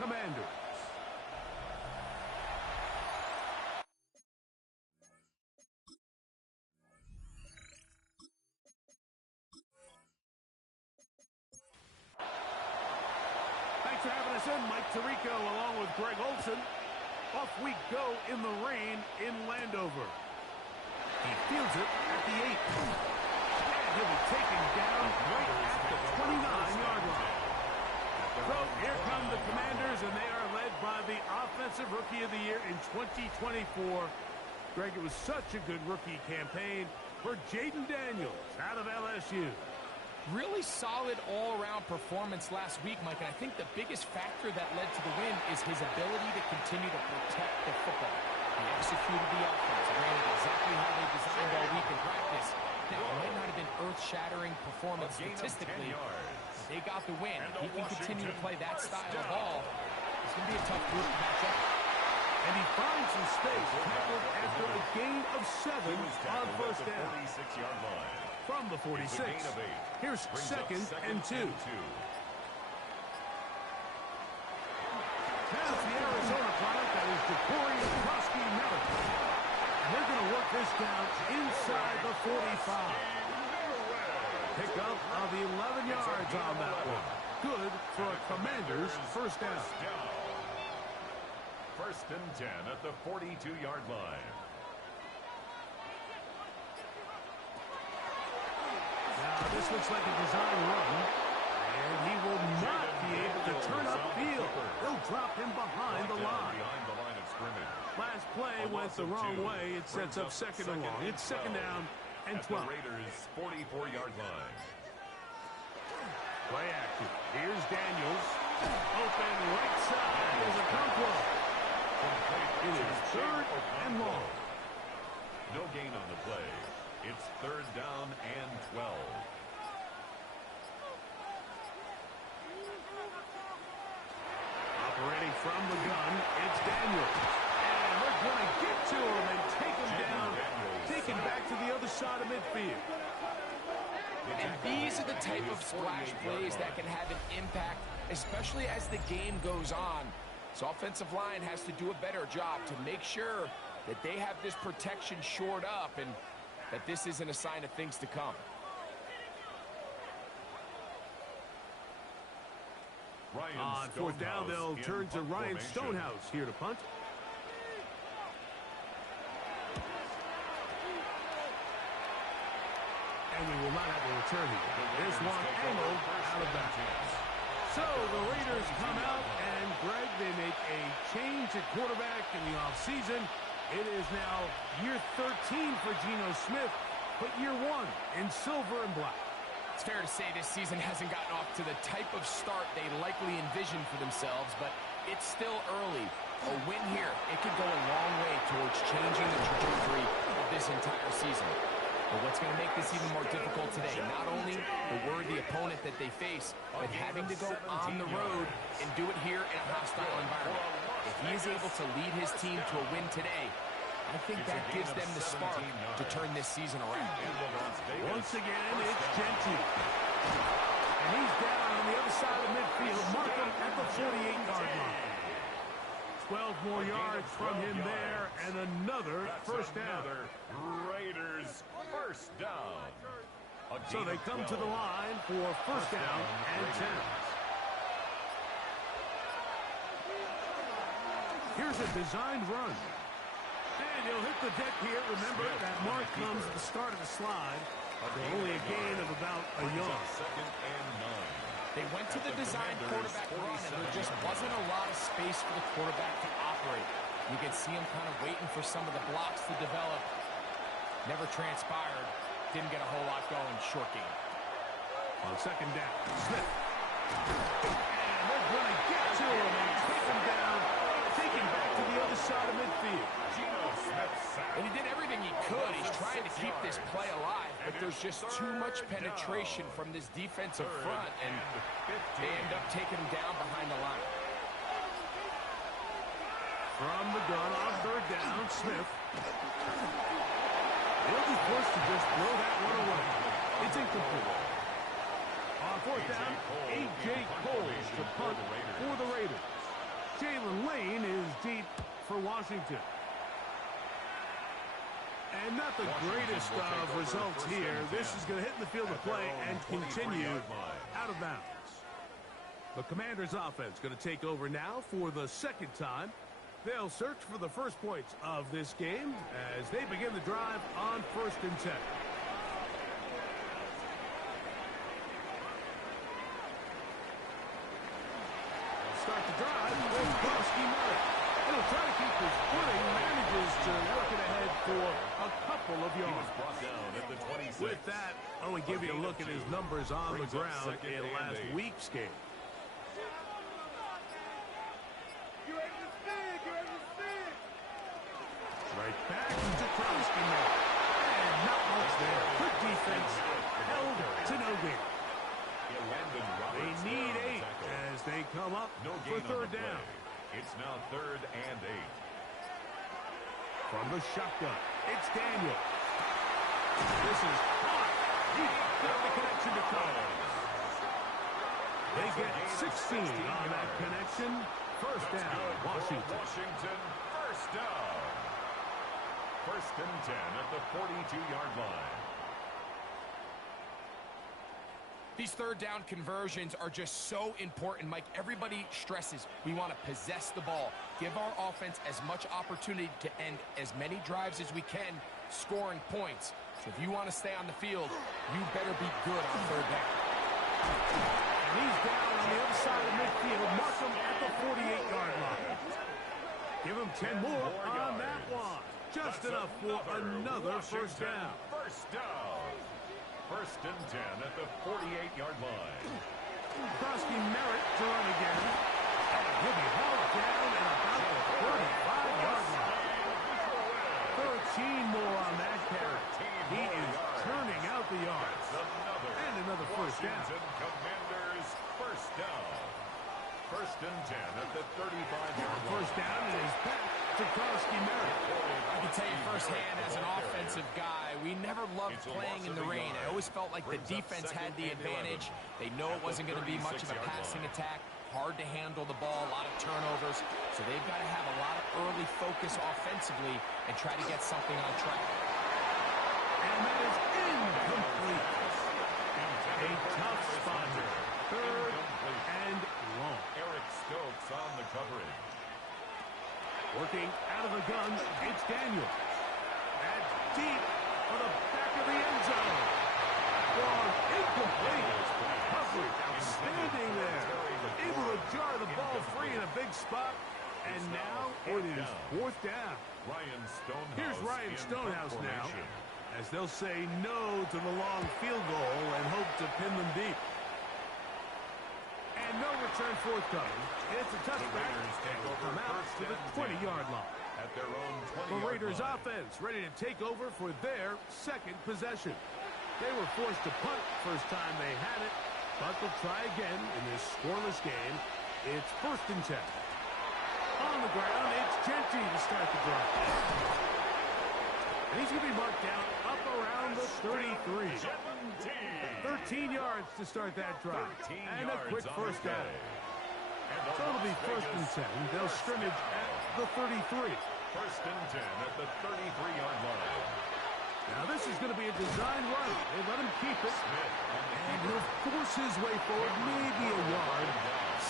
Commanders. Thanks for having us in, Mike Tirico, along with Greg Olson. Off we go in the rain in Landover. He fields it at the 8. And he'll be taken down right at the 29-yard line. So here come the Commanders, and they are led by the Offensive Rookie of the Year in 2024. Greg, it was such a good rookie campaign for Jaden Daniels out of LSU. Really solid all-around performance last week, Mike, and I think the biggest factor that led to the win is his ability to continue to protect the football. He executed the offense, ran it exactly how they designed all week in practice. Now, it might not have been earth-shattering performance statistically, but they got the win. If he can continue to play that style of ball, it's going to be a tough group to match up. And he finds some space, tackled after a gain of 7 on first down. From the 46, here's 2nd and 2. Now it's the Arizona product that is Jacory Kroski-Miller. They're going to work this down inside the 45. Pickup of 11 yards on that one. Good for a Commanders first down. 1st and 10 at the 42-yard line. Now this looks like a design run, and he will not be able to turn upfield. They'll drop him behind the line. Last play went the wrong way. It sets up 2nd and long. It's 2nd down and 12. Raiders 44-yard line. Play action. Here's Daniels. Open right side as a Conquo. It is 3rd and long. No gain on the play. It's 3rd down and 12. Operating from the gun, it's Daniels. And they're going to get to him and take him down. Take him back to the other side of midfield. And these are the type of splash plays that can have an impact, especially as the game goes on. So offensive line has to do a better job to make sure that they have this protection shored up and that this isn't a sign of things to come. On 4th down, they'll turn to Ryan Stonehouse here to punt. And we will not have a return here. This one angled out of bounds. So the Raiders come out, and Greg, they make a change at quarterback in the offseason. It is now year 13 for Geno Smith, but year 1 in silver and black. It's fair to say this season hasn't gotten off to the type of start they likely envisioned for themselves, but it's still early. A win here, it could go a long way towards changing the trajectory of this entire season. But what's going to make this even more difficult today, not only the worthy opponent that they face, but having to go on the road and do it here in a hostile environment. If he is able to lead his team to a win today, I think that gives them the spark to turn this season around. Once again, it's Gentry. And he's down on the other side of midfield. Mark him at the 48-yard line. 12 more yards from him there, and another first down. Raiders first down. So they come to the line for first down and 10. Here's a designed run. And he'll hit the deck here. Remember, that mark comes at the start of the slide. Only a gain of about a yard. 2nd and 9. They went to the design quarterback run, and there just wasn't a lot of space for the quarterback to operate. You can see him kind of waiting for some of the blocks to develop. Never transpired. Didn't get a whole lot going. Short game. On 2nd down, Smith. And they're going to get to him and take him down. Take him back to the other side of midfield. And he did everything he could. He's trying to keep this play alive, but there's just too much penetration from this defensive front, and they end up taking him down behind the line. From the gun on 3rd down, Smith. They'll be forced to just throw that one away. It's incomplete. On 4th down, A.J. Cole to punt for the Raiders. Jalen Lane is deep for Washington. And not the greatest of results here. This is going to hit in the field of play and continue out of bounds. The Commanders' offense going to take over now for the second time. They'll search for the first points of this game as they begin the drive on 1st and 10. Start the drive with Groski-Merritt. He'll try to keep his footing, manages to work it ahead for a couple of yards. Brought down at the 26. With that, I will give you a look at his numbers on the ground in last week's game. Right back to Groski-Merritt. And not much there. Good defense held to no gain. They need 8 as they come up for 3rd down. It's now 3rd and 8. From the shotgun, it's Daniel. This is hot. He got the connection to Collins. They get 16 on that connection. 1st down, Washington. Washington, 1st down. 1st and 10 at the 42-yard line. These 3rd down conversions are just so important, Mike. Everybody stresses we want to possess the ball, give our offense as much opportunity to end as many drives as we can, scoring points. So if you want to stay on the field, you better be good on 3rd down. And he's down on the other side of midfield. Mark him at the 48-yard line. Give him 10 more on that one. Just enough for another 1st down. 1st down. 1st and 10 at the 48-yard line. Groski-Merritt to run again. And he'll be held down at about the 35-yard line. 13 more on that carry. He is turning out the yards. And another 1st down. Commanders 1st down. 1st and 10 at the 35-yard line. 1st down and is back to Groski-Merritt. I can tell you firsthand as an offensive guy, we never loved playing in the rain. I always felt like the defense had the advantage. They know it wasn't going to be much of a passing attack. Hard to handle the ball, a lot of turnovers. So they've got to have a lot of early focus offensively and try to get something on track. And that is incomplete. A tough spot here. 3rd and long. Eric Stokes on the coverage. Working out of the gun, it's Daniel. And deep for the back of the end zone. Ball incomplete. Coverage outstanding there. Able to jar the ball free in a big spot. And now it is 4th down. Ryan Stonehouse. Here's Ryan Stonehouse now, as they'll say no to the long field goal and hope to pin them deep. And no return forthcoming. It's a touchback. And will come out to the 20-yard line. At their own 20-yard The Raiders line. offense ready to take over for their 2nd possession. They were forced to punt first time they had it, but they'll try again in this scoreless game. It's 1st and 10. On the ground, it's Genty to start the drive. And he's going to be marked down up around the 33. 13 yards to start that drive. And a quick 1st down. So it'll be 1st and 10. They'll scrimmage at the 33. 1st and 10 at the 33-yard line. Now this is going to be a design run. They let him keep it. And he'll force his way forward, maybe a yard.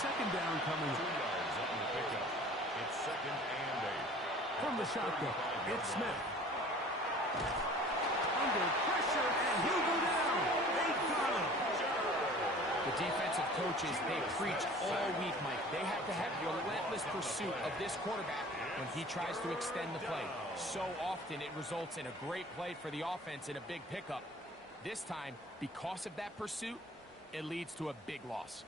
2nd down coming 2 up. yards on the pickup. It's 2nd and 8. From the shotgun, it's Smith. Under pressure, and he'll go down. They got him. The defensive coaches, they preach all week, Mike. They have to have relentless pursuit of this quarterback when he tries to extend the play. So often it results in a great play for the offense and a big pickup. This time, because of that pursuit, it leads to a big loss.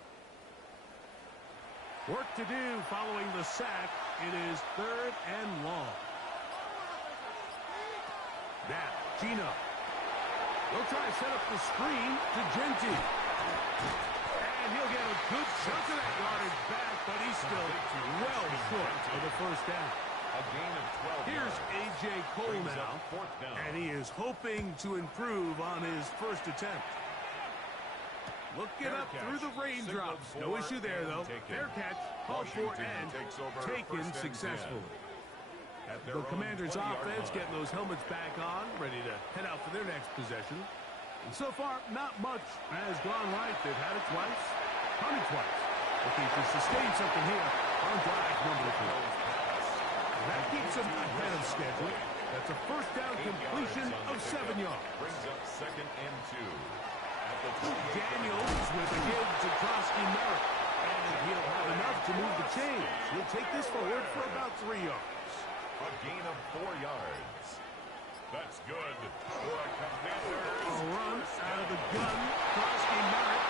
Work to do following the sack. It is 3rd and long. Now, Gino. They'll try to set up the screen to Genty. And he'll get a good chunk of that yardage back, but he's still well short of the 1st down. A gain of 12 Here's yards. A.J. Cole Brings now, up 4th down. and he is hoping to improve on his 1st attempt. Looking Fair up catch. through the raindrops. No Signaled issue for there, and though. taken. Fair catch. called for and taken successfully. The Commanders' offense getting those helmets back on, ready to head out for their next possession. And so far, not much has gone right. They've had it twice, punted twice. Looking to sustain something here on drive number 4. That keeps them ahead of schedule. That's a first down completion of 7 yards. Brings up 2nd and 2. Daniels with a give to Krosky Merritt. And he'll have enough to move the chains. He'll take this forward for about 3 yards. A gain of 4 yards. That's good for a Commanders. A run out of the gun. Krosky Merritt.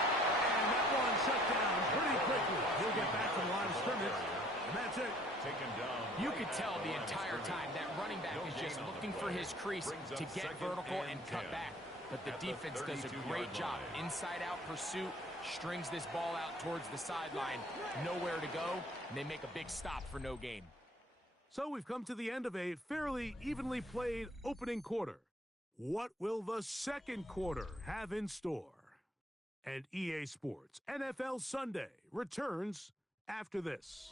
And that one shut down pretty quickly. He'll get back to the line of scrimmage. And that's it. Taken down. You could tell the entire time that running back is just looking for his crease to get vertical and cut back. But the defense does a great job. Inside-out pursuit, strings this ball out towards the sideline. Nowhere to go, and they make a big stop for no gain. So we've come to the end of a fairly evenly played opening quarter. What will the second quarter have in store? And EA Sports NFL Sunday returns after this.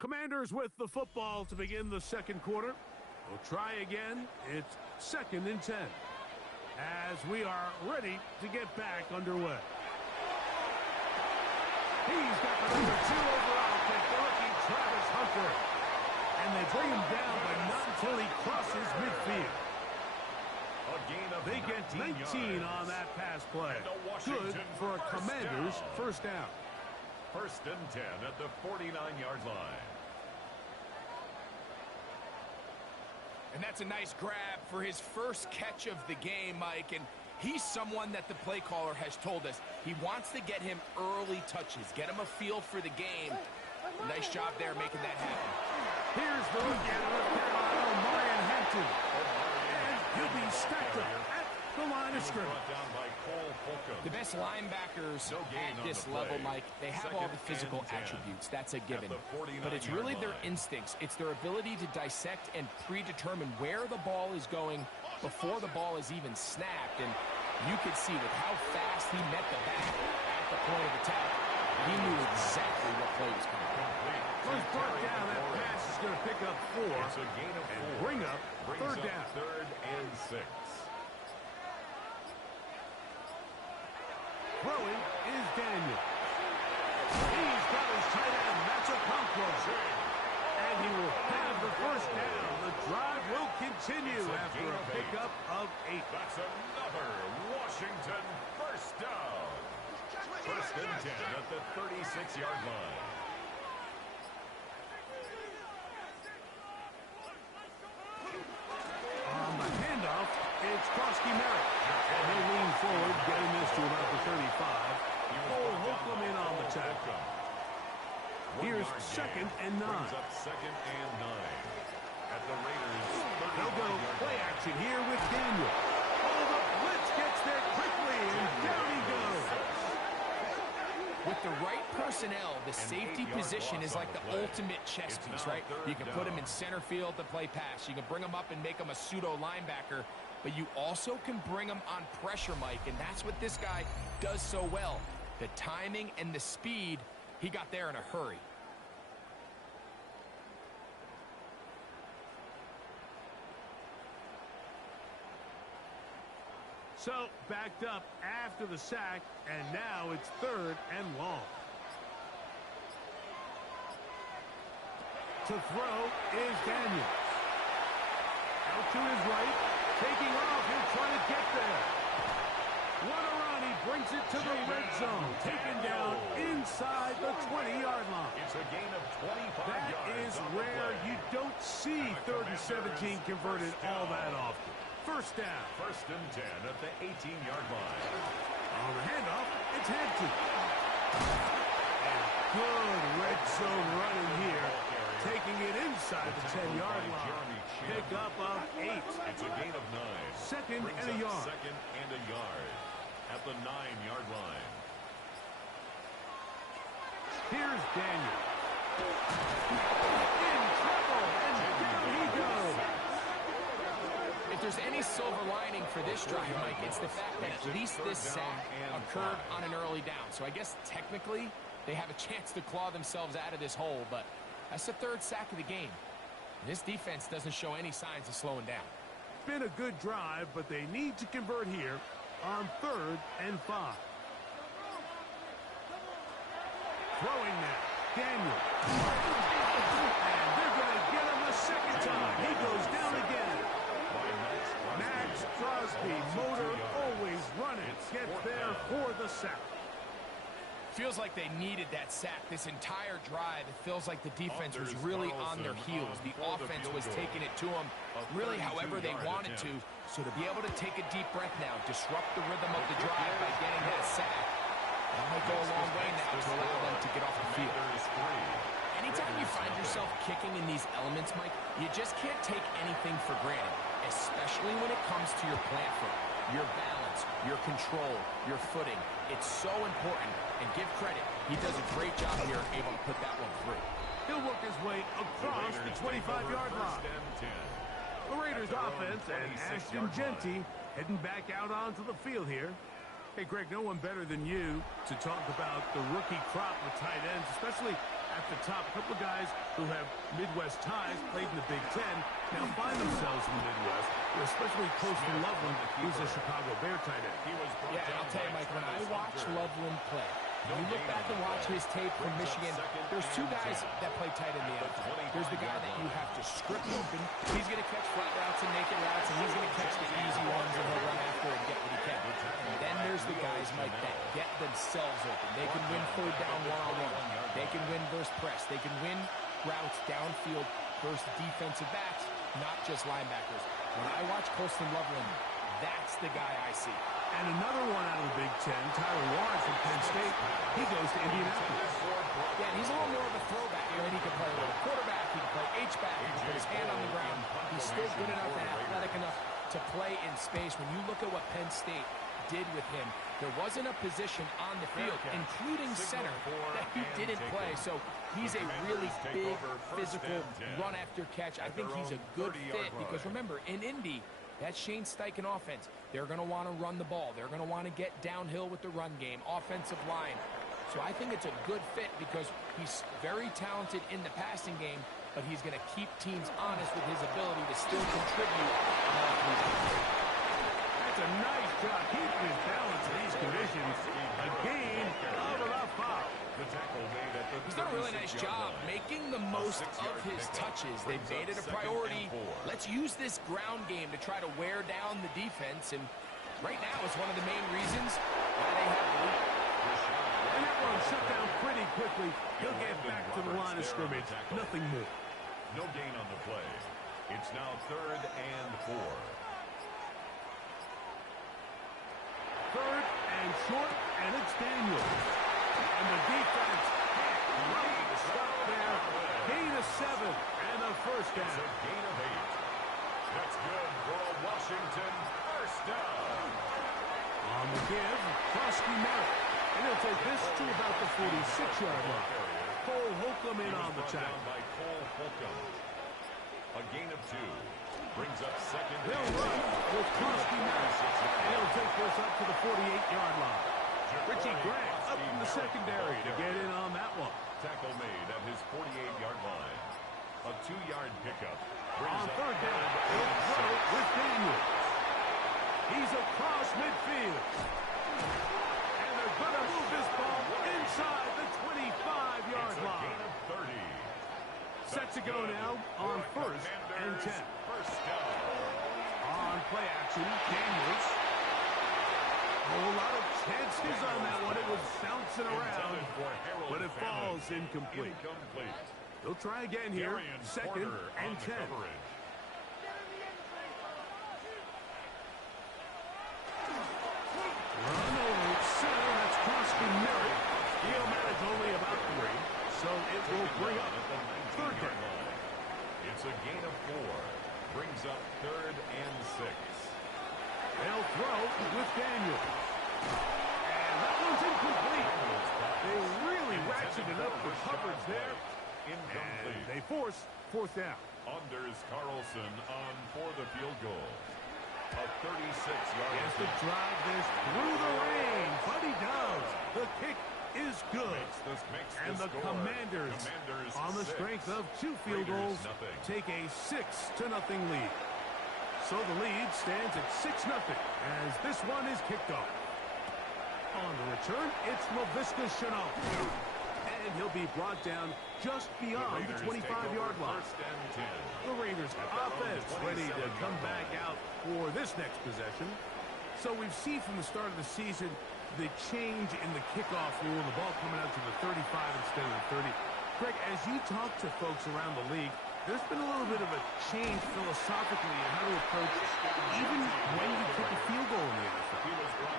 Commanders with the football to begin the second quarter. We'll try again. It's 2nd and 10 as we are ready to get back underway. He's got the number 2 overall pick, the rookie Travis Hunter. And they bring him down, but not until he crosses midfield. They get 19 on that pass play. Good for a Commanders first down. 1st and 10 at the 49-yard line. And that's a nice grab for his first catch of the game, Mike. And he's someone that the play caller has told us he wants to get him early touches, get him a feel for the game. Nice job there making that happen. Here's the rookie out of North Carolina, Marion Hampton. And he'll be stacked up at the line of scrimmage. The best linebackers at this level, Mike, they have all the physical attributes. That's a given. But it's really their instincts. It's their ability to dissect and predetermine where the ball is going before the ball is even snapped. And you could see with how fast he met the back at the point of attack, he knew exactly what play was coming. First brought down, that pass is going to pick up 4. It's a gain of 4. And bring up 3rd down. 3rd and 6. Throwing is Daniel. He's got his tight end, Matsukonko. And he will have the first down. The drive will continue after a pickup of 8. That's another Washington first down. 1st and 10 at the 36-yard line. On the handoff, it's Krosky Merritt. And he'll lean forward, getting this to about the 35. Cole Holcomb in on the tackle. Here's 2nd and 9. Brings up 2nd and 9. At the Raiders' 30. They'll go play action here with Daniel. Oh, the blitz gets there quickly, and down he goes. With the right personnel, the safety position is like the ultimate chess piece, right? You can put him in center field to play pass. You can bring him up and make him a pseudo linebacker, but you also can bring him on pressure, Mike, and that's what this guy does so well. The timing and the speed, he got there in a hurry. So, backed up after the sack, and now it's 3rd and long. To throw is Daniels. Out to his right, taking off, he'll try to get there. What a run, he brings it to the red zone, taken down inside the 20-yard line. It's a gain of 25 That yards. is rare. You don't see 3rd and 17 converted all that often. First down. 1st and 10 at the 18-yard line. On the handoff, it's Hampton. And good red zone running here, taking it inside the 10-yard line. Pick up of 8. It's a gain of 9. 2nd and a yard. 2nd and a yard at the 9-yard line. Here's Daniel. In trouble, and down he goes. If there's any silver lining for this drive, Mike, it's the fact that at least this sack occurred on an early down. So I guess technically they have a chance to claw themselves out of this hole, but that's the third sack of the game. This defense doesn't show any signs of slowing down. Been a good drive, but they need to convert here on 3rd and 5. Throwing now, Daniel. And they're going to get him a second time. He goes down again. Max Crosby, motor always running, gets there for the sack. Feels like they needed that sack this entire drive. It feels like the defense was really on their heels. The offense was taking it to them really however they wanted to. So to be able to take a deep breath now, disrupt the rhythm of the drive by getting that sack, that might go a long way now to allow them to get off the field. Anytime you find yourself kicking in these elements, Mike, you just can't take anything for granted, especially when it comes to your plant foot, your balance, your control, your footing. It's so important, and give credit, he does a great job here able to put that one through. He'll work his way across the 25-yard line. The Raiders offense and Ashton Genty heading back out onto the field here. Hey, Greg, no one better than you to talk about the rookie crop of tight ends, especially at the top. A couple of guys who have Midwest ties, played in the Big Ten, now find themselves in the Midwest, especially Colston Loveland, who's a Chicago Bear tight end. Yeah, and I'll tell you, Mike, when I watch Loveland play, when you look back and watch his tape from Michigan, there's two guys that play tight in the NFL. There's the guy that you have to script open. He's going to catch flat routes and naked routes, and he's going to catch the easy ones, and he'll run after and get what he can. And then there's the guys, Mike, that get themselves open. They can win 3rd down one-on-one. They can win versus press. They can win routes downfield versus defensive backs, not just linebackers. When I watch Colston Loveland, that's the guy I see. And another one out of the Big Ten, Tyler Warren from Penn State. He goes to Indianapolis. Yeah, and he's a little more of a throwback. I mean, he can play a little quarterback, he can play H-back, he can put his hand on the ground. He's still good enough and athletic enough to play in space. When you look at what Penn State did with him, there wasn't a position on the field, including center, that he didn't play. So he's a really big, physical, run-after-catch. I think he's a good fit because, remember, in Indy, that Shane Steichen offense, they're going to want to run the ball. They're going to want to get downhill with the run game, offensive line. So I think it's a good fit because he's very talented in the passing game, but he's going to keep teams honest with his ability to still contribute on all 3 sides. That's a nice job keeping his balance in these conditions. A gain of about 5. He's done a really nice job making the most of his touches. They've made it a priority. Let's use this ground game to try to wear down the defense, and right now it's one of the main reasons why they have the lead. And that one shut down pretty quickly. He'll get back to the line of scrimmage. Nothing more. No gain on the play. It's now 3rd and 4. 3rd and short, and it's Daniel. And the defense right to stop there. Gain of 7 and a first down. It's a gain of 8. That's good for a Washington first down. On the give, Krosky Merritt. And he'll take this to about the 46-yard line. Cole Holcomb in on the tackle. By Cole Holcomb. A gain of 2. Brings up 2nd. They'll run with Krosky Merritt. And he'll take this up to the 48-yard line. Richie Grant up in the secondary to get in on that one. Tackle made at his 48-yard line. A 2-yard pickup. On 3rd down, he'll throw with Daniels. He's across midfield. And they're going to move this ball inside the 25-yard line. Set to go now on 1st and 10. First down. On play action, Daniels. A whole lot of chances on that one. It was bouncing around, but it falls incomplete. They'll try again here. 2nd and 10. Run over center. That's Krosky Merritt. He'll manage only about 3, so it will bring up 3rd down. It's a gain of 4. Brings up 3rd and 6. They'll throw with Daniel. And that one's incomplete. They really ratcheted up the coverage there. Incomplete. And they force 4th down. Anders Carlson on for the field goal. A 36-yard. He has to drive this through the rain, but he does. The kick is good. And the Commanders, on the strength of 2 field goals, take a 6-0 lead. So the lead stands at 6-0 as this one is kicked off. On the return, it's Laviska Shenault. And he'll be brought down just beyond the 25-yard line. The Raiders offense ready to come back out for this next possession. So we've seen from the start of the season the change in the kickoff rule, the ball coming out to the 35 instead of the 30. Greg, as you talk to folks around the league, there's been a little bit of a change philosophically in how to approach even when you kick a field goal in the NFL.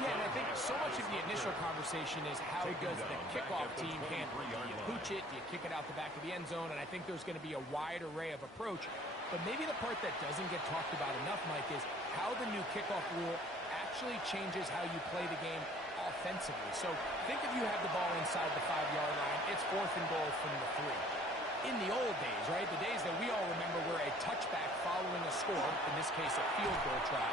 Yeah, and I think so much of the initial conversation is how does the kickoff team handle it? Do you pooch it? Do you kick it out the back of the end zone? And I think there's going to be a wide array of approach. But maybe the part that doesn't get talked about enough, Mike, is how the new kickoff rule actually changes how you play the game offensively. So think if you have the ball inside the 5-yard line, it's 4th and goal from the 3. In the old days, right, the days that we all remember were a touchback following a score, in this case a field goal try,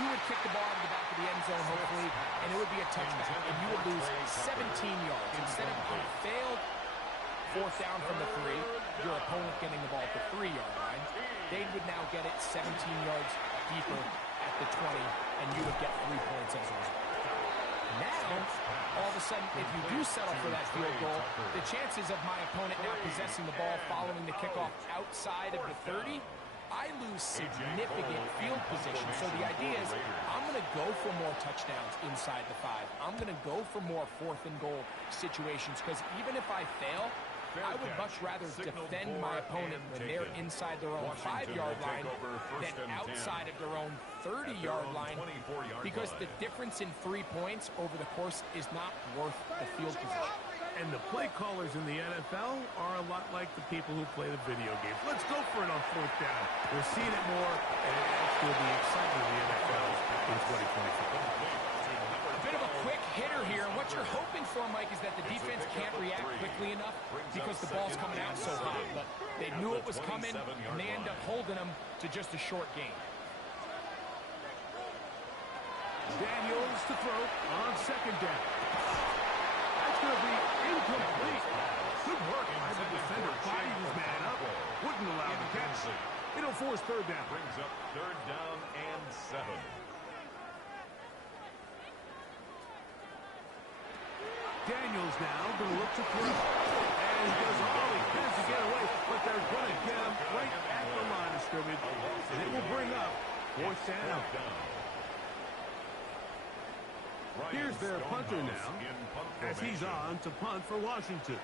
you would kick the ball into the back of the end zone, hopefully, and it would be a touchback, and you would lose 17 yards. Instead of a failed 4th down from the 3, your opponent getting the ball at the 3-yard line, they would now get it 17 yards deeper at the 20, and you would get 3 points as a result. Now, all of a sudden, if you do settle for that field goal, the chances of my opponent now possessing the ball following the kickoff outside of the 30, I lose significant field position. So the idea is I'm going to go for more touchdowns inside the 5. I'm going to go for more 4th and goal situations because even if I fail, I would much rather defend my opponent when they're inside their own 5-yard line than outside of their own 30-yard line because the difference in 3 points over the course is not worth the field position. And the play callers in the NFL are a lot like the people who play the video games. Let's go for it on 4th down. We're seeing it more, and it adds to the excitement of the NFL in 2024. A bit of a quick hitter here, and what you're hoping for, Mike, is that the defense can't react quickly enough because the ball's coming out so hot. But they knew it was coming, and they end up holding them to just a short gain. Daniels to throw on 2nd down. That's going to be incomplete. Good work by the defender. Bodied his man up. Wouldn't allow the catch. It'll force 3rd down. Brings up 3rd down and 7. Daniels now going to look to throw. And he does all he can to get away, but they're going to get him right at the line of scrimmage. And it will bring up 4th down. Here's their punter now, as he's on to punt for Washington.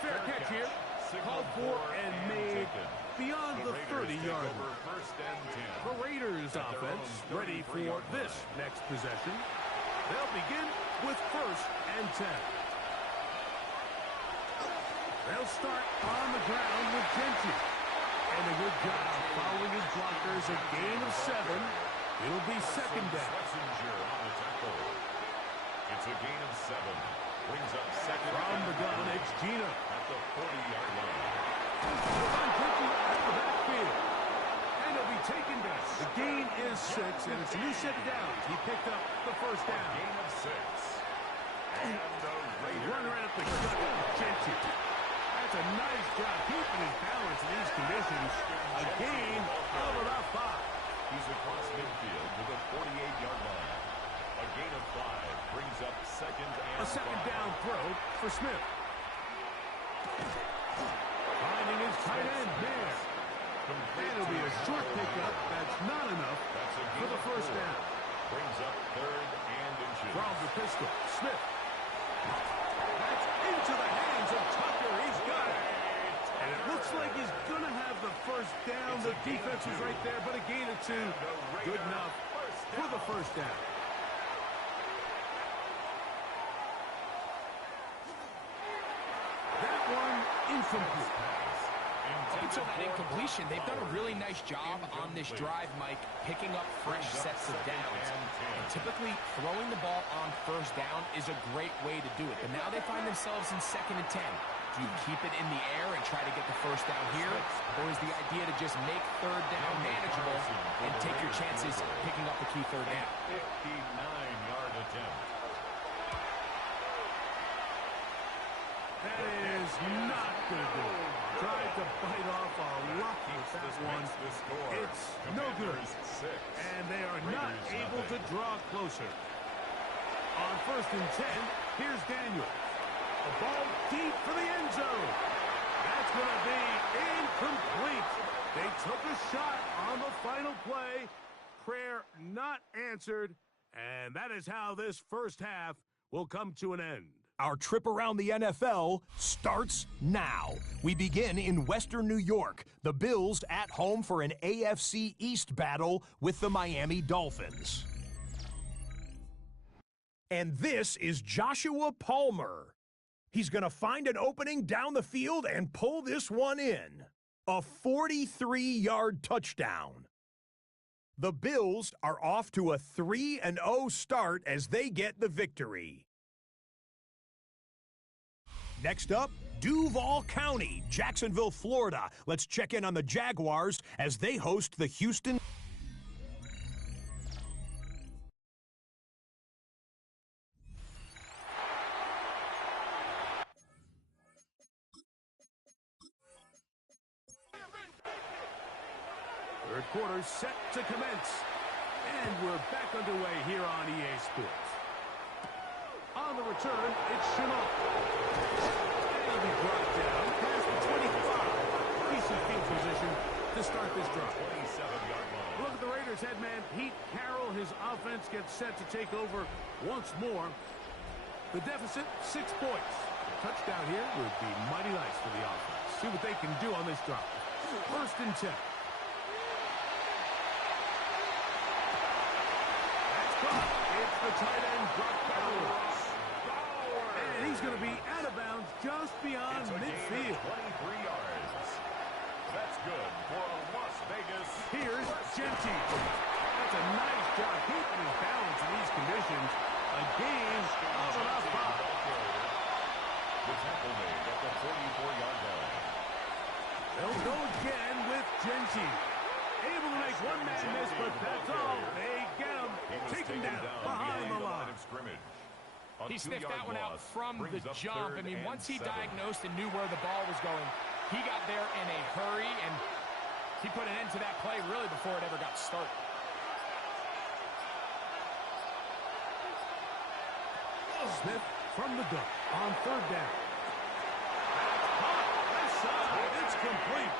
Fair catch here. Called for and made beyond the 30-yard line. The Raiders offense ready for this next possession. They'll begin with 1st and 10. They'll start on the ground with Gentry. And a good job following his blockers, a gain of 7. It'll be 2nd down. It's a gain of 7. Brings up 2nd from the gun. It's Gino at the 40-yard line. Gentry at the backfield. And he'll be taken down. The gain is 6, and it's a new set of downs. He picked up the 1st down. A gain of 6. And the Raiders. Runner at the gut. Gentry. That's a nice job keeping his balance in these conditions. A gain of about 5. He's across midfield to the 48-yard line. A gain of 5 brings up 2nd and a 2nd down throw for Smith. Finding his tight end there. And it'll be a short pickup. That's not enough for the 1st down. Brings up 3rd and inches. From the pistol, Smith. That's into the hands of Tucker. He's got it. And it looks like he's going to have the 1st down. The defense was right there, but a gain of 2. Good enough for the 1st down. That one incomplete. Up until that incompletion, they've done a really nice job on this drive, Mike, picking up fresh sets of downs. And typically, throwing the ball on 1st down is a great way to do it. But now they find themselves in 2nd and 10. Do you keep it in the air and try to get the first down here? Or is the idea to just make third down manageable and take your chances picking up the key third down? 59-yard attempt. That is not going to do it. Tried to bite off a lot with that one. It's no good. And they are not able to draw closer. On 1st and 10, here's Daniel. A ball deep for the end zone. That's going to be incomplete. They took a shot on the final play. Prayer not answered. And that is how this first half will come to an end. Our trip around the NFL starts now. We begin in Western New York. The Bills at home for an AFC East battle with the Miami Dolphins. And this is Joshua Palmer. He's going to find an opening down the field and pull this one in. A 43-yard touchdown. The Bills are off to a 3-0 start as they get the victory. Next up, Duval County, Jacksonville, Florida. Let's check in on the Jaguars as they host the Houston. Third quarter set to commence. And we're back underway here on EA Sports. On the return, it's Chenault. He'll be brought down past the 25. Decent field position to start this drive. 27-yard line. Look at the Raiders head man, Pete Carroll. His offense gets set to take over once more. The deficit, 6 points. A touchdown here would be mighty nice for the offense. See what they can do on this drive. 1st and 10. That's caught. It's the tight end, Brock Bowers. And he's going to be out of bounds just beyond midfield. 23 yards. That's good for a Las Vegas. Here's Genty. That's a nice job keeping his balance in these conditions. A gain of enough five. The tackle made at the 44-yard line. They'll go again with Genty. Able to make one man miss, but that's all. They get him. Take him down behind the line. Of scrimmage. He sniffed that one out from the jump. I mean, once he diagnosed and knew where the ball was going, he got there in a hurry, and he put an end to that play really before it ever got started. Smith from the dump on 3rd down. That's caught. Left side. It's complete.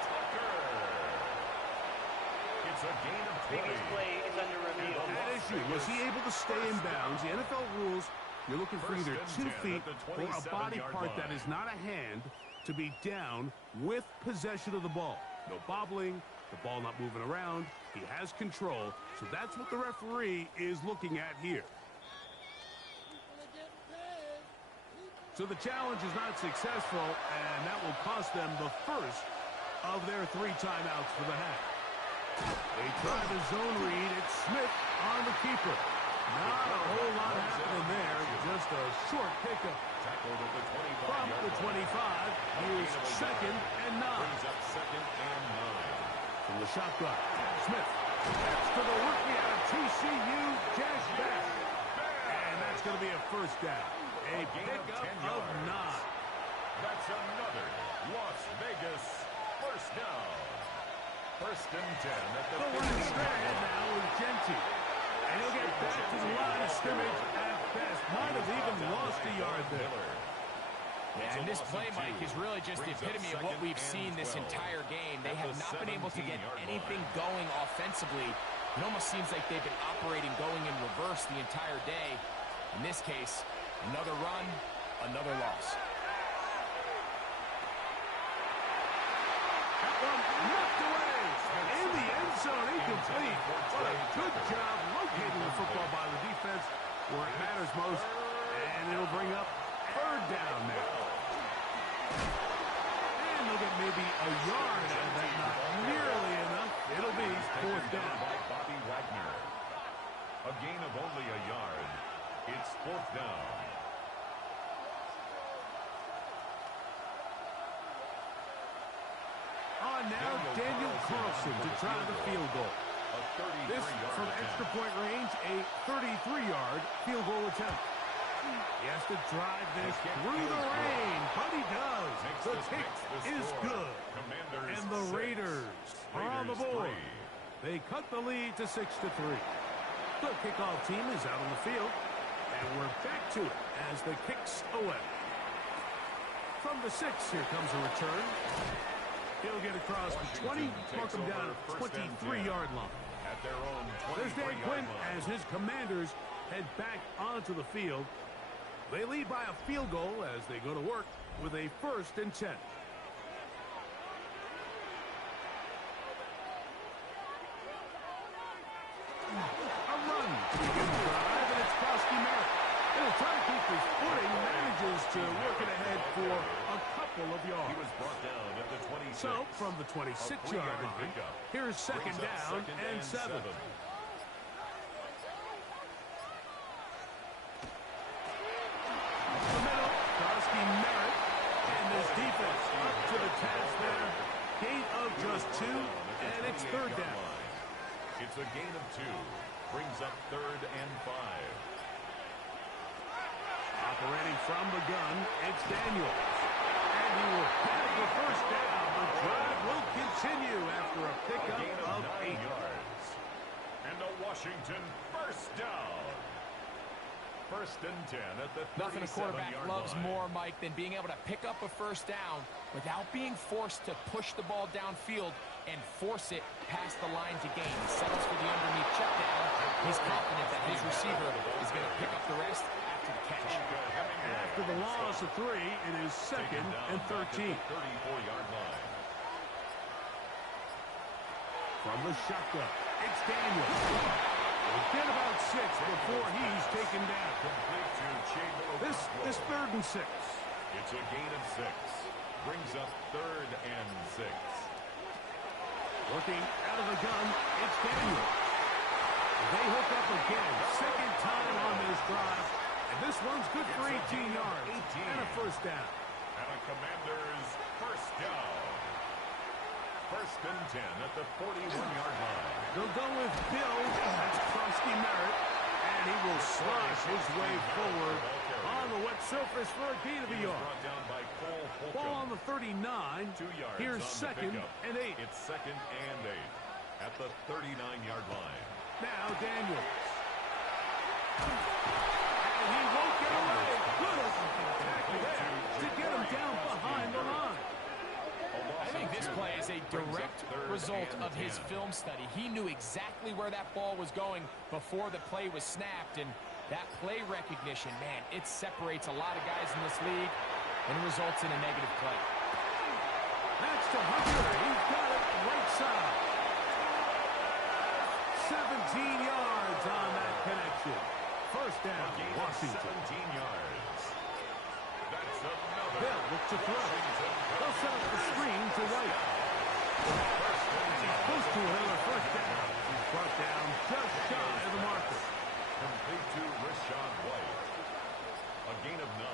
It's a gain of 20. Previous play is under review. That issue, was he able to stay in bounds? The NFL rules, you're looking for either 2 feet or a body part that is not a hand to be down with possession of the ball. No bobbling, the ball not moving around. He has control, so that's what the referee is looking at here. So the challenge is not successful, and that will cost them the first of their 3 timeouts for the half. They try the zone read. It's Smith on the keeper. Not a whole lot happening there. Just a short pickup. Tackled at the 25. From the 25, here's 2nd and 9. Brings up 2nd and 9. From the shotgun, Smith. That's to the rookie out of TCU, Josh Beck. And that's going to be a first down. A pickup of 9. That's another Las Vegas first down. 1st and 10 at the 50. Running straight ahead now with Genty. And he'll get back to the line of scrimmage at best. Might have even lost a yard there. Yeah, and this play, Mike, is really just the epitome of what we've seen this entire game. They have not been able to get anything going offensively. It almost seems like they've been operating going in reverse the entire day. In this case, another run, another loss. That one knocked away. In the end zone, incomplete. What a good job locating the football by the defense where it matters most. And it'll bring up 3rd down now. And they'll get maybe a yard out of that. Not nearly enough. It'll be 4th down. By Bobby Wagner. A gain of only a yard. It's 4th down. on now, Daniel Carlson to try the field goal. This from extra point range, a 33-yard field goal attempt. He has to drive this through the rain, but he does. The kick is good. And the Raiders are on the board. They cut the lead to 6-3. The kickoff team is out on the field, and we're back to it as the kick's away. From the 6, here comes a return. He'll get across the 20, mark him down at the 23-yard line. There's Dan Quinn as his Commanders head back onto the field. They lead by a field goal as they go to work with a 1st and 10. A run to begin the drive, and it's Krosky Merritt. And trying to keep his footing, manages to work it ahead for a couple of yards. He was brought down at the 26. So, from the 26-yard line, here's second down and 7. The middle, Krosky Merritt, and this defense up to the task there. Gain of just 2, and it's 3rd down. It's a gain of 2. Brings up 3rd and 5. Operating from the gun, it's Daniels. And he will have the 1st down. The drive will continue after a pickup of 8 yards. And a Washington 1st down. 1st and 10 at the 37-yard line. Nothing a quarterback loves more, Mike, than being able to pick up a 1st down without being forced to push the ball downfield and force it past the line to gain. He settles for the underneath check down. He's confident that his receiver is going to pick up the rest after the catch. After the loss of 3, it is 2nd and 13. 34-yard line. From the shotgun, it's Daniels. He'll get about 6 before he's taken down. This is 3rd and 6. It's a gain of 6. Brings up 3rd and 6. Working out of the gun, it's Daniels. They hook up again, 2nd time on this drive. And this one's good for 18 yards and a 1st down. And a Commanders 1st down. 1st and 10 at the 41-yard line. They'll go with Bill. That's Krosky Merritt. And he will slosh his way forward on the wet surface for a gain of a yard. Ball on the 39. 2 yards. Here's 2nd and 8. It's 2nd and 8 at the 39-yard line. Now Daniels. And he won't get away. Good tackle there to get him down behind the line. I think this play is a direct result of his film study. He knew exactly where that ball was going before the play was snapped, and that play recognition, man, it separates a lot of guys in this league and results in a negative play. That's to Hunter. He's got it right side. 17 yards on that connection. 1st down, Washington. 17 yards. That's another. Bill looks to throw. They'll set up the screen to White. He's close to another 1st down. He's brought down just shy of the marker. Complete to Rashad White. A gain of 9.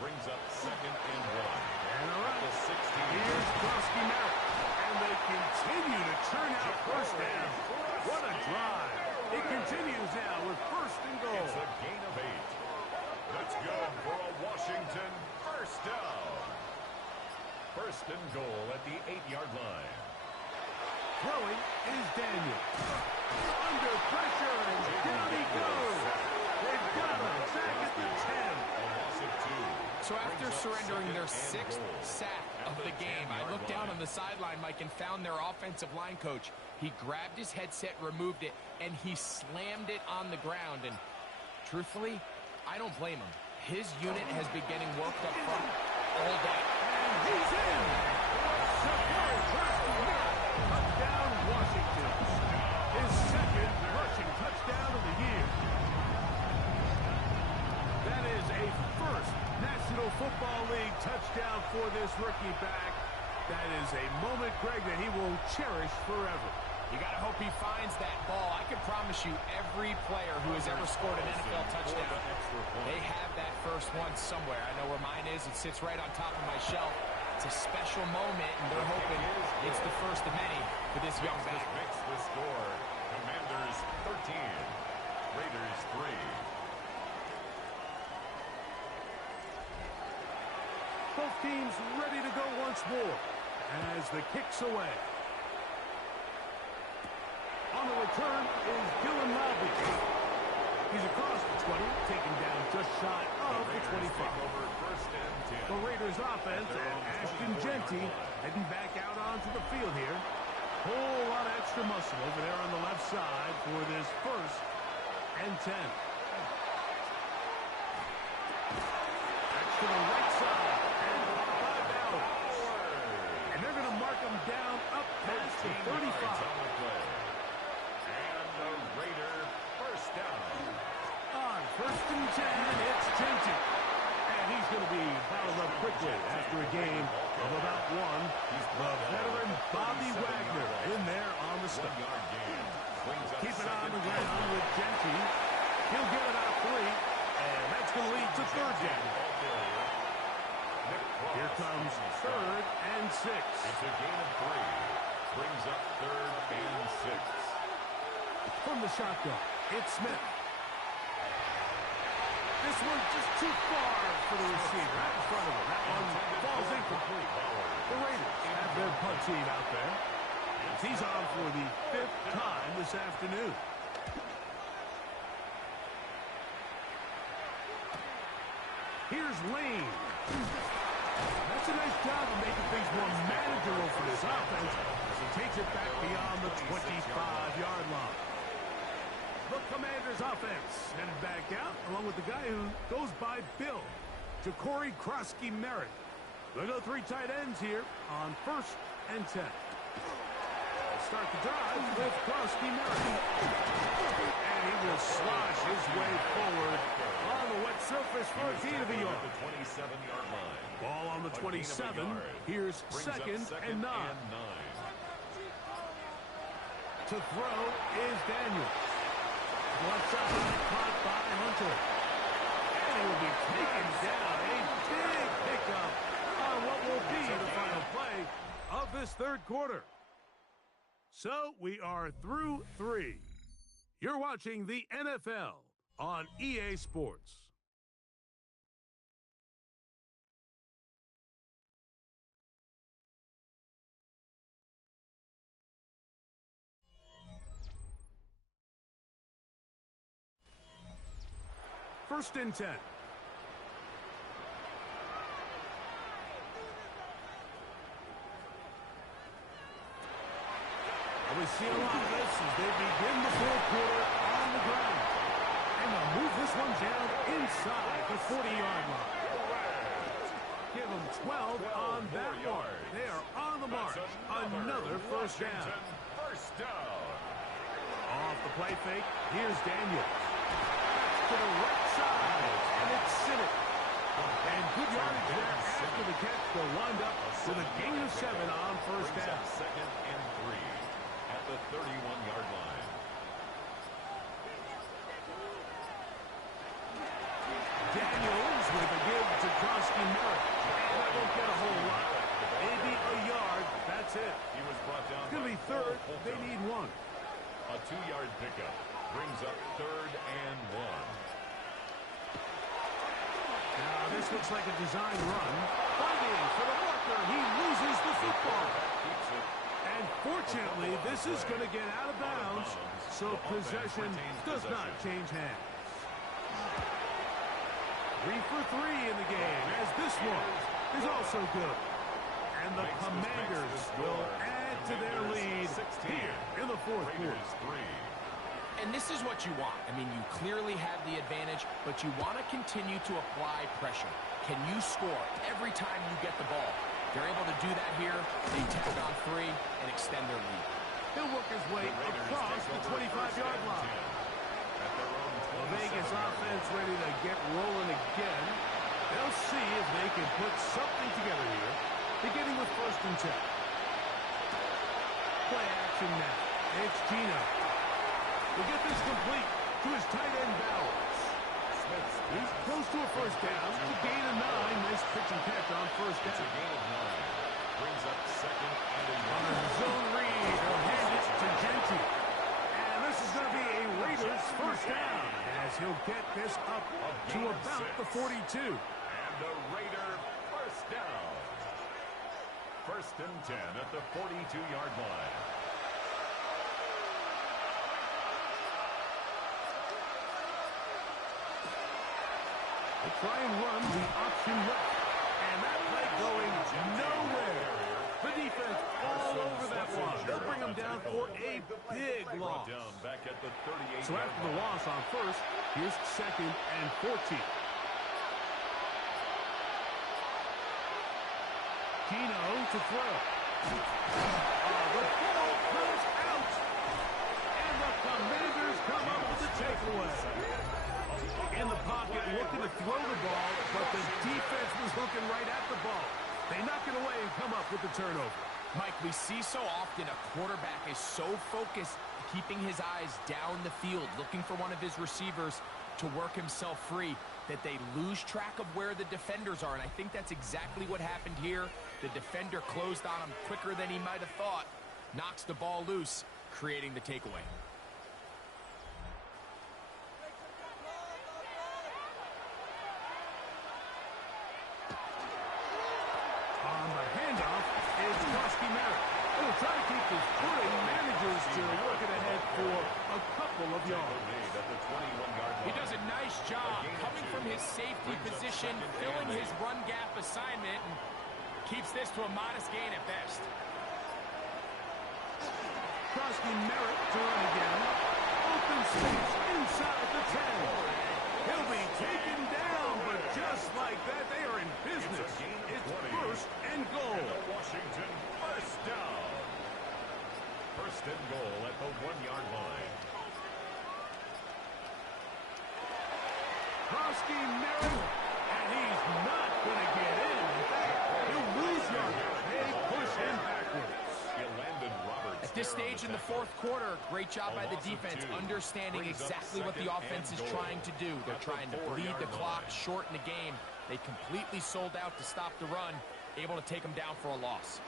Brings up 2nd and 1. And a run. The 16. Here's Krosky Merritt. And they continue to churn out 1st down. What a drive. It continues now with 1st and goal. It's a gain of 8. That's good for a Washington 1st down. 1st and goal at the 8-yard line. Throwing is Daniel. Under pressure, and down he goes. They've got him back at the 10. A loss of 2. So after surrendering their 6th sack of the game, I looked down on the sideline, Mike, and found their offensive line coach. He grabbed his headset, removed it, and he slammed it on the ground. And truthfully, I don't blame him. His unit has been getting worked up front all day. And he's in. Superb touchdown, Washington. His 2nd rushing touchdown of the year. That is a 1st National Football League touchdown for this rookie back. That is a moment, Greg, that he will cherish forever. You got to hope he finds that ball. I can promise you every player who has ever scored an NFL touchdown, they have that first one somewhere. I know where mine is. It sits right on top of my shelf. It's a special moment, and they're hoping it's the first of many for this young back. Makes the score. Commanders 13, Raiders 3. Both teams ready to go once more as the kick's away. On the return is Dylan Loudby. He's across the 20, taken down just shy of the 25. The Raiders offense and Ashton Jeanty heading back out onto the field here. Whole lot of extra muscle over there on the left side for this 1st and 10. Back to the right side. And 5 down. And they're going to mark him down up past the 35. And the Raider first down. On 1st and 10, it's Jeanty. And he's going to be fouled up quickly after a game of about one. The veteran Bobby Wagner in there on the stop. Keep it on the ground with Jeanty. He'll get it out 3. And that's going to lead to 3rd down. Here comes 3rd and 6. It's a gain of 3. Brings up 3rd and 6. From the shotgun, it's Smith. This one just too far for the receiver. Right in front of him. That one falls incomplete. The Raiders have their punt team out there. He's on for the 5th time this afternoon. Here's Lane. That's a nice job of making things more manageable for this offense as he takes it back beyond the 25-yard line. The Commanders offense headed back out along with the guy who goes by Bill, Ja'Cory Krosky-Merritt. They'll go 3 tight ends here on 1st and 10. They'll start the drive with Krosky-Merritt. And he will slosh his way forward on the wet surface for a gain of a yard. The 27-yard line. Ball on the 27. Here's 2nd and 9. To throw is Daniels. Left side, caught by Hunter. And he will be taken down. A big pickup on what will be the final play of this 3rd quarter. So we are through 3. You're watching the NFL on EA Sports. First and 10. We see a lot of this as they begin the 4th quarter on the ground. And they'll move this one down inside the 40-yard line. Give them 12 on that one. They are on the march. Another first down. First down. Off the play fake, here's Daniels. To the right side, and it's Sinnott. And good yardage there after the catch. They'll wind up with a gain of 7 on first down. 2nd and 3 at the 31-yard line. Daniels with a give to Krosky-Merritt. And that won't get a whole lot. Maybe a yard. That's it. He was brought down. It's going to be 3rd. They need 1. A 2-yard pickup brings up 3rd and 1. Now this looks like a design run. Fighting for the marker. He loses the football. And fortunately, this is going to get out of bounds, so possession does not change hands. 3 for 3 in the game, as this one is also good. And the Commanders will add to their lead here in the 4th quarter. And this is what you want. I mean, you clearly have the advantage, but you want to continue to apply pressure. Can you score every time you get the ball? They're able to do that here. They tack on 3 and extend their lead. He'll work his way across the 25-yard line. The Vegas offense ready to get rolling again. They'll see if they can put something together here, beginning with 1st and 10. Play action now. It's Gino. We'll get this complete to his tight end Bowers. Smith's He's close to a first down. It's a gain of 9. Nice pitch and catch on first down. It's a gain of 9. Brings up second and On a zone read, he'll hand it to Genty. And this is going to be a Raiders first down as he'll get this up to about the 42. And a Raider first down. First and 10 at the 42-yard line. They try and run the option left. And that play going nowhere. The defense all over that one. They'll bring them down for a big loss. So after the loss on first, here's second and 14. Keno to throw. The ball comes out. And the Commanders come up with the takeaway. In the pocket, looking to throw the ball, but the defense was looking right at the ball. They knock it away and come up with the turnover. Mike, we see so often a quarterback is so focused, keeping his eyes down the field, looking for one of his receivers to work himself free, that they lose track of where the defenders are. And I think that's exactly what happened here. The defender closed on him quicker than he might have thought, knocks the ball loose, creating the takeaway. On the handoff is Merritt. He'll try to keep his footing, manages to work it ahead for a couple of yards. He does a nice job coming from his safety position, filling his run gap assignment, and keeps this to a modest gain at best. Merritt to run again. Open space inside the 10. He'll be taken down, but just like that, they are in business. It's first and goal. Washington first down. First and goal at the 1-yard line. Merritt, and he's not going to get in. In fact, he'll lose yardage. They push him backwards. At this stage in the fourth quarter, great job by the defense, understanding exactly what the offense is trying to do. They're trying to bleed the clock, shorten the game. They completely sold out to stop the run, able to take them down for a loss.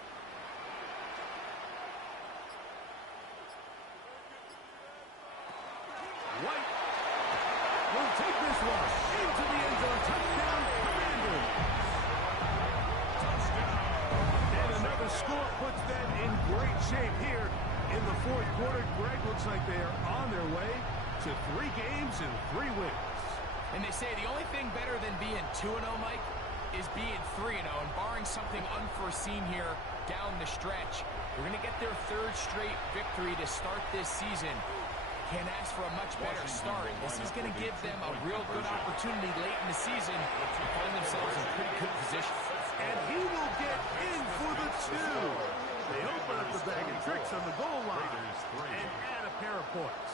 White will take this one into the end zone. Touchdown, Commanders. And another score puts them in great shape here in the fourth quarter. Greg, looks like they are on their way to 3 games and 3 wins. And they say the only thing better than being 2-0, Mike, is being 3-0. And barring something unforeseen here down the stretch, we're going to get their 3rd straight victory to start this season. Can't ask for a much better start. This is going to give them a real good opportunity late in the season to find themselves in pretty good position. And he will get in for the 2. They open up the bag of tricks on the goal line and add a pair of points.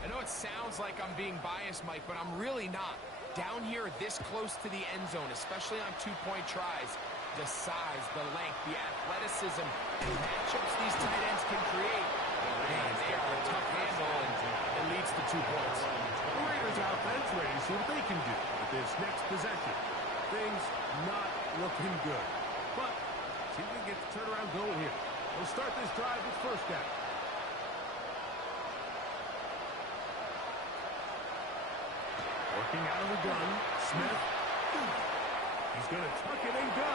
I know it sounds like I'm being biased, Mike, but I'm really not. Down here this close to the end zone, especially on 2-point tries, the size, the length, the athleticism, and matchups these tight ends can create. Man, they are a tough handle, and it leads to 2 points. The Raiders offense ready to see what they can do with this next possession. Things not looking good. But see if we can get the turnaround going here. We'll start this drive with first down. Working out of the gun, Smith. He's going to tuck it and go.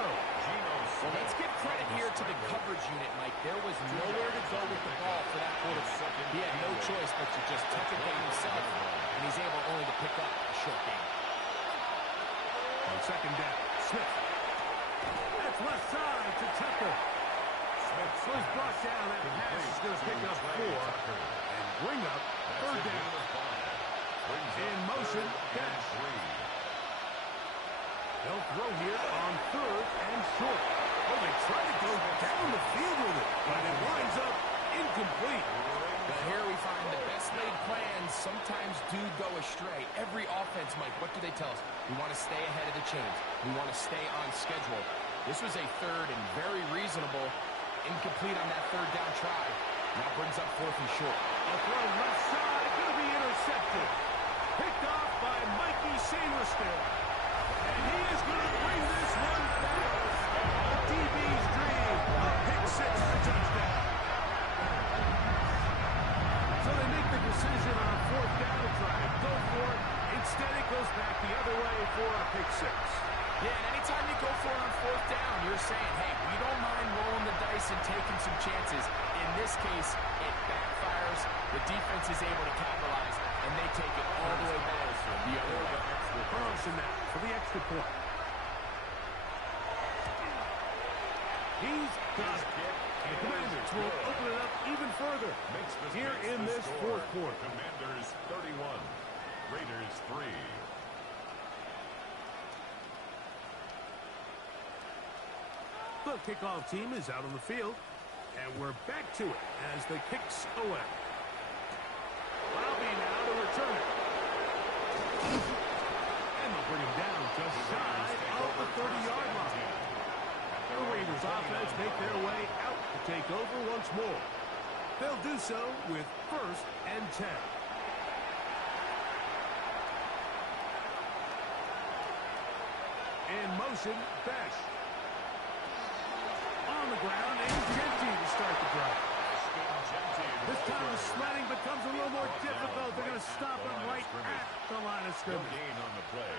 Well, let's give credit here to the coverage unit, Mike. There was nowhere to go with the ball for that quarterback. He had no choice but to just tuck it down himself, and he's able only to pick up a short gain. On second down, Smith. That's left side to Tucker. Smith was brought down. That pass is going to pick up 4 and bring up third down. In motion, dash. They'll throw here on 3rd and short. Oh, they try to do go astray, every offense, Mike, what do they tell us? We want to stay ahead of the chains. We want to stay on schedule. This was a third and very reasonable, incomplete on that third down try. Now brings up fourth and short. A throw left side, going to be intercepted. Picked off by Mikey Sainriston. And he is going to bring this one back. A DB's dream. A pick six for touchdown. So they make the decision on fourth down to try and go for it. Instead, it goes back the other way for a pick six. Yeah, and anytime you go for it on fourth down, you're saying, hey, we don't mind rolling the dice and taking some chances. In this case, it backfires. The defense is able to capitalize, and they take it all the way back the other way. Carlson now for the extra point. He's got it. And the Commanders will open it up even further here in this fourth quarter. Commanders 31, Raiders 3. The kickoff team is out on the field, and we're back to it as the kicks away. Bobby now to return it. And they'll bring him down just shy of the 30-yard line. The Raiders offense make their way out to take over once more. They'll do so with 1st and 10. In motion, Besh. On the ground, and Genty to start the drive. This time the sledding becomes a little more difficult. They're going to stop him right at the line of scrimmage. Gain on the play.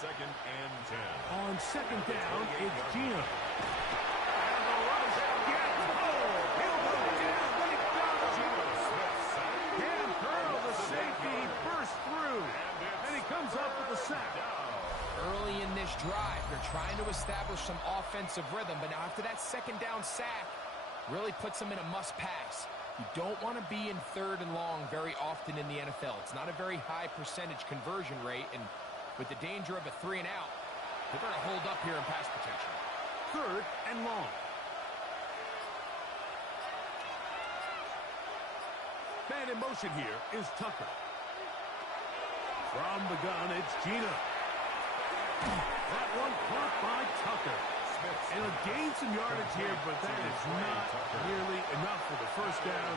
2nd and 10. On 2nd down, it's Gino. And the rush gets hold. He'll go down. They got him. Cam Curl, the safety, bursts through. And he comes up with the sack. Early in this drive, they're trying to establish some offensive rhythm, but now after that 2nd down sack, really puts them in a must-pass. You don't want to be in 3rd and long very often in the NFL. It's not a very high percentage conversion rate, and with the danger of a 3 and out, they're going to hold up here in pass protection. 3rd and long. Man in motion here is Tucker. From the gun, it's Gino. That one caught by Tucker. And he'll gain some yardage here, but that is not nearly enough for the 1st down.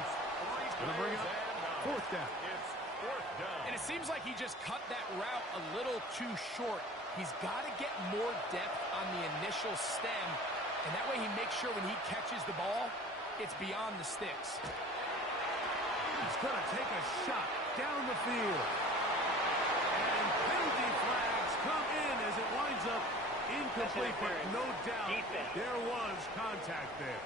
Going to bring up 4th down. And it seems like he just cut that route a little too short. He's got to get more depth on the initial stem, and that way he makes sure when he catches the ball, it's beyond the sticks. He's going to take a shot down the field. And penalty flags come in as it winds up incomplete, but no doubt there was contact there.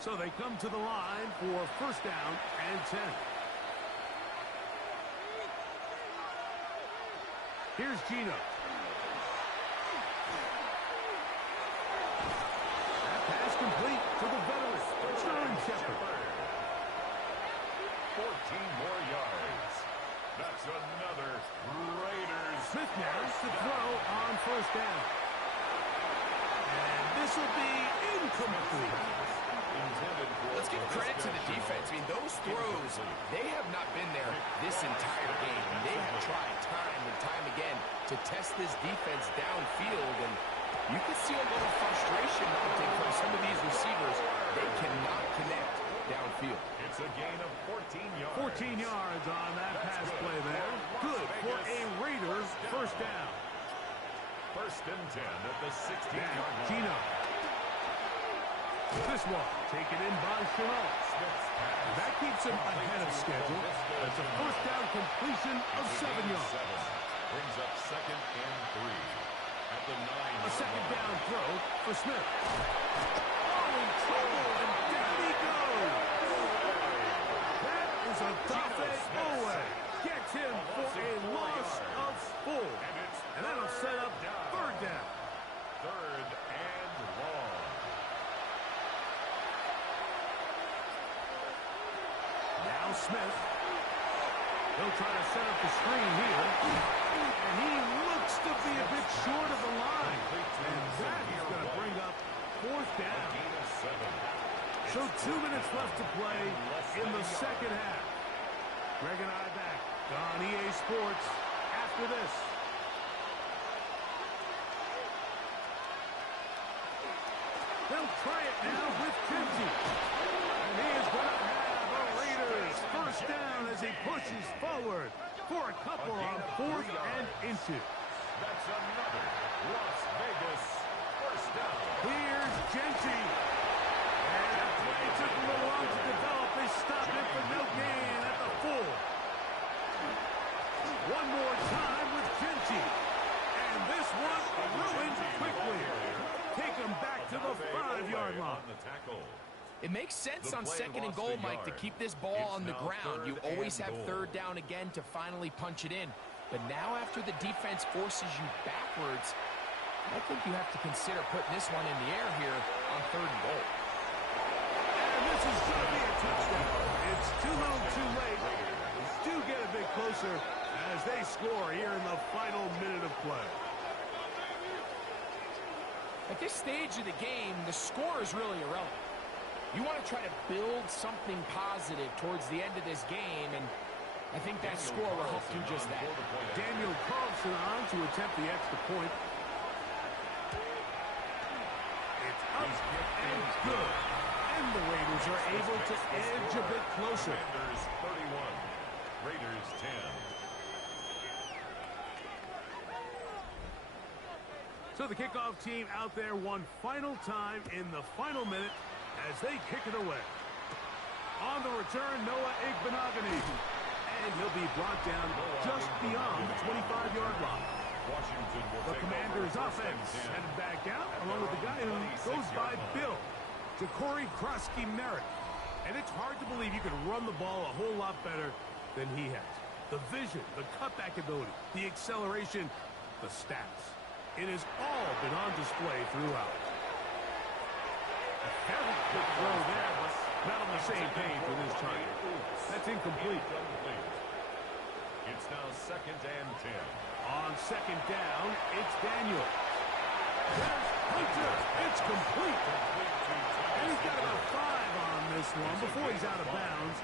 So they come to the line for 1st down and 10. Here's Gino. That pass complete to the veteran, Sterling Shepard. 14 more yards. That's another Raiders. Smith now to throw on 1st down. And this will be incomplete. Let's give credit to the defense. I mean, those throws, they have not been there this entire game. They have tried time and time again to test this defense downfield, and you can see a little frustration mounting from some of these receivers. They cannot connect downfield. It's a gain of 14 yards. 14 yards on that pass play there. Good for a Raiders 1st down. 1st and 10 at the 16-yard line. Gino. This one taken in by Chenault. That keeps him ahead of schedule. That's a 1st down completion of 7 yards. Brings up 2nd and 3 at the 9. A 2nd down throw for Smith. Oh, in trouble, and down he goes. That is a Tafe Owe. Gets him for a loss of 4. And that'll set up 3rd down. 3rd and long. Now Smith. He'll try to set up the screen here. And he looks to be a bit short of the line. And that is going to bring up 4th down. So 2 minutes left to play. in the second half. Greg and I back on EA Sports after this. They'll try it now with Kenji. And he is going to have a Raiders first down as he pushes forward for a couple on 4th and inches. That's another Las Vegas first down. Here's Genty. And that play took a little long to develop. They stopped it for no gain at the 4. One more time with Genty. And this one ruined quickly. Take him back to the 5-yard line. It makes sense on 2nd and goal, Mike, to keep this ball on the ground. You always have 3rd down again to finally punch it in. But now after the defense forces you backwards, I think you have to consider putting this one in the air here on 3rd and goal. And this is going to be a touchdown. It's too little too late. Do get a bit closer as they score here in the final minute of play. At this stage of the game, the score is really irrelevant. You want to try to build something positive towards the end of this game, and I think that score will help do just that. Daniel Carlson on to attempt the extra point. It's up and good. And the Raiders are able to edge a bit closer. Commanders 31, Raiders 10. So the kickoff team out there one final time in the final minute as they kick it away. On the return, Noah Igbenogany. And he'll be brought down just beyond the 25-yard line. The Commanders' offense headed back out along with the guy who goes by Bill, Ja'Cory Krosky-Merritt. And it's hard to believe you can run the ball a whole lot better than he has. The vision, the cutback ability, the acceleration, the stats. It has all been on display throughout. A very quick throw there, but not on the same page with his target. That's incomplete. It's now 2nd and 10. On 2nd down, it's Daniel. There's Hunter. It's complete. And he's got about 5 on this one before he's out of bounds.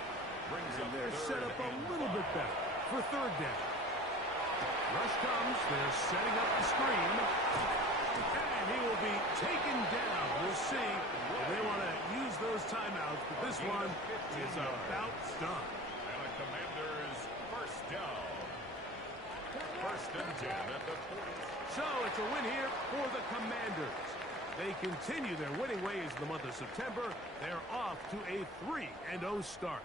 And they're set up a little bit better for 3rd down. Rush comes. They're setting up the screen. And he will be taken down. We'll see if they want to use those timeouts. But this one is about done. And a Commanders first down. 1st and 10 at the 40. So it's a win here for the Commanders. They continue their winning ways in the month of September. They're off to a 3-0 start.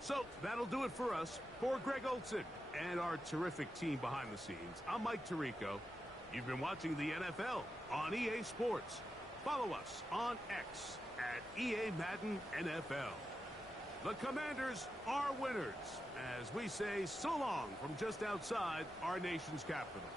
So that'll do it for us. For Greg Olson and our terrific team behind the scenes, I'm Mike Tirico. You've been watching the NFL on EA Sports. Follow us on X at EA Madden NFL. The Commanders are winners, as we say so long from just outside our nation's capital.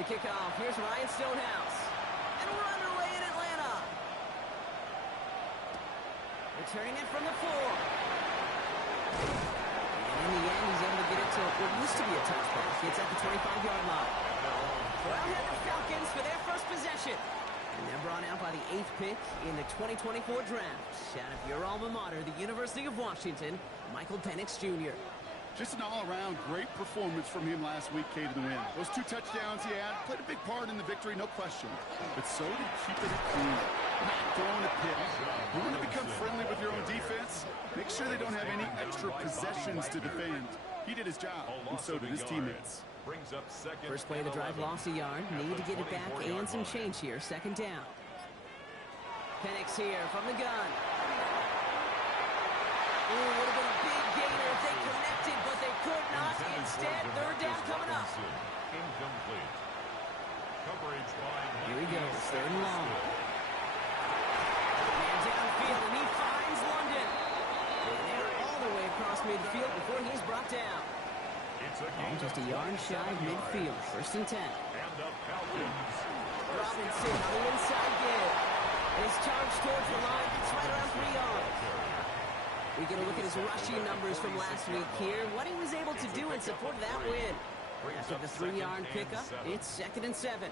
To kick off, here's Ryan Stonehouse. And we're underway in Atlanta. Returning it from the 4. And in the end, he's able to get it to what used to be a touchback. It's at the 25-yard line. Well, here the Falcons for their first possession. And they're brought out by the 8th pick in the 2024 draft. Out of your alma mater, the University of Washington, Michael Penix Jr. Just an all-around great performance from him last week, K, to the win. Those 2 touchdowns he had played a big part in the victory, no question. But so did keeping it clean, not throwing a pick. You want to become friendly with your own defense? Make sure they don't have any extra possessions to defend. He did his job, and so did his teammates. First play of the drive, lost a yard. Need to get it back and some change here. Second down. Penix here from the gun. Ooh, would have been a big gainer if they connected, but they could not. Instead, third down coming up. Incomplete. Coverage by Here he goes, third and long. Man downfield, and he finds London. And they're all the way across midfield before he's brought down. And just a yard shy of midfield, first and 10. And the Falcons. Robinson on the inside give. And his charge towards the line, it's right around 3 yards. We get a look at his rushing numbers from last week here. What he was able to do in support of that win. After the 3-yard pickup, it's second and 7.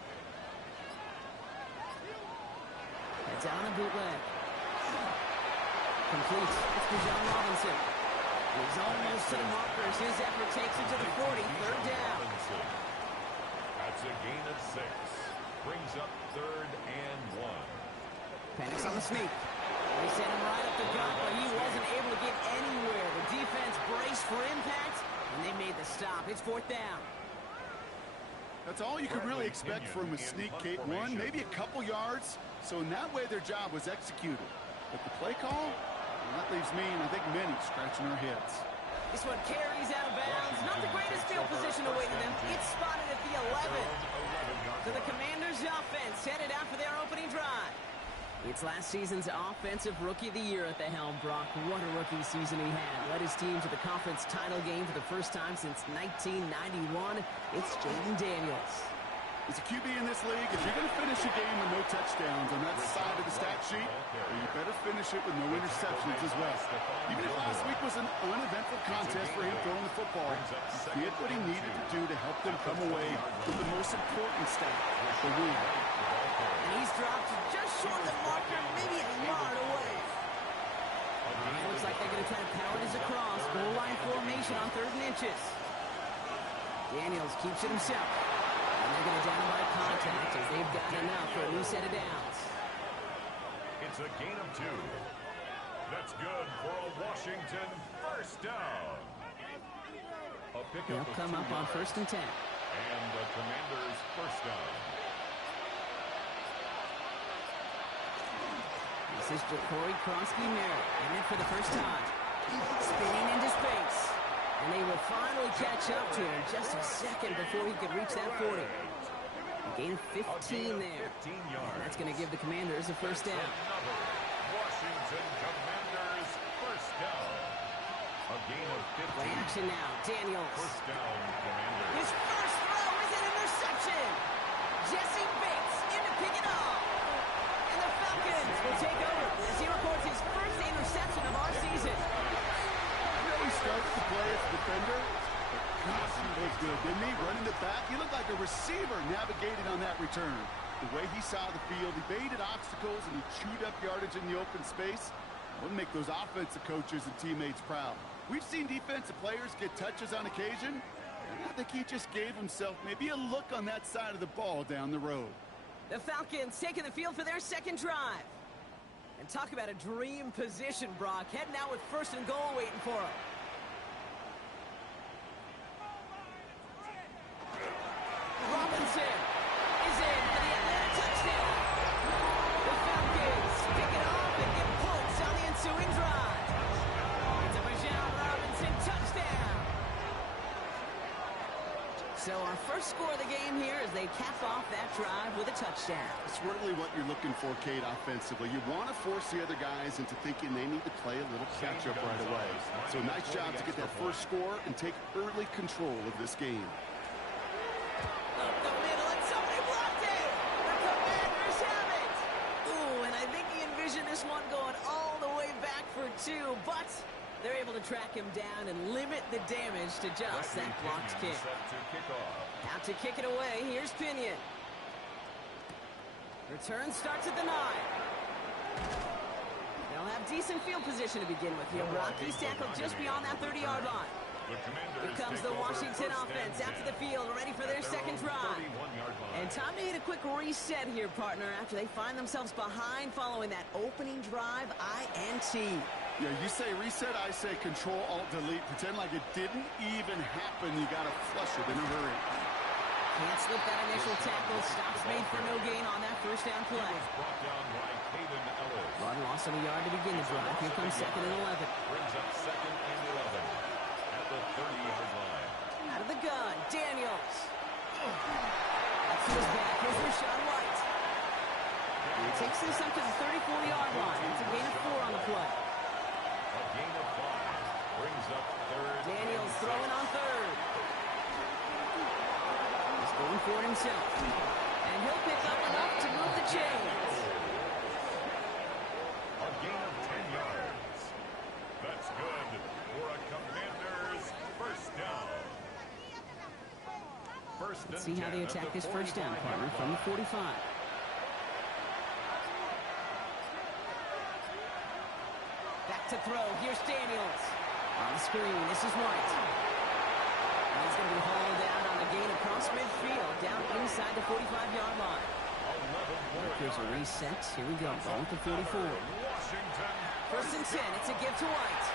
Heads out on a bootleg. Complete. It's for John Robinson. He's almost to the markers. His effort takes it to the 40. Third down. That's a gain of 6. Brings up 3rd and 1. Penix on the sneak. They sent him right up the gut, but he wasn't able to get anywhere. The defense braced for impact, and they made the stop. It's 4th down. That's all you could really expect from a sneak, Kate. 1, maybe a couple yards. So in that way, their job was executed. But the play call, well, that leaves me and I think many scratching our heads. This one carries out of bounds. Not the greatest field position awaiting them. It's spotted at the 11. So the Commanders' offense headed out for their opening drive. It's last season's Offensive Rookie of the Year at the helm, Brock. What a rookie season he had. Led his team to the conference title game for the first time since 1991. It's Jaden Daniels. As a QB in this league, if you're going to finish a game with no touchdowns on that side of the stat sheet, you better finish it with no interceptions as well. Even if last week was an uneventful contest for him throwing the football, he did what he needed to do to help them come away with the most important stat, the win. And he's dropped just short of the marker, maybe a yard away. And it looks like they're going to try to power this across. Goal line formation on 3rd and inches. Daniels keeps it himself. And they're going to down by contact as they've got enough for a new set of downs. It's a gain of 2. That's good for a Washington first down. A pickup They'll come up on 1st and 10. And the Commanders first down. This is Ja'Cory Kronsky-Merritt, and in for the first time. Spinning into space. And they will finally catch up to him just a second before he could reach that 40. A gain of 15 there. And that's going to give the Commanders a first down. Washington Commanders first down. A gain of 15. Play action now. Daniels. First down, Commanders. His first throw is an interception. Jesse Bates in to pick it off. And the Falcons will take over as he records his first interception of our season. He started to play as a defender, but gosh, he was good, didn't he? Running the back, he looked like a receiver navigating on that return. The way he saw the field, he baited obstacles and he chewed up yardage in the open space. Would make those offensive coaches and teammates proud. We've seen defensive players get touches on occasion, and I think he just gave himself maybe a look on that side of the ball down the road. The Falcons taking the field for their second drive. And talk about a dream position, Brock. Heading out with 1st and goal waiting for him. Robinson is in for the Atlanta touchdown. The Falcons pick it off and get points on the ensuing drive. It's a Bijan Robinson touchdown. So our first score of the game here as they cap off that drive with a touchdown. It's really what you're looking for, Kate, offensively. You want to force the other guys into thinking they need to play a little catch-up right away. So nice job to get that first score and take early control of this game. Up the middle, it's up They're able to track him down and limit the damage to just that blocked kick. Out to kick it away, here's Pinion. Return starts at the 9. They'll have decent field position to begin with here. Rocky's tackled just beyond that 30-yard line. Here comes the Washington offense out to the field, ready for their second drive. And time to hit a quick reset here, partner, after they find themselves behind following that opening drive INT. Yeah, you say reset, I say Control-Alt-Delete. Pretend like it didn't even happen. You got to flush it in a hurry. Can't slip that initial tackle. Stops made for no gain on that first down play. One loss of a yard to begin the drive. Here comes 2nd and 11. Brings up 2nd and 11 at the 30-yard line. Out of the gun, Daniels. That's to his back. Here's Rashawn White. And he takes this up to the 34-yard line. It's a gain of 4 on the play. A gain of 5 brings up 3rd. Daniels throwing on 3rd. He's going for it himself. And he'll pick up enough to move the chains. A gain of 10 yards. That's good for a Commanders first down. Let's see how they attack this first down, partner, from the 45. Back to throw. Here's Daniels. On the screen, this is White. And he's going to be hauled out on a gain across midfield, down inside the 45-yard line. Here's a reset. Here we go. Ball at the 44. First and 10. It's a give to White.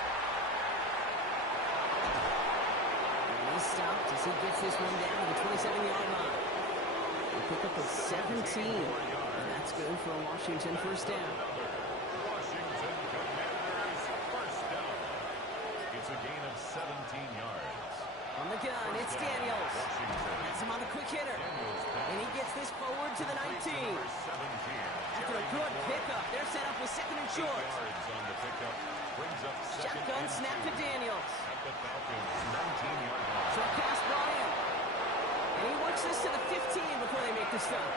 And he's stopped as he gets this one down to the 27-yard line. He'll pick up a 17. And that's good for a Washington first down. Washington Commanders first down. It's a gain of 17 yards. On the gun, it's Daniels. Has him on the quick hitter. And he gets this forward to the 19. After a good pickup, they're set up with 2nd and short. Shotgun snap to Daniels. Short pass brought in. And he works this to the 15 before they make the stop.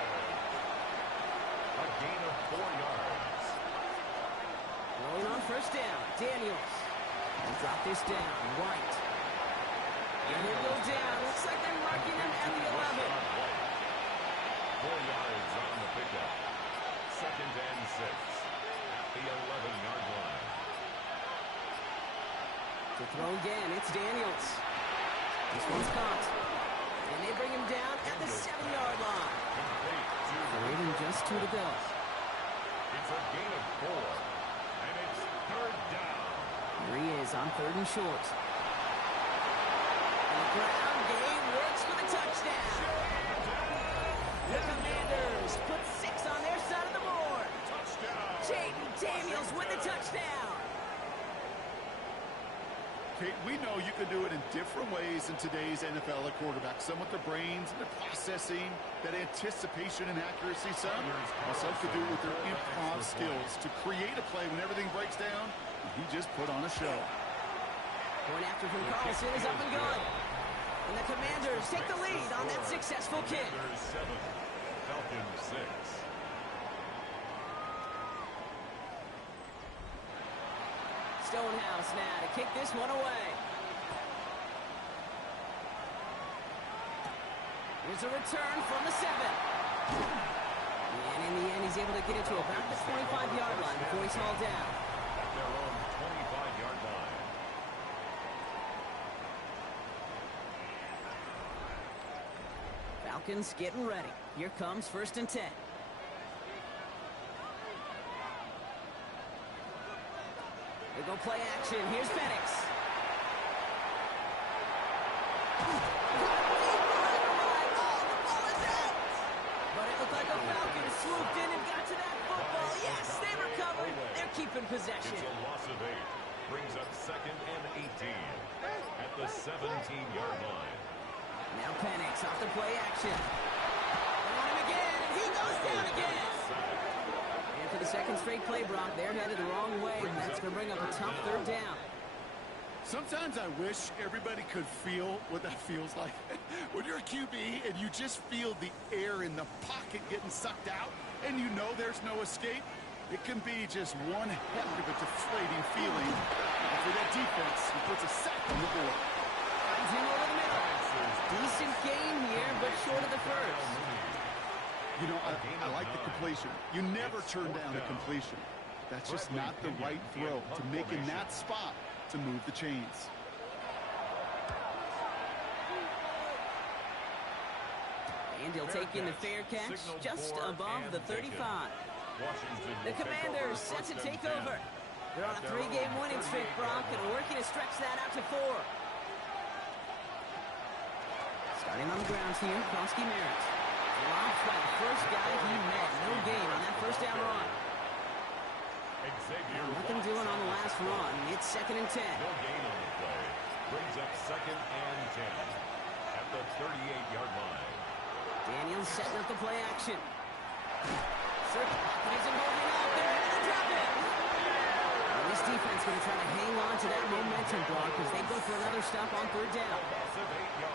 A gain of 4 yards. Rolling on first down, Daniels. And drop this down, White. And he'll go down. Looks like they're marking him at the 11. 4 yards on the pickup. 2nd and 6 at the 11-yard line. To throw again, it's Daniels. This one's caught. And they bring him down at the 7-yard line. Third and just 2 to go. It's a gain of 4. And it's 3rd down. Here he is on 3rd and short. And the ground game works for the touchdown. The Commanders put 6 on their side of the board. Jaden Daniels with the touchdown. Kate, we know you can do it in different ways in today's NFL at quarterback. Some with their brains and their processing, that anticipation and accuracy. Some could do it with their improv skills to create a play when everything breaks down. He just put on a show. Going after from Carlson is up and good. And the Commanders take the lead on that successful kick. Commanders 7, Falcons 6. Stonehouse now to kick this one away. Here's a return from the 7. And in the end, he's able to get it to about the 25-yard line before he's hauled down. At their own 25-yard line. Falcons getting ready. Here comes 1st and 10. They go play action. Here's Penix. But it looked like a Falcon swooped in and got to that football. Yes, they recovered. They're keeping possession. It's a loss of 8. Brings up 2nd and 18 at the 17-yard line. Now Penix off the play action. They want him again, and he goes down again. And for the second straight play, Brock, they're headed the wrong way, and that's going to bring up a tough 3rd down. Sometimes I wish everybody could feel what that feels like. When you're a QB and you just feel the air in the pocket getting sucked out and you know there's no escape, it can be just one heck of a deflating feeling. And for that defense, completion. You never turn down a completion. That's just not the right throw to make in that spot to move the chains. And he'll take in the fair catch just above the 35. The Commanders set to take over. They're on a 3-game winning streak, Brock, and working to stretch that out to 4. Starting on the grounds here, Koski Merritt. Blocked by the first guy he met. No gain on that first down run. Nothing doing on the last run. It's 2nd and 10. No gain on the play. Brings up 2nd and 10 at the 38-yard line. Daniels setting up the play action. Isn't holding up. They're going to drop it. Well, this defense going to try to hang on to that momentum block as they go for another stop on 3rd down.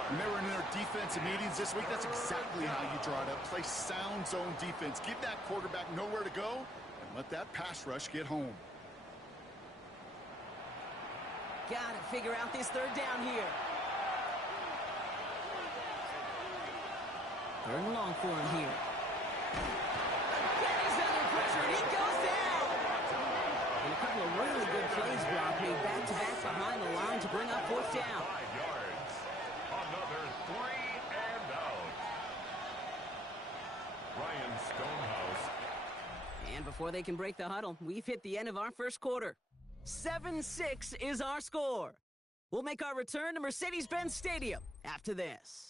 Remember in their defensive meetings this week, that's exactly how you draw it up. Play sound zone defense. Give that quarterback nowhere to go and let that pass rush get home. Got to figure out this 3rd down here. 3rd and long for him here. He's under pressure, and he goes down. And a couple of really good plays, Brock, made back-to-back behind the line to bring up 4th down. 5 yards. Another 3 and out. Ryan Stonehouse. And before they can break the huddle, we've hit the end of our first quarter. 7-6 is our score. We'll make our return to Mercedes-Benz Stadium after this.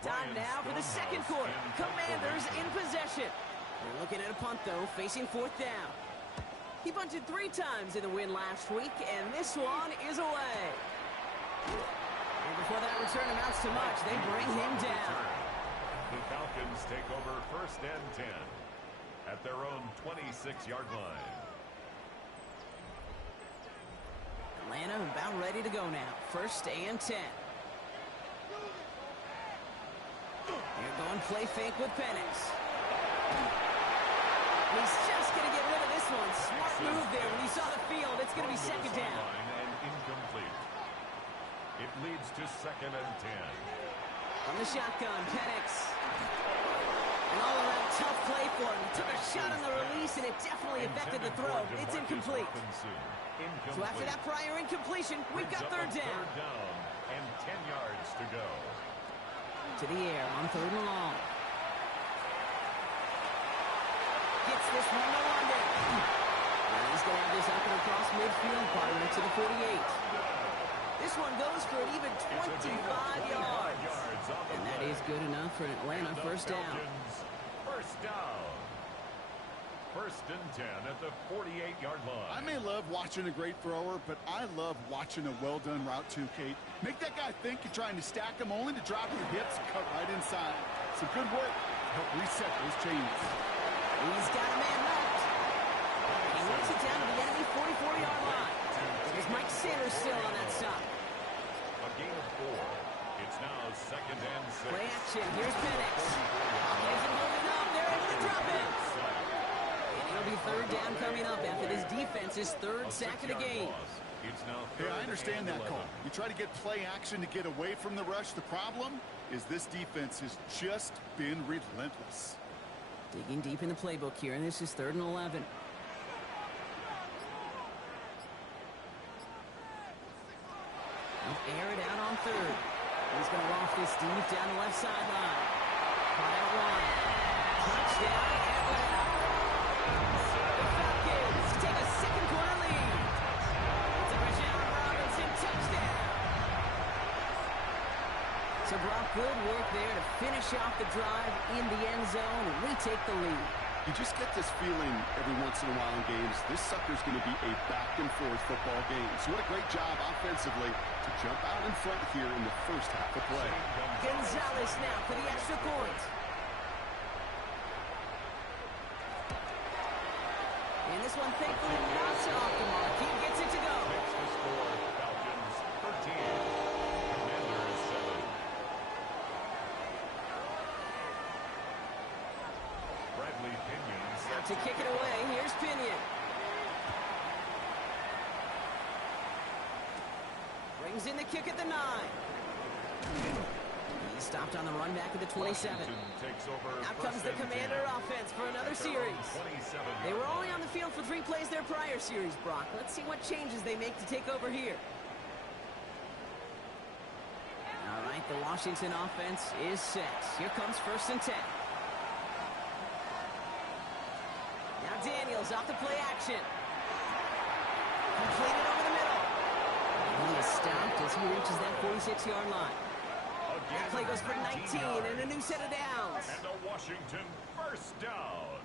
Time now for the 2nd quarter. Commanders in possession. We're looking at a punt, though, facing 4th down. He bunted 3 times in the win last week, and this one is away. And before that return amounts to much, they bring him down. The Falcons take over 1st and 10 at their own 26-yard line. Atlanta about ready to go now. 1st and 10. They're going play fake with Penix. He's just going to get rid of this one. Smart move there. When he saw the field, it's going to be 2nd down. And incomplete. It leads to 2nd and 10. From the shotgun, Penix. And all around tough play for him. He took a shot on the release, and it definitely affected the throw. It's incomplete. So after that prior incompletion, we've got 3rd down. 3rd down and 10 yards to go. To the air on 3rd and long. Gets this one to London. And he's going to have this up and across midfield, partner to the 48. This one goes for an even 25 yards. And that is good enough for an Atlanta 1st down. 1st down. 1st and 10 at the 48-yard line. I may love watching a great thrower, but I love watching a well-done route too, Kate. Make that guy think you're trying to stack him only to drop your hips, cut right inside. Some good work to help reset those chains. He's got a man left. He works it down to the enemy 44-yard line. There's Mike Sanders still on that stop. A gain of 4. It's now 2nd and 6. Play action. Here's Penix. There's him holding up. They're able to drop it. It'll be 3rd down coming up after this defense's 3rd sack of the game. Hey, I understand that call. You try to get play action to get away from the rush. The problem is this defense has just been relentless. Digging deep in the playbook here, and this is 3rd and 11. He'll air it out on 3rd. He's going to loft this deep down the left sideline. Caught out wide. Touchdown, Atlanta. The Falcons take a 2nd quarter lead. It's a Rashawn Robinson touchdown. So Brock, good work there to finish off the drive in the end zone. We take the lead. You just get this feeling every once in a while in games. This sucker's going to be a back-and-forth football game. So what a great job offensively to jump out in front here in the first half of play. Gonzalez now for the extra point. And this one thankfully not off the mark. He gets it to go. Makes the score Falcons 13. Commanders 7. to kick it away. Here's Pinion. Brings in the kick at the 9. He stopped on the run back at the 27. Out comes the Commander offense for another series. They were only on the field for 3 plays their prior series, Brock. Let's see what changes they make to take over here. All right, the Washington offense is set. Here comes 1st and 10. Now Daniels off the play action. Completed over the middle. He is stopped as he reaches that 46-yard line. That play goes for 19 and a new set of downs. And a Washington first down.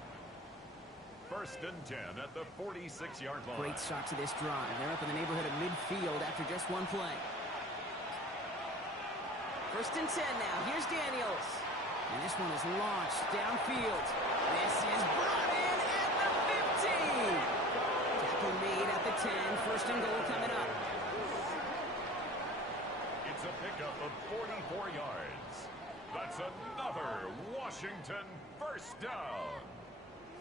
1st and 10 at the 46-yard line. Great start to this drive. They're up in the neighborhood of midfield after just 1 play. 1st and 10 now. Here's Daniels. And this one is launched downfield. This is brought in at the 15. Tackle made at the 10. 1st and goal coming up. It's a pickup of 44 yards. That's another Washington first down.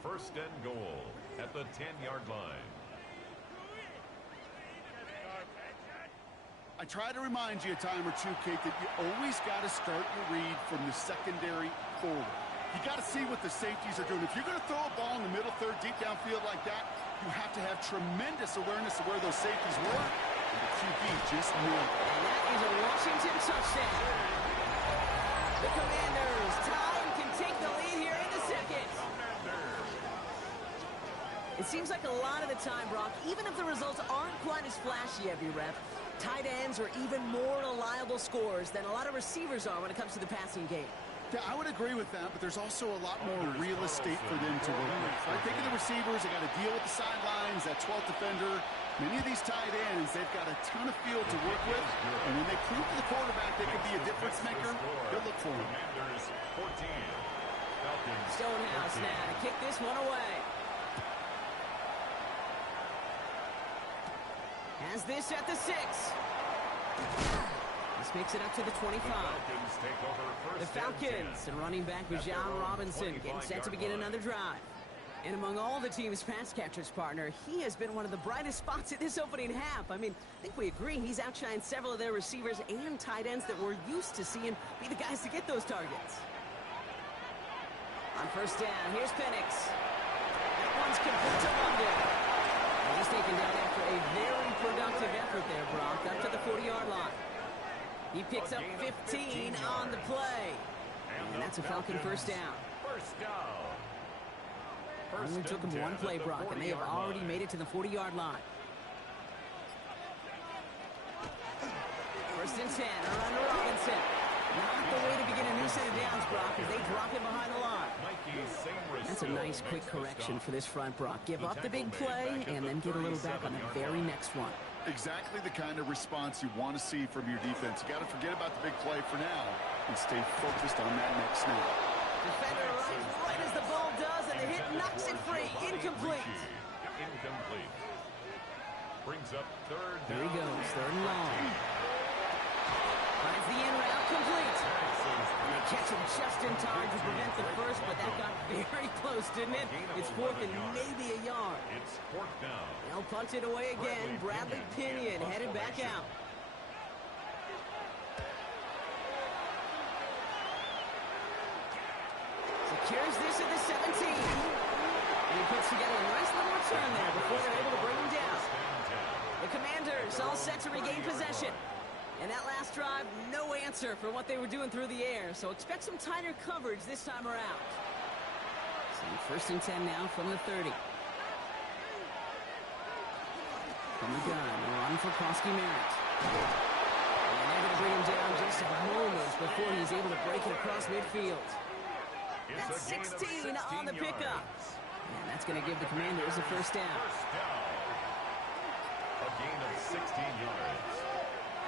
1st and goal at the 10-yard line. I try to remind you a time or two, Kate, that you always got to start your read from the secondary forward. You got to see what the safeties are doing. If you're going to throw a ball in the middle third, deep downfield like that, you have to have tremendous awareness of where those safeties were. And the QB just knew it. And that is a Washington touchdown. The Commanders tie and can take the lead here in the second. It seems like a lot of the time, Brock, even if the results aren't quite as flashy every rep, tight ends are even more reliable scorers than a lot of receivers are when it comes to the passing game. Yeah, I would agree with that, but there's also a lot more real estate for them to work with. I think of the receivers, they got to deal with the sidelines, that 12th defender. Many of these tight ends, they've got a ton of field to work with, and when they prove to the quarterback they can be a difference maker, they'll look for him. Commanders 14. Falcons Stonehouse 13. now to kick this one away. Has this at the 6. This makes it up to the 25. Falcons take over The first and 10. Falcons and running back Bijan Robinson getting set to begin another drive. And among all the team's pass catchers, partner, he has been one of the brightest spots in this opening half. I mean, I think we agree he's outshined several of their receivers and tight ends that we're used to seeing be the guys to get those targets. On 1st down, here's Penix. That one's complete to London. And he's taken down after a very productive effort there, Brock, up to the 40-yard line. He picks up 15 on the play. And that's a Falcon first down. First down. Only took him 1 play, Brock, and they have already made it to the 40-yard line. 1st and 10, around to Robinson. Not the way to begin a new set of downs, Brock, as they drop him behind the line. That's a nice quick correction for this front, Brock. Give up the big play and then get a little back on the very next one. Exactly the kind of response you want to see from your defense. You got to forget about the big play for now and stay focused on that next snap. Defender right as the ball does, and the hit knocks it free. Incomplete. Incomplete. Brings up 3rd down. There he goes, 3rd and long. Finds the in route complete. They catch him just in time to prevent the first, but that got very close, didn't it? It's 4th and maybe a yard. It's 4th down. They'll punt it away again. Bradley Pinion headed back out. Secures this at the 17. And he puts together a nice little return there before they're able to bring him down. The Commanders all set to regain possession. And that last drive, no answer for what they were doing through the air. So expect some tighter coverage this time around. So 1st and 10 now from the 30. From the gun, run for Krosky-Merritt. And they're going to bring him down just a moment before he's able to break it across midfield. That's 16 on the pickup. And that's going to give the Commanders a first down. A gain of 16 yards.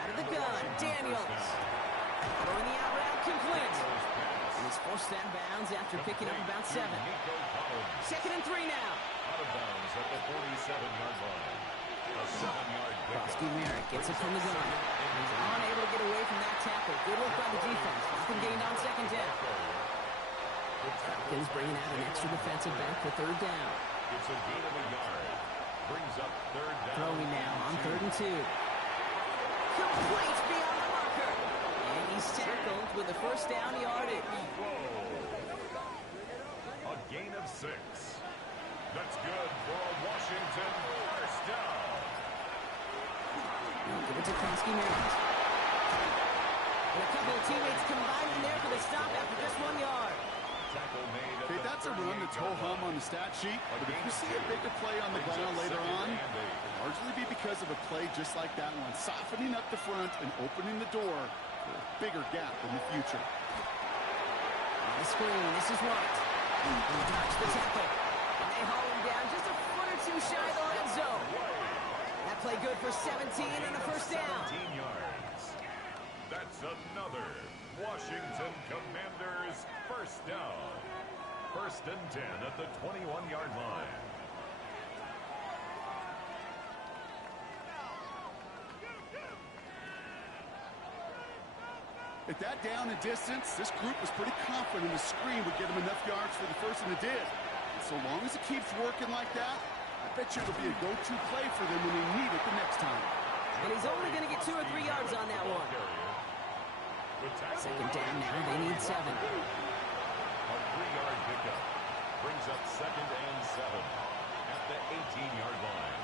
Out of the gun, Daniels. Throwing the out route complete. And he's forced out of bounds after picking up about 7. 2nd and 3 now. Out of bounds at the 47-yard line. A 7-yard pickup. Krosky-Merritt gets it from the gun. He's unable to get away from that tackle. Good work by the defense. Nothing gained on 2nd down. Falcons bringing out an extra defensive back for third down. It's a gain of a yard. Brings up third down. Throwing now on 3rd and 2. Complete beyond the marker. And he's tackled with a first down yardage. A gain of 6. That's good for a Washington first down. Give it to Kronsky Merritt. And a couple of teammates combining there for the stop after just 1 yard. Tackle made. Okay, that's a run that's ho-hum on the stat sheet, but if you see a bigger play on the ground later on, it'll largely be because of a play just like that one, softening up the front and opening the door for a bigger gap in the future. On the screen, this is White. He dodged the tackle. And they haul him down just a foot or two shy of the red zone. That play good for 17 and a first down. 17 yards. That's another Washington Commanders first down. 1st and 10 at the 21-yard line. At that down and distance, this group was pretty confident the screen would get them enough yards for the first, and it did. And so long as it keeps working like that, I bet you it'll be a go-to play for them when they need it the next time. And he's only going to get 2 or 3 yards on that one. Second down now, they need 7. A 3-yard pickup brings up 2nd and 7 at the 18-yard line.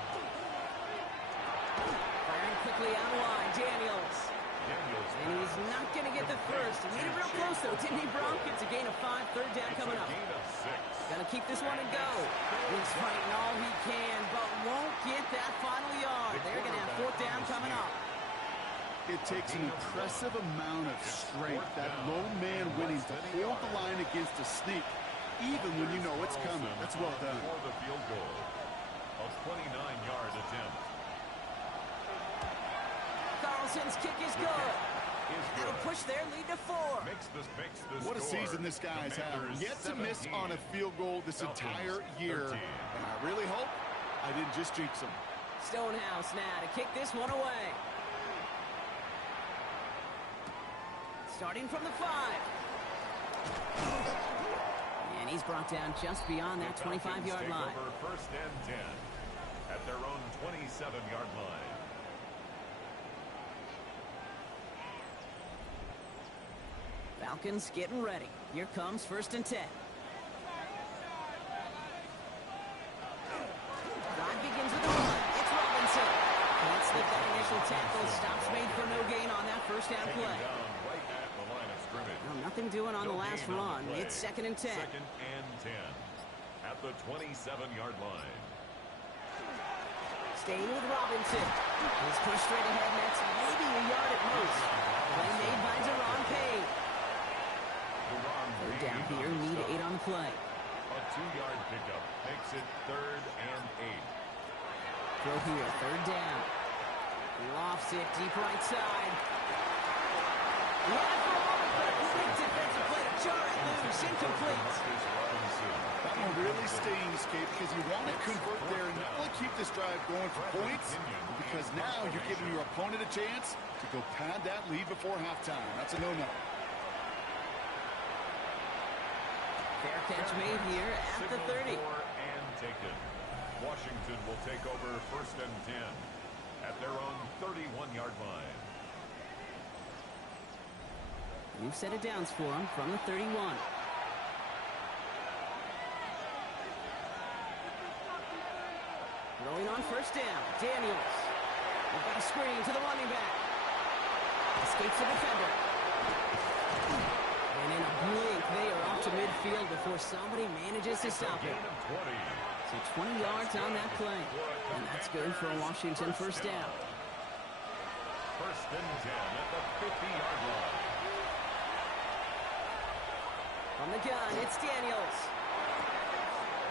Firing quickly out wide, Daniels. And he's not going to get the first. He made it real close, though, didn't he, Bronk? It's a gain of 5, third down coming up. Gain of 6. Got to keep this one and go. He's fighting all he can, but won't get that final yard. They're going to have 4th down coming up. It takes an impressive amount of strength, that lone man winning, to hold the line against a sneak, even when you know it's coming. That's well done. For the field goal. A 29-yard attempt. Carlson's kick is good. That'll push their lead to 4. What a season this guy's having. Yet to miss on a field goal this entire year. And I really hope I didn't just jinx him. Stonehouse now to kick this one away. Starting from the 5. And he's brought down just beyond that 25-yard line. Over 1st and 10 at their own 27-yard line. Falcons getting ready. Here comes 1st and 10. Drive begins with a run. It's Robinson. Can't slip that initial tackle. Stops made for no gain on that first down play. Right at the line of scrimmage. No, nothing doing on the last run. It's 2nd and 10. 2nd and 10 at the 27-yard line. Staying with Robinson. He's pushed straight ahead, and that's maybe a yard at most. Play made by Deron Payne. Third down here, need 8 on the play. A 2-yard pickup makes it 3rd and 8. Throw here, 3rd down. Lofts it deep right side. Yeah, for a moment, but a quick defensive play to jar it loose. Incomplete. That one really stings, Kate, because you want to convert there and not only keep this drive going for points, because now you're giving your opponent a chance to go pad that lead before halftime. That's a no-no. Fair catch made here at the 30. And taken. Washington will take over 1st and 10 at their own 31-yard line. You've set it downs for him from the 31. Throwing on 1st down, Daniels. We've got a screen to the running back. Escapes the defender. And in a blink, they are off to midfield before somebody manages to stop it. So 20 yards on that play. And that's good for a Washington first down. 1st and 10 at the 50-yard line. From the gun, it's Daniels.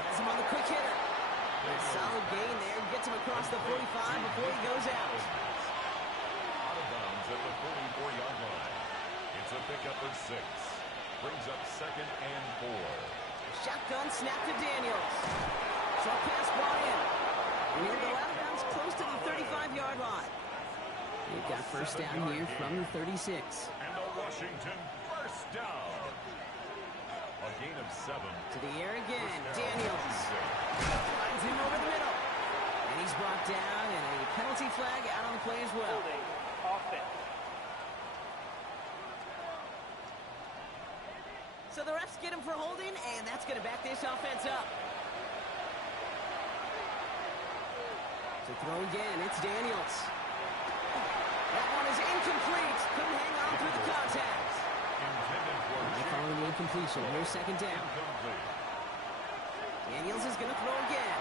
Has him on the quick hitter. A solid gain there. Gets him across the 45 before he goes out. Out of bounds at the 44-yard line. It's a pickup of 6. Brings up 2nd and 4. Shotgun snap to Daniels. Short pass brought in. And he'll go out of bounds close to the 35-yard line. They've got first down here from the 36. And a Washington first down. A A gain of 7. To the air again. Daniels finds him over the middle. And he's brought down, and a penalty flag out on the play as well. Offense. So the refs get him for holding, and that's going to back this offense up. To throw again, it's Daniels. That one is incomplete. Couldn't hang on through the contact. Following the incompletion, here's second down. Daniels is going to throw again.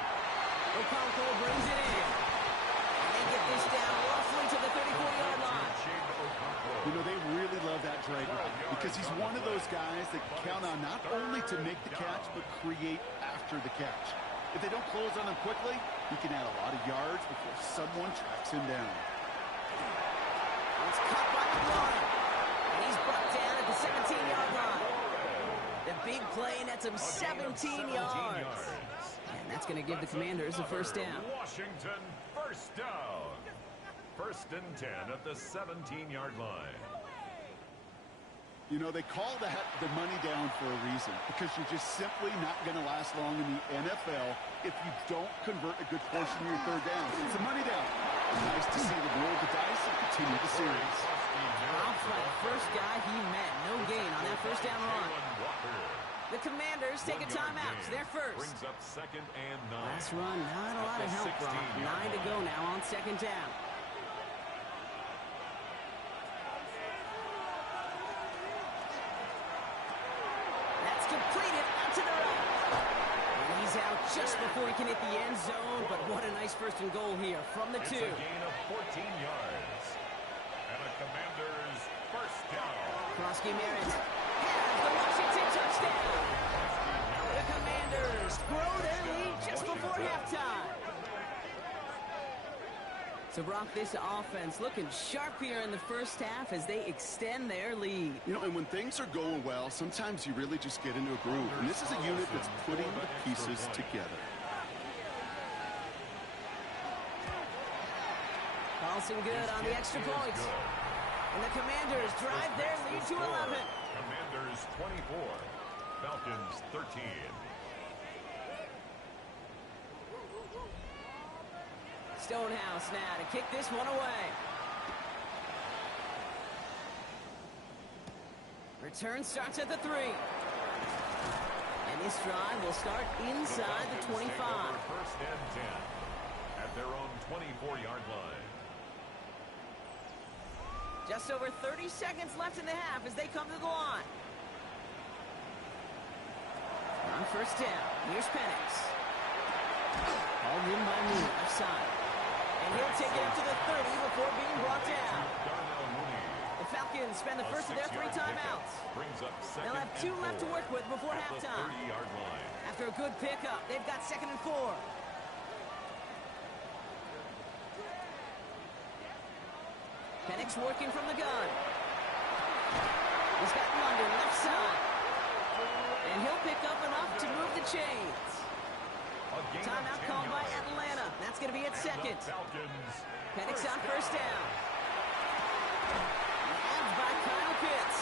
Okonkwo brings it in. And they get this down roughly to the 34-yard line. You know, they really love that drag route because he's one of those guys that can count on not only to make the catch, but create after the catch. If they don't close on him quickly, he can add a lot of yards before someone tracks him down. It's caught by McLaurin. And he's brought down at the 17-yard line. The big play nets him 17 yards. And that's going to give the Commanders a first down. Washington, first down. First and 10 at the 17-yard line. You know, they call that the money down for a reason because you're just simply not going to last long in the NFL if you don't convert a good portion of your third down. It's a money down. Nice to see them roll the dice and continue the series. Off by the first guy he met. No gain on that first down run. The Commanders take a timeout. They're first. Brings up second and 9. Last run, not a lot of help, Brock. 9 to go now on second down. That's completed out to the right. And he's out just before he can hit the end zone, but what a nice first and goal here from the 2. It's a gain of 14 yards. And a Commanders first down. Krosky Merritt has the Washington touchdown. The Commanders grow their lead just before halftime. So, Brock, this offense looking sharp here in the first half as they extend their lead. You know, and when things are going well, sometimes you really just get into a groove. And this is a unit that's putting the pieces together. Carlson good on the extra point. And the Commanders drive their lead to 11. Commanders 24, Falcons 13. Stonehouse now to kick this one away. Return starts at the 3. And this drive will start inside the 25. First and 10 at their own 24-yard line. Just over 30 seconds left in the half as they come to the line. On first down, here's Penix. Called in by Mooney, left side. And he'll take it up to the 30 before being brought down. The Falcons spend the first of their 3 timeouts. They'll have 2 left to work with before halftime. After a good pickup, they've got second and 4. Penix working from the gun. He's got London left side. And he'll pick up enough to move the chains. Timeout called by Atlanta. That's going to be at second. Penix on first down. Nabbed by Kyle Pitts.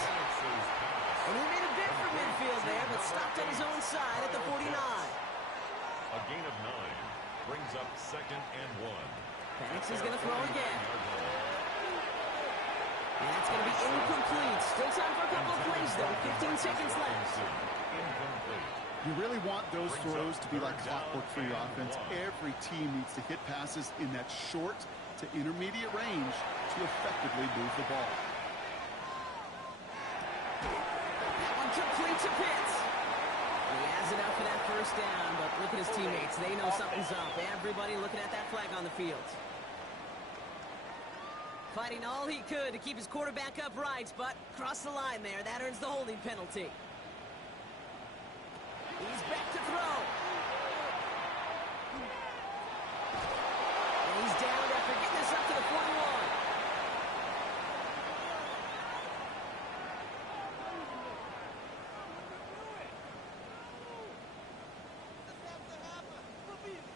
And he made a bid for midfield there, but stopped on his own side at the 49. A gain of 9 brings up second and 1. Penix is going to throw again. And that's going to be incomplete. Still time for a couple of plays, though. 15 seconds left. Incomplete. You really want those throws to be like clockwork for your offense. Every team needs to hit passes in that short to intermediate range to effectively move the ball. That one complete to Pitts. He has it up for that first down, but look at his teammates. They know something's up. Everybody looking at that flag on the field. Fighting all he could to keep his quarterback upright, but crossed the line there. That earns the holding penalty. He's back to throw. And he's down after getting this up to the 41.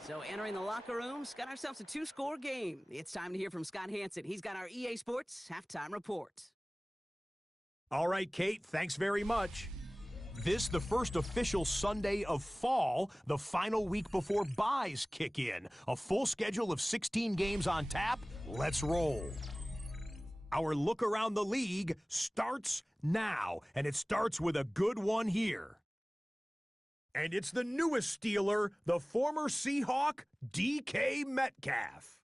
So entering the locker rooms, got ourselves a 2-score game. It's time to hear from Scott Hansen. He's got our EA Sports halftime report. All right, Kate, thanks very much. This, the first official Sunday of fall, the final week before byes kick in. A full schedule of 16 games on tap. Let's roll. Our look around the league starts now, and it starts with a good one here. And it's the newest Steeler, the former Seahawk, DK Metcalf.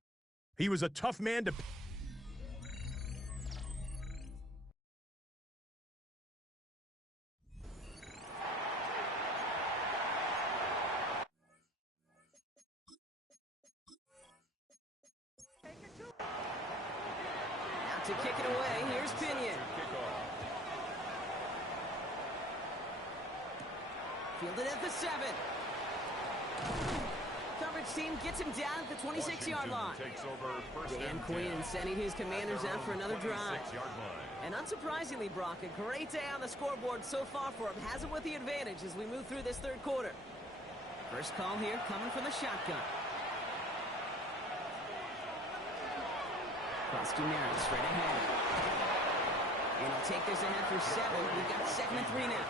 He was a tough man to... To kick it away, here's Pinion. Fielded at the 7. Coverage team gets him down at the 26-yard line. Dan Quinn sending his Commanders out for another drive. And unsurprisingly, Brock, a great day on the scoreboard so far for him. Has it with the advantage as we move through this third quarter. First call here coming from the shotgun. Costumero straight ahead. And he'll take this ahead for 7. We've got 2nd and 3 now.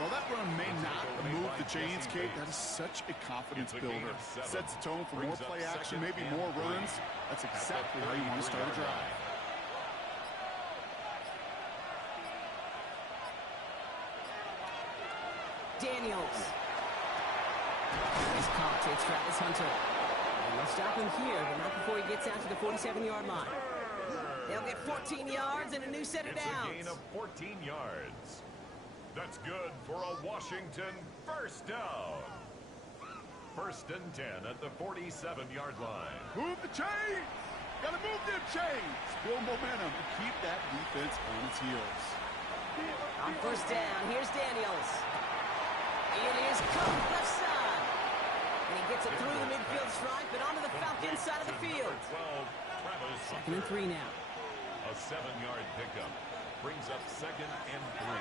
Well, that run may not move the chains, Kate. That is such a confidence builder. Sets the tone for more play action, maybe more runs. That's exactly how you want to start a drive. Daniels. This call takes Travis Hunter. And they'll stop him here, but not before he gets out to the 47-yard line. They'll get 14 yards and a new set of downs. It's a gain of 14 yards. That's good for a Washington first down. 1st and 10 at the 47-yard line. Move the chains! Gotta move them chains! Build momentum and keep that defense on its heels. On 1st down, here's Daniels. It is cut left side. And he gets it through the midfield stripe and onto the Falcons side of the field. 2nd and 3 now. A 7-yard pickup brings up 2nd and 3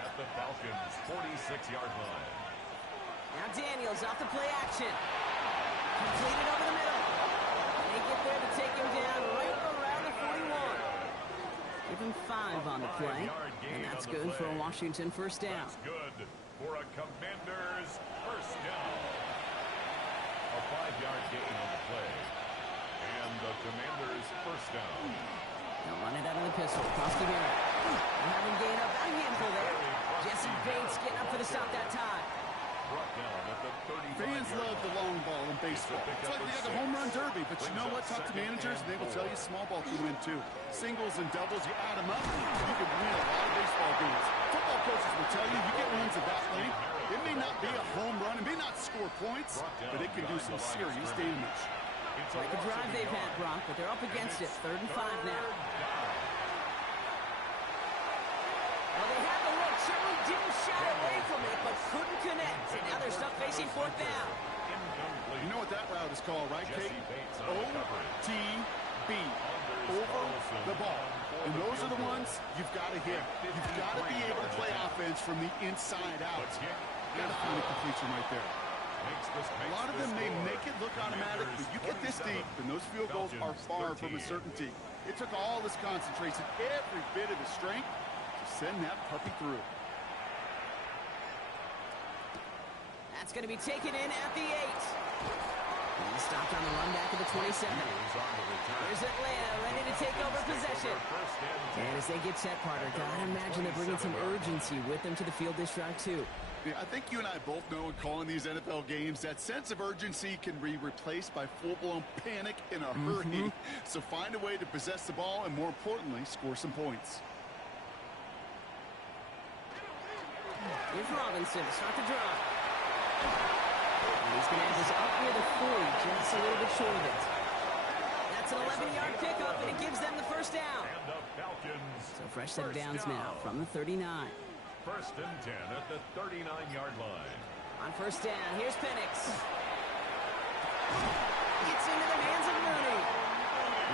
at the Falcons' 46-yard line. Now Daniels off the play action. Completed over the middle. And they get there to take him down right around the 41. Give him 5 on the play. And that's good for a Washington first down. That's good for a Commanders first down. A 5-yard gain on the play. And the Commanders first down. They'll run it out of the pistol. Costumero. And having gained up a handful there. Jesse Bates getting up for the stop that time. Brought down at the 35. Fans love the long ball in baseball. It's like they got the home run derby, but you know what? Talk to managers, and they will tell you small ball can win too. Singles and doubles, you add them up, you can win a lot of baseball games. Football coaches will tell you, you get runs of that length, it may not be a home run, it may not score points, but it can do some serious damage. Quite the drive they've had, Brock, but they're up against it. 3rd and 5 now. Well, they had the look, certainly didn't shy away from it, but couldn't connect. And now they're stuck facing 4th down. You know what that route is called, right, Kate? OTB. Over the ball. And those are the ones you've got to hit. You've got to be able to play offense from the inside out. You've got to find a completion right there. A lot of them may make it look automatic, but you get this deep, and those field goals are far from a certainty. It took all this concentration, every bit of his strength, to send that puppy through. That's going to be taken in at the 8. And he stopped on the run back at the 27. Here's Atlanta ready to take over possession. And as they get set, Carter, gotta imagine they're bringing some urgency with them to the field this drive, too. Yeah, I think you and I both know in calling these NFL games that sense of urgency can be replaced by full-blown panic in a hurry. So find a way to possess the ball and, more importantly, score some points. Here's Robinson to start the drive. And he's going to have this up near the 40, just a little bit short of it. That's an 11-yard pickup, and it gives them the first down. And the Falcons. So fresh set of downs now from the 39. 1st and 10 at the 39-yard line. On 1st down, here's Penix. Gets into the hands of Mooney.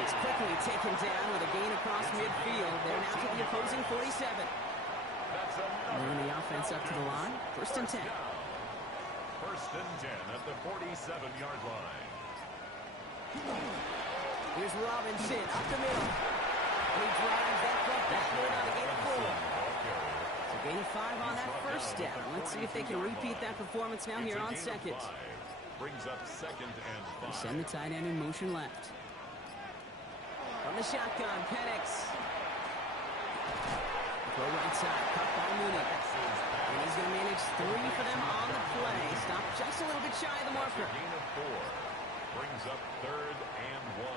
He's quickly taken down with a gain across midfield. They're now to the opposing 47. Moving the offense up to the line. 1st and 10. 1st and 10 at the 47-yard line. Here's Robinson up the middle. And he drives that front backward on a gain of 4. So Gain of 5 on that first down. Let's see if they can repeat that performance now here on second. Brings up 2nd and 5. Send the tight end in motion left. From the shotgun, Penix. Throw right side, cut by Mooney. And he's going to manage 3 for them on the play. Stop just a little bit shy of the marker. Gain of 4. Brings up 3rd and 1.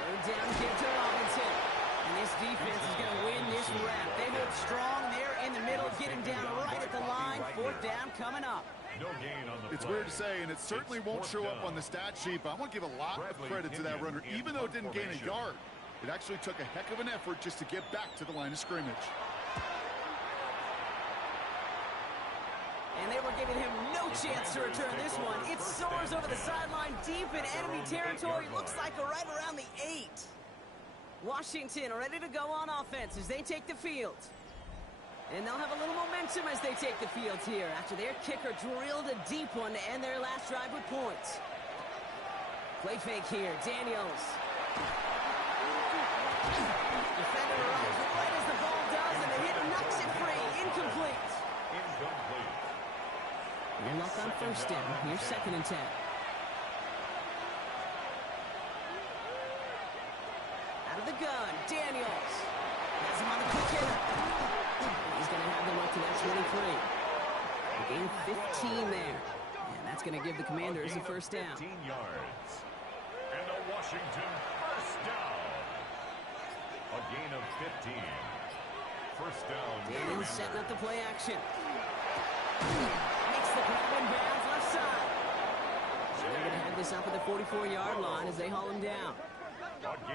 Third down, give to Robinson. And this defense is going to win this rep. They hold strong there in the middle, getting down right at the line. 4th down coming up. No gain on the It's play. weird to say, and it certainly won't show up on the stat sheet, but I want to give a lot of credit to that runner. Even though it didn't gain a yard, it actually took a heck of an effort just to get back to the line of scrimmage. And they were giving him no chance to return this one. It soars over the sideline deep in enemy territory. Looks like right around the 8. Washington ready to go on offense as they take the field. And they'll have a little momentum as they take the field here after their kicker drilled a deep one to end their last drive with points. Play fake here, Daniels. Defender arrives right as the ball does, and the hit knocks it free. Incomplete. Incomplete. No luck on first down. Here's 2nd and 10. Out of the gun, Daniels. Has him on the quick hitter. He's going to have them up to that 23. A gain of 15 there. And that's going to give the Commanders a first down. 15 yards. And a Washington first down. A gain of 15. First down. Daniels setting up the play action. Makes the grab in bounds left side. They're going to have this up at the 44-yard line as they haul him down.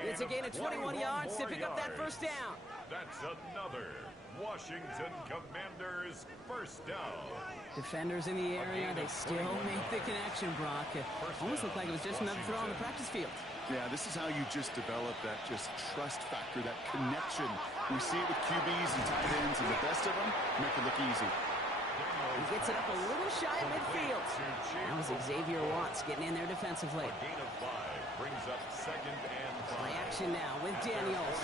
It's a gain of 21 yards to pick up that first down. That's another Washington Commanders first down. Defenders in the area, they still make the connection, Brock. It almost looked like it was just another throw on the practice field. Yeah, this is how you just develop that just trust factor, that connection. We see it with QBs and tight ends, and the best of them make it look easy. He gets it up a little shy of midfield. That was Xavier Watts getting in there defensively. A gain of 5 brings up 2nd and 5. Play action now with Daniels.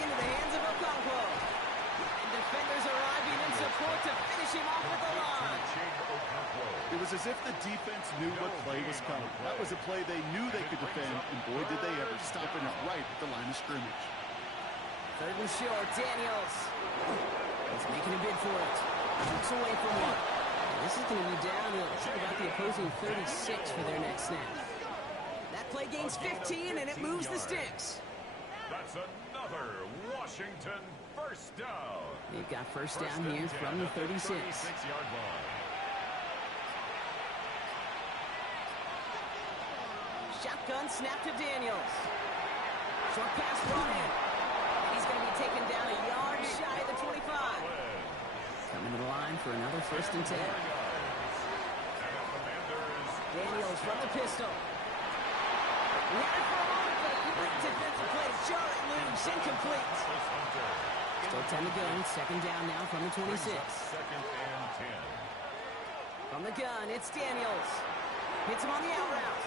Into the hands of Okonkwo. And defenders arriving in support to finish him off at the line. It was as if the defense knew what play was coming. That was a play they knew they could defend, and boy, did they ever, stopping it right at the line of scrimmage. 3rd and short, Daniels. He's making a bid for it. Looks away from one. This is going to be down to about the opposing 36 for their next snap. That play gains 15, and it moves the sticks. That's another Washington first down. They've got first down here from the 36. 36-yard line. Shotgun snap to Daniels. Short pass brought in. He's going to be taken down a yard shy of the 25. Coming to the line for another 1st and 10. Daniels from the pistol. He had it for a moment, but a great defensive play to jar it loose. Incomplete. Still 10 to go. 2nd down now from the 26. 2nd and 10. From the gun, it's Daniels. Hits him on the out route.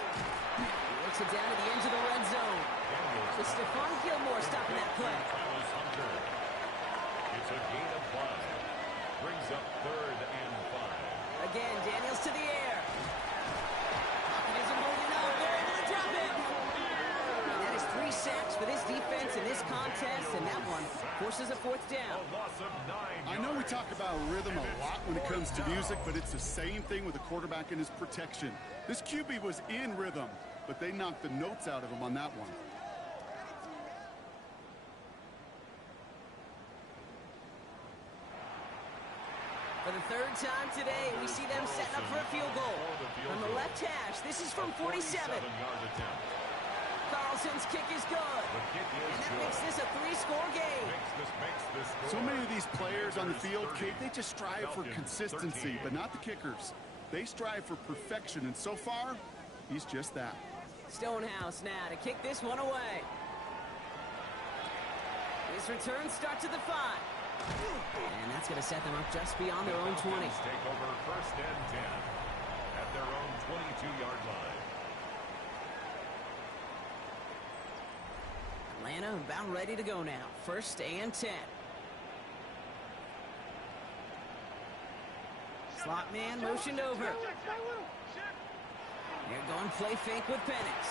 He works it down to the edge of the red zone. It's Stephon Gilmore stopping that play. It's a gain of 5. Brings up 3rd and 5. Again, Daniels to the air. Pocket isn't holding up. They're able to drop it. And that is 3 sacks for this defense in this contest, and that one forces a 4th down. A loss of 9 I know we talk about rhythm a lot when it comes to music, but it's the same thing with the quarterback and his protection. This QB was in rhythm, but they knocked the notes out of him on that one. For the 3rd time today, we see them setting up for a field goal. From the left hash, this is from 47. Carlson's kick is good. And that makes this a 3-score game. So many of these players on the field, Kate, they just strive for consistency, but not the kickers. They strive for perfection, and so far, he's just that. Stonehouse now to kick this one away. His return starts at the 5. And that's going to set them up just beyond their own 20. Take over 1st and 10 at their own 22-yard line. Atlanta about ready to go now. 1st and 10. Slot man motioned over. They're going play fake with Penix.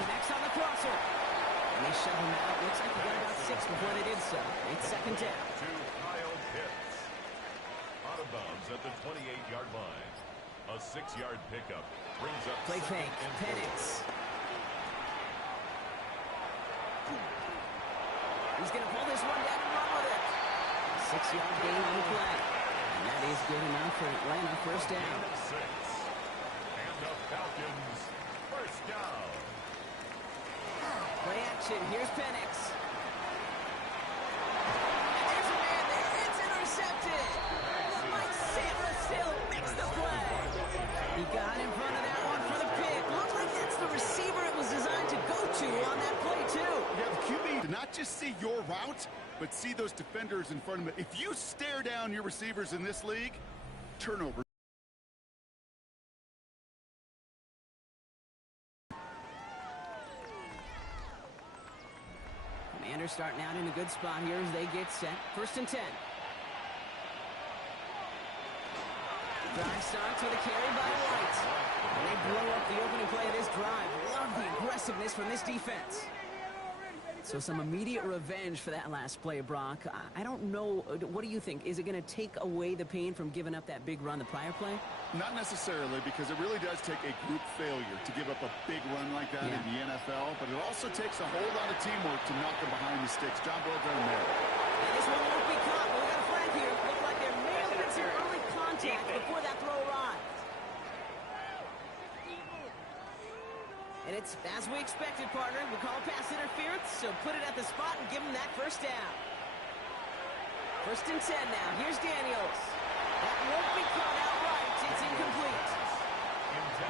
Penix on the crosser. And they shove him out. Looks like he got about 6 before they did so. It's second down. To Kyle Pitts. Out of bounds at the 28-yard line. A 6-yard pickup brings up play fake. Penix. He's going to pull this one down and run with it. 6-yard gain on the play. And that is good enough for Atlanta. First down. 6. And the Falcons first down. Play action. Here's Penix. And there's a man there. It's intercepted. Mike Sanders still makes the play. He got in front of that one for the pick. Looks like that's the receiver it was designed to go to on that play, too. Yeah, the QB did not just see your route, but see those defenders in front of him. If you stare down your receivers in this league, turnover. Commanders starting out in a good spot here as they get set. First and 10. Drive starts with a carry by White. And they blow up the opening play of this drive. Love the aggressiveness from this defense. So some immediate revenge for that last play, Brock. I don't know. What do you think? Is it going to take away the pain from giving up that big run the prior play? Not necessarily, because it really does take a group failure to give up a big run like that in the NFL, but it also takes a whole lot of teamwork to knock them behind the sticks. Job well done there. And this one won't be caught. We got a flag here. Looked like there may have been some early contact before that throw arrived. And it's as we expected, partner. We call pass interference, so put it at the spot and give him that first down. First and 10 now. Here's Daniels. That won't be caught outright. It's incomplete.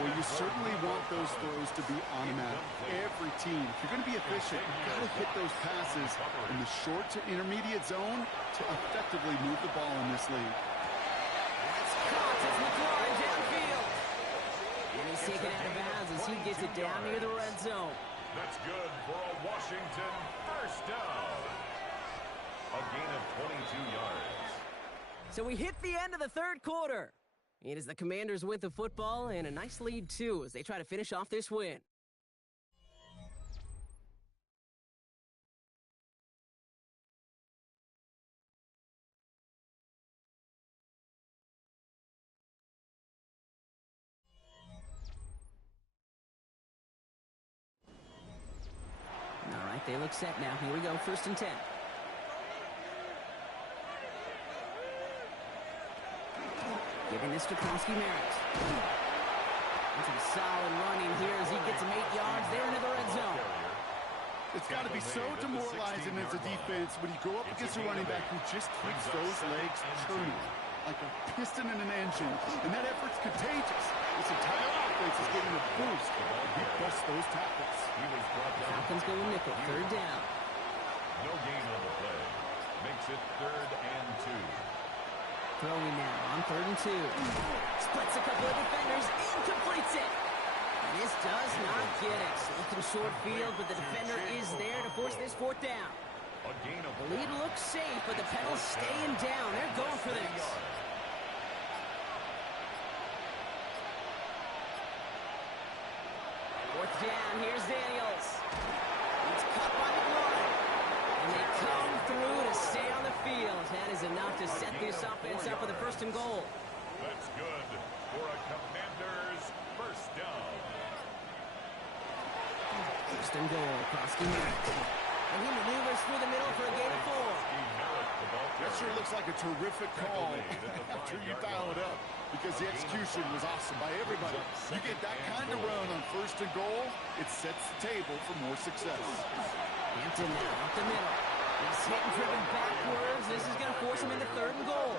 Well, you certainly want those throws to be automatic. Every team, if you're going to be efficient, you've got to hit those passes in the short to intermediate zone to effectively move the ball in this league. That's caught. It's McLaurin downfield. And he's taken out of bounds as he gets it down near the red zone. That's good for a Washington first down. A gain of 22 yards. So we hit the end of the third quarter. It is the Commanders with the football and a nice lead, too, as they try to finish off this win. All right, they look set now. Here we go, first and 10. Giving this to Kronsky-Merritt. And some solid running here as he gets him 8 yards there into the red zone. It's got to be so demoralizing as a defense when you go up against a running back who just keeps those legs turning like a piston in an engine. And that effort's contagious. This entire offense is getting a boost. He busts those tackles. Falcons going nickel, third down. No gain on the play. Makes it 3rd and 2. Throwing now on 3rd and 2. Splits a couple of defenders and completes it. And this does not get it. Looking short field, but the defender is there to force this 4th down. The lead looks safe, but the Pels staying down. They're going for this. 4th down. Here's Daniels. It's cut by McLaurin. And they come through to stay on the field. That is enough to set this offense up with a 1st and goal. That's good for a Commanders first down. 1st and goal. Kronsky-Merritt. And he maneuvers through the middle for a gain of 4. That sure looks like a terrific call after you dial it up, because the execution was awesome by everybody. You get that kind of run on 1st and goal, it sets the table for more success. Hampton now up the middle. He's hit and driven backwards. This is going to force him into 3rd and goal.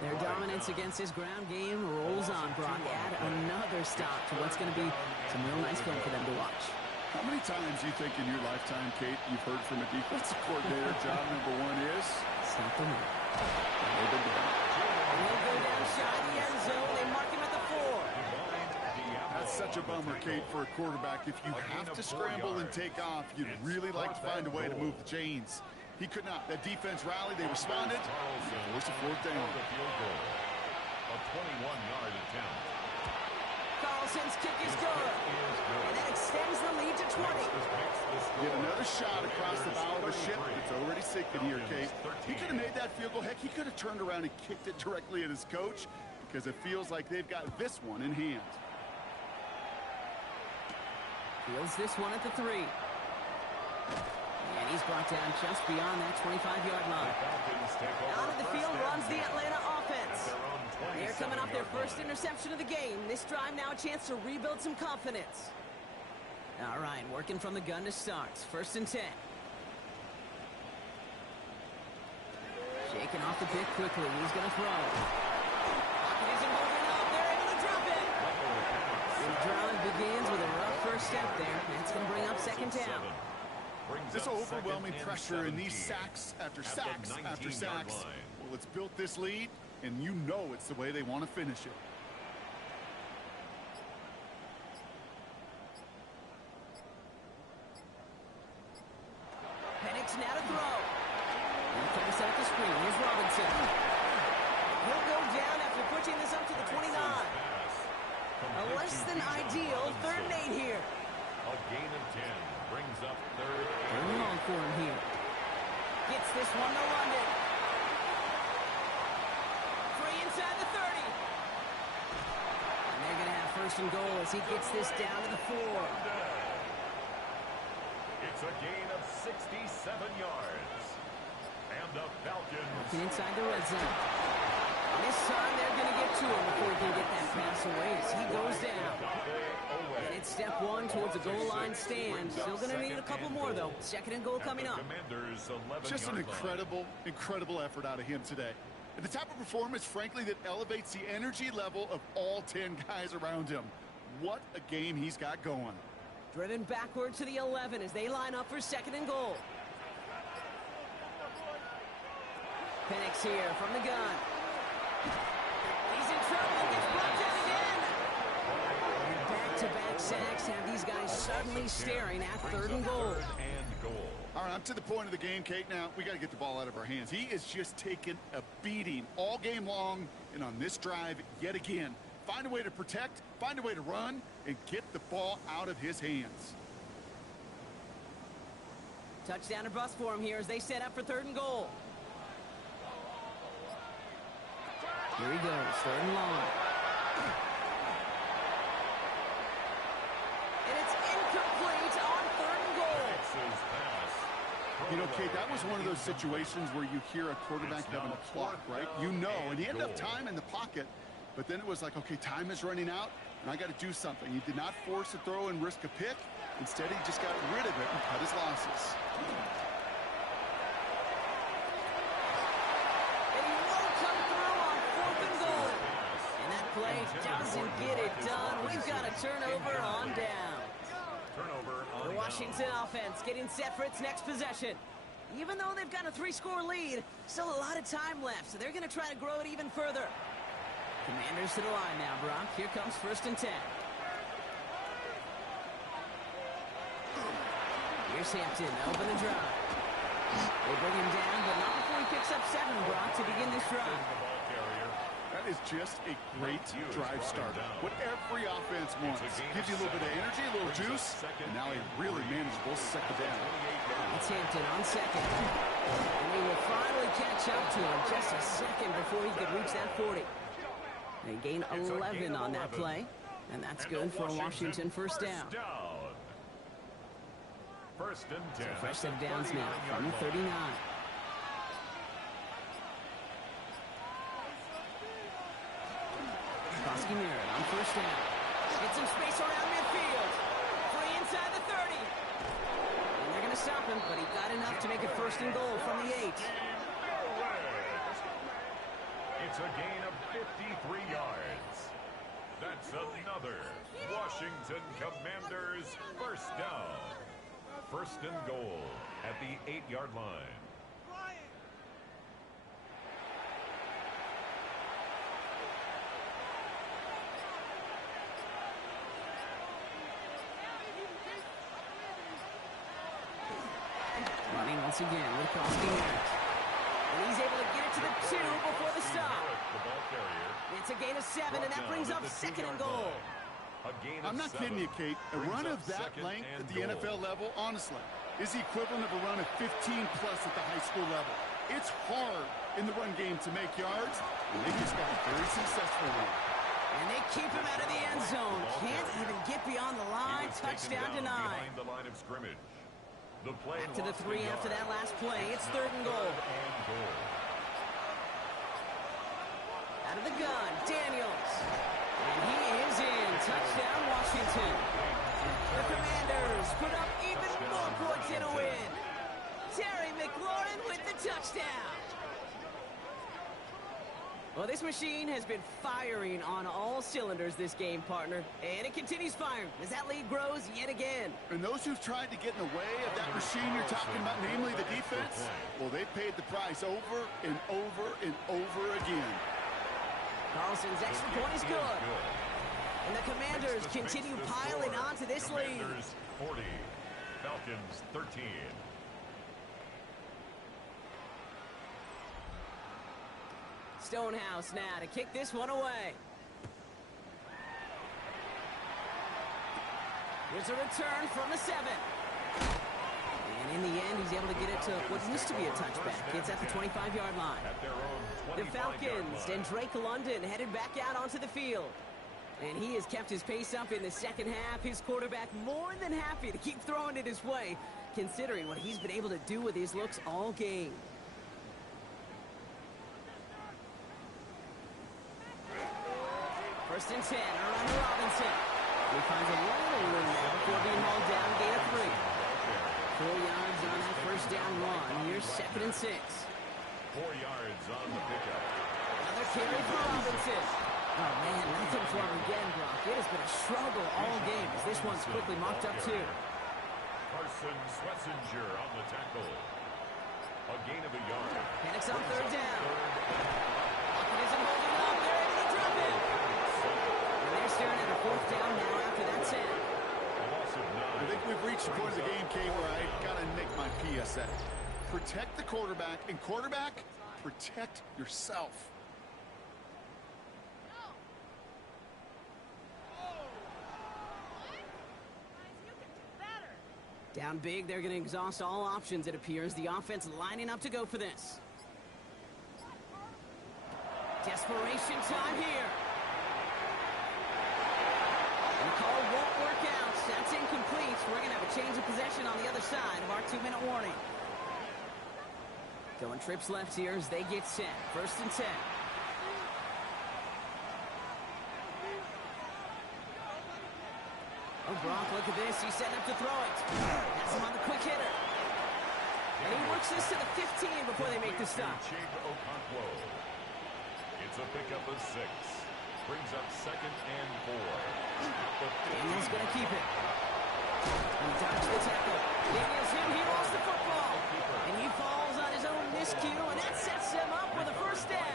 Their dominance against his ground game rolls on. Brock, add another stop to what's going to be some real nice film for them to watch. How many times do you think in your lifetime, Kate, you've heard from a defensive coordinator, job number 1 is? Stop the run. And he'll go down shy of the end zone. They mark him at the 4. That's such a bummer, Kate, for a quarterback. If you have to scramble and take off, you'd really like to find a way to move the chains. He could not. That defense rallied. They responded. Forced a fourth down. The field goal. A 21-yard attempt. Carlson's kick is good. And that extends the lead to 20. Get another shot across the bow of a ship. It's already sinking here, Kate. He could have made that field goal. Heck, he could have turned around and kicked it directly at his coach because it feels like they've got this one in hand. Fields this one at the 3. And he's brought down just beyond that 25-yard line. Out of the field runs the Atlanta offense. They're coming off their first interception of the game. This drive now a chance to rebuild some confidence. All right, working from the gun to start. 1st and 10. Shaking off the pick quickly. He's going to throw. Pocket isn't holding up. They're able to drop it. The drive begins with a rough first step there. That's going to bring up 2nd down. This overwhelming pressure in these sacks after sacks after sacks. Well, it's built this lead, and you know it's the way they want to finish it. Penix now to throw. He comes out the screen. Here's Robinson. He'll go down after pushing this up to the 29. A less than ideal 3rd and 8 here. A gain of 10 brings up 3rd and long for him here. Gets this one to London. Free inside the 30. And they're going to have 1st and goal as he gets this down to the 4. It's a gain of 67 yards. And the Falcons inside the red zone. And this time they're going to get to him before he can get that pass away as he goes down. And it's step 1 towards a goal line stand. Still going to need a couple more, though. 2nd and goal coming up. Just an incredible effort out of him today. And the type of performance, frankly, that elevates the energy level of all 10 guys around him. What a game he's got going. Driven backward to the 11 as they line up for 2nd and goal. Penix here from the gun. He's in trouble. Gets brought down again. Back-to-back sacks have these guys suddenly staring at 3rd and goal. All right, I'm to the point of the game, Kate. Now, we got to get the ball out of our hands. He is just taking a beating all game long, and on this drive, yet again. Find a way to protect, find a way to run, and get the ball out of his hands. Touchdown or bust for him here as they set up for 3rd and goal. Here he goes, 3rd and long. And it's incomplete on 3rd and goal. You know, Kate, that was one of those situations where you hear a quarterback having a clock, right? You know, and he had enough time in the pocket, but then it was like, okay, time is running out, and I got to do something. He did not force a throw and risk a pick. Instead, he just got rid of it and cut his losses. Play doesn't get it done. We've got a turnover on down. The Washington offense getting set for its next possession. Even though they've got a 3-score lead, still a lot of time left, so they're going to try to grow it even further. Commanders to the line now, Brock. Here comes 1st and 10. Here's Hampton, open the drive. They bring him down, but not before he picks up 7, Brock, to begin this drive. That is just a great drive starter. What every offense wants. Gives you a little bit of energy, a little juice, and now a really manageable 2nd down. It's Hampton on 2nd. And he will finally catch up to him just a second before he could reach that 40. They gain 11 on that play, and that's good for a Washington 1st down. 1st and 10. So 1st and downs now from the 39. Merritt on 1st down. Get some space around midfield. Free inside the 30. And they're going to stop him, but he got enough to make it 1st and goal from the 8. It's a gain of 53 yards. That's another Washington Commanders 1st down. 1st and goal at the 8-yard line. Once again, with Crosby Harris. And he's able to get it to the 2 before the stop. It's a gain of 7, and that brings up 2nd and goal. I'm not kidding you, Kate. A run of that length at the NFL level, honestly, is the equivalent of a run of 15-plus at the high school level. It's hard in the run game to make yards, and they just got a very successful one. And they keep him out of the end zone. Can't even get beyond the line. Touchdown denied. Back to the 3 after that last play. It's 3rd and goal. Out of the gun, Daniels. And he is in. Touchdown, Washington. The Commanders put up even more points in a win. Terry McLaurin with the touchdown. Well, this machine has been firing on all cylinders this game, partner. And it continues firing as that lead grows yet again. And those who've tried to get in the way of that machine you're talking about, namely the defense, well, they paid the price over and over and over again. Carlson's extra point is good. And the Commanders continue piling onto this lead. 40, Falcons 13. Stonehouse now to kick this one away. Here's a return from the 7. And in the end, he's able to get it to what used to be a touchback. It's at the 25-yard line. The Falcons and Drake London headed back out onto the field. And he has kept his pace up in the second half. His quarterback more than happy to keep throwing it his way, considering what he's been able to do with his looks all game. First and 10, around to Robinson. He finds a little room there before being hauled down, gain of 3. 4 yards on that first down run. Here's 2nd and 6. 4 yards on the pickup. Another carry for Robinson. Oh, man, nothing for him again, Brock. It has been a struggle all game as this one's quickly mocked up, too. Carson Swessinger on the tackle. A gain of a yard. Panics on 3rd down. Lockett isn't holding up. They're able to drop him. And they're staring at a 4th down now after that 10. I think we've reached the point of the game, Kate, where I got to make my PSA. Protect the quarterback, and quarterback, protect yourself. Down big, they're going to exhaust all options, it appears. The offense lining up to go for this. Desperation time here. And the call won't work out. That's incomplete. We're going to have a change of possession on the other side of our 2-minute warning. Going trips left here as they get set. 1st and 10. Oh, Brock, look at this. He's setting up to throw it. Has him on the quick hitter. And he works this to the 15 before they make the stop. It's a pickup of 6. Brings up 2nd and 4. Daniels going to keep it. He dodged the tackle. Daniels him. He lost the football. And he falls on his own miscue, and that sets them up with a 1st down.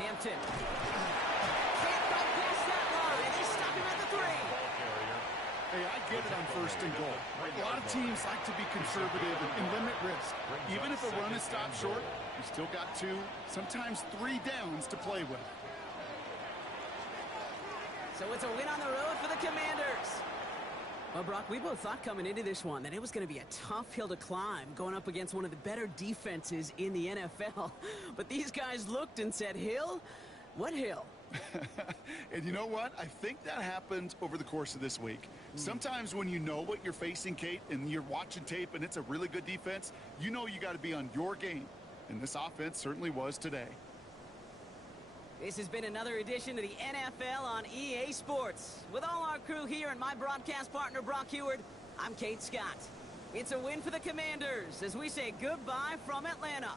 Hampton. Can't go past that line. They stop him at the 3. Hey, I get it on 1st and goal. A lot of teams like to be conservative and limit risk. Even if a run is stopped short, you still got 2, sometimes 3 downs to play with. So it's a win on the road for the Commanders. Well, Brock, we both thought coming into this one that it was going to be a tough hill to climb going up against one of the better defenses in the NFL. But these guys looked and said, Hill? What hill? And you know what? I think that happened over the course of this week. Sometimes when you know what you're facing, Kate, and you're watching tape and it's a really good defense, you know you got to be on your game. And this offense certainly was today. This has been another edition of the NFL on EA Sports. With all our crew here and my broadcast partner, Brock Heward, I'm Kate Scott. It's a win for the Commanders as we say goodbye from Atlanta.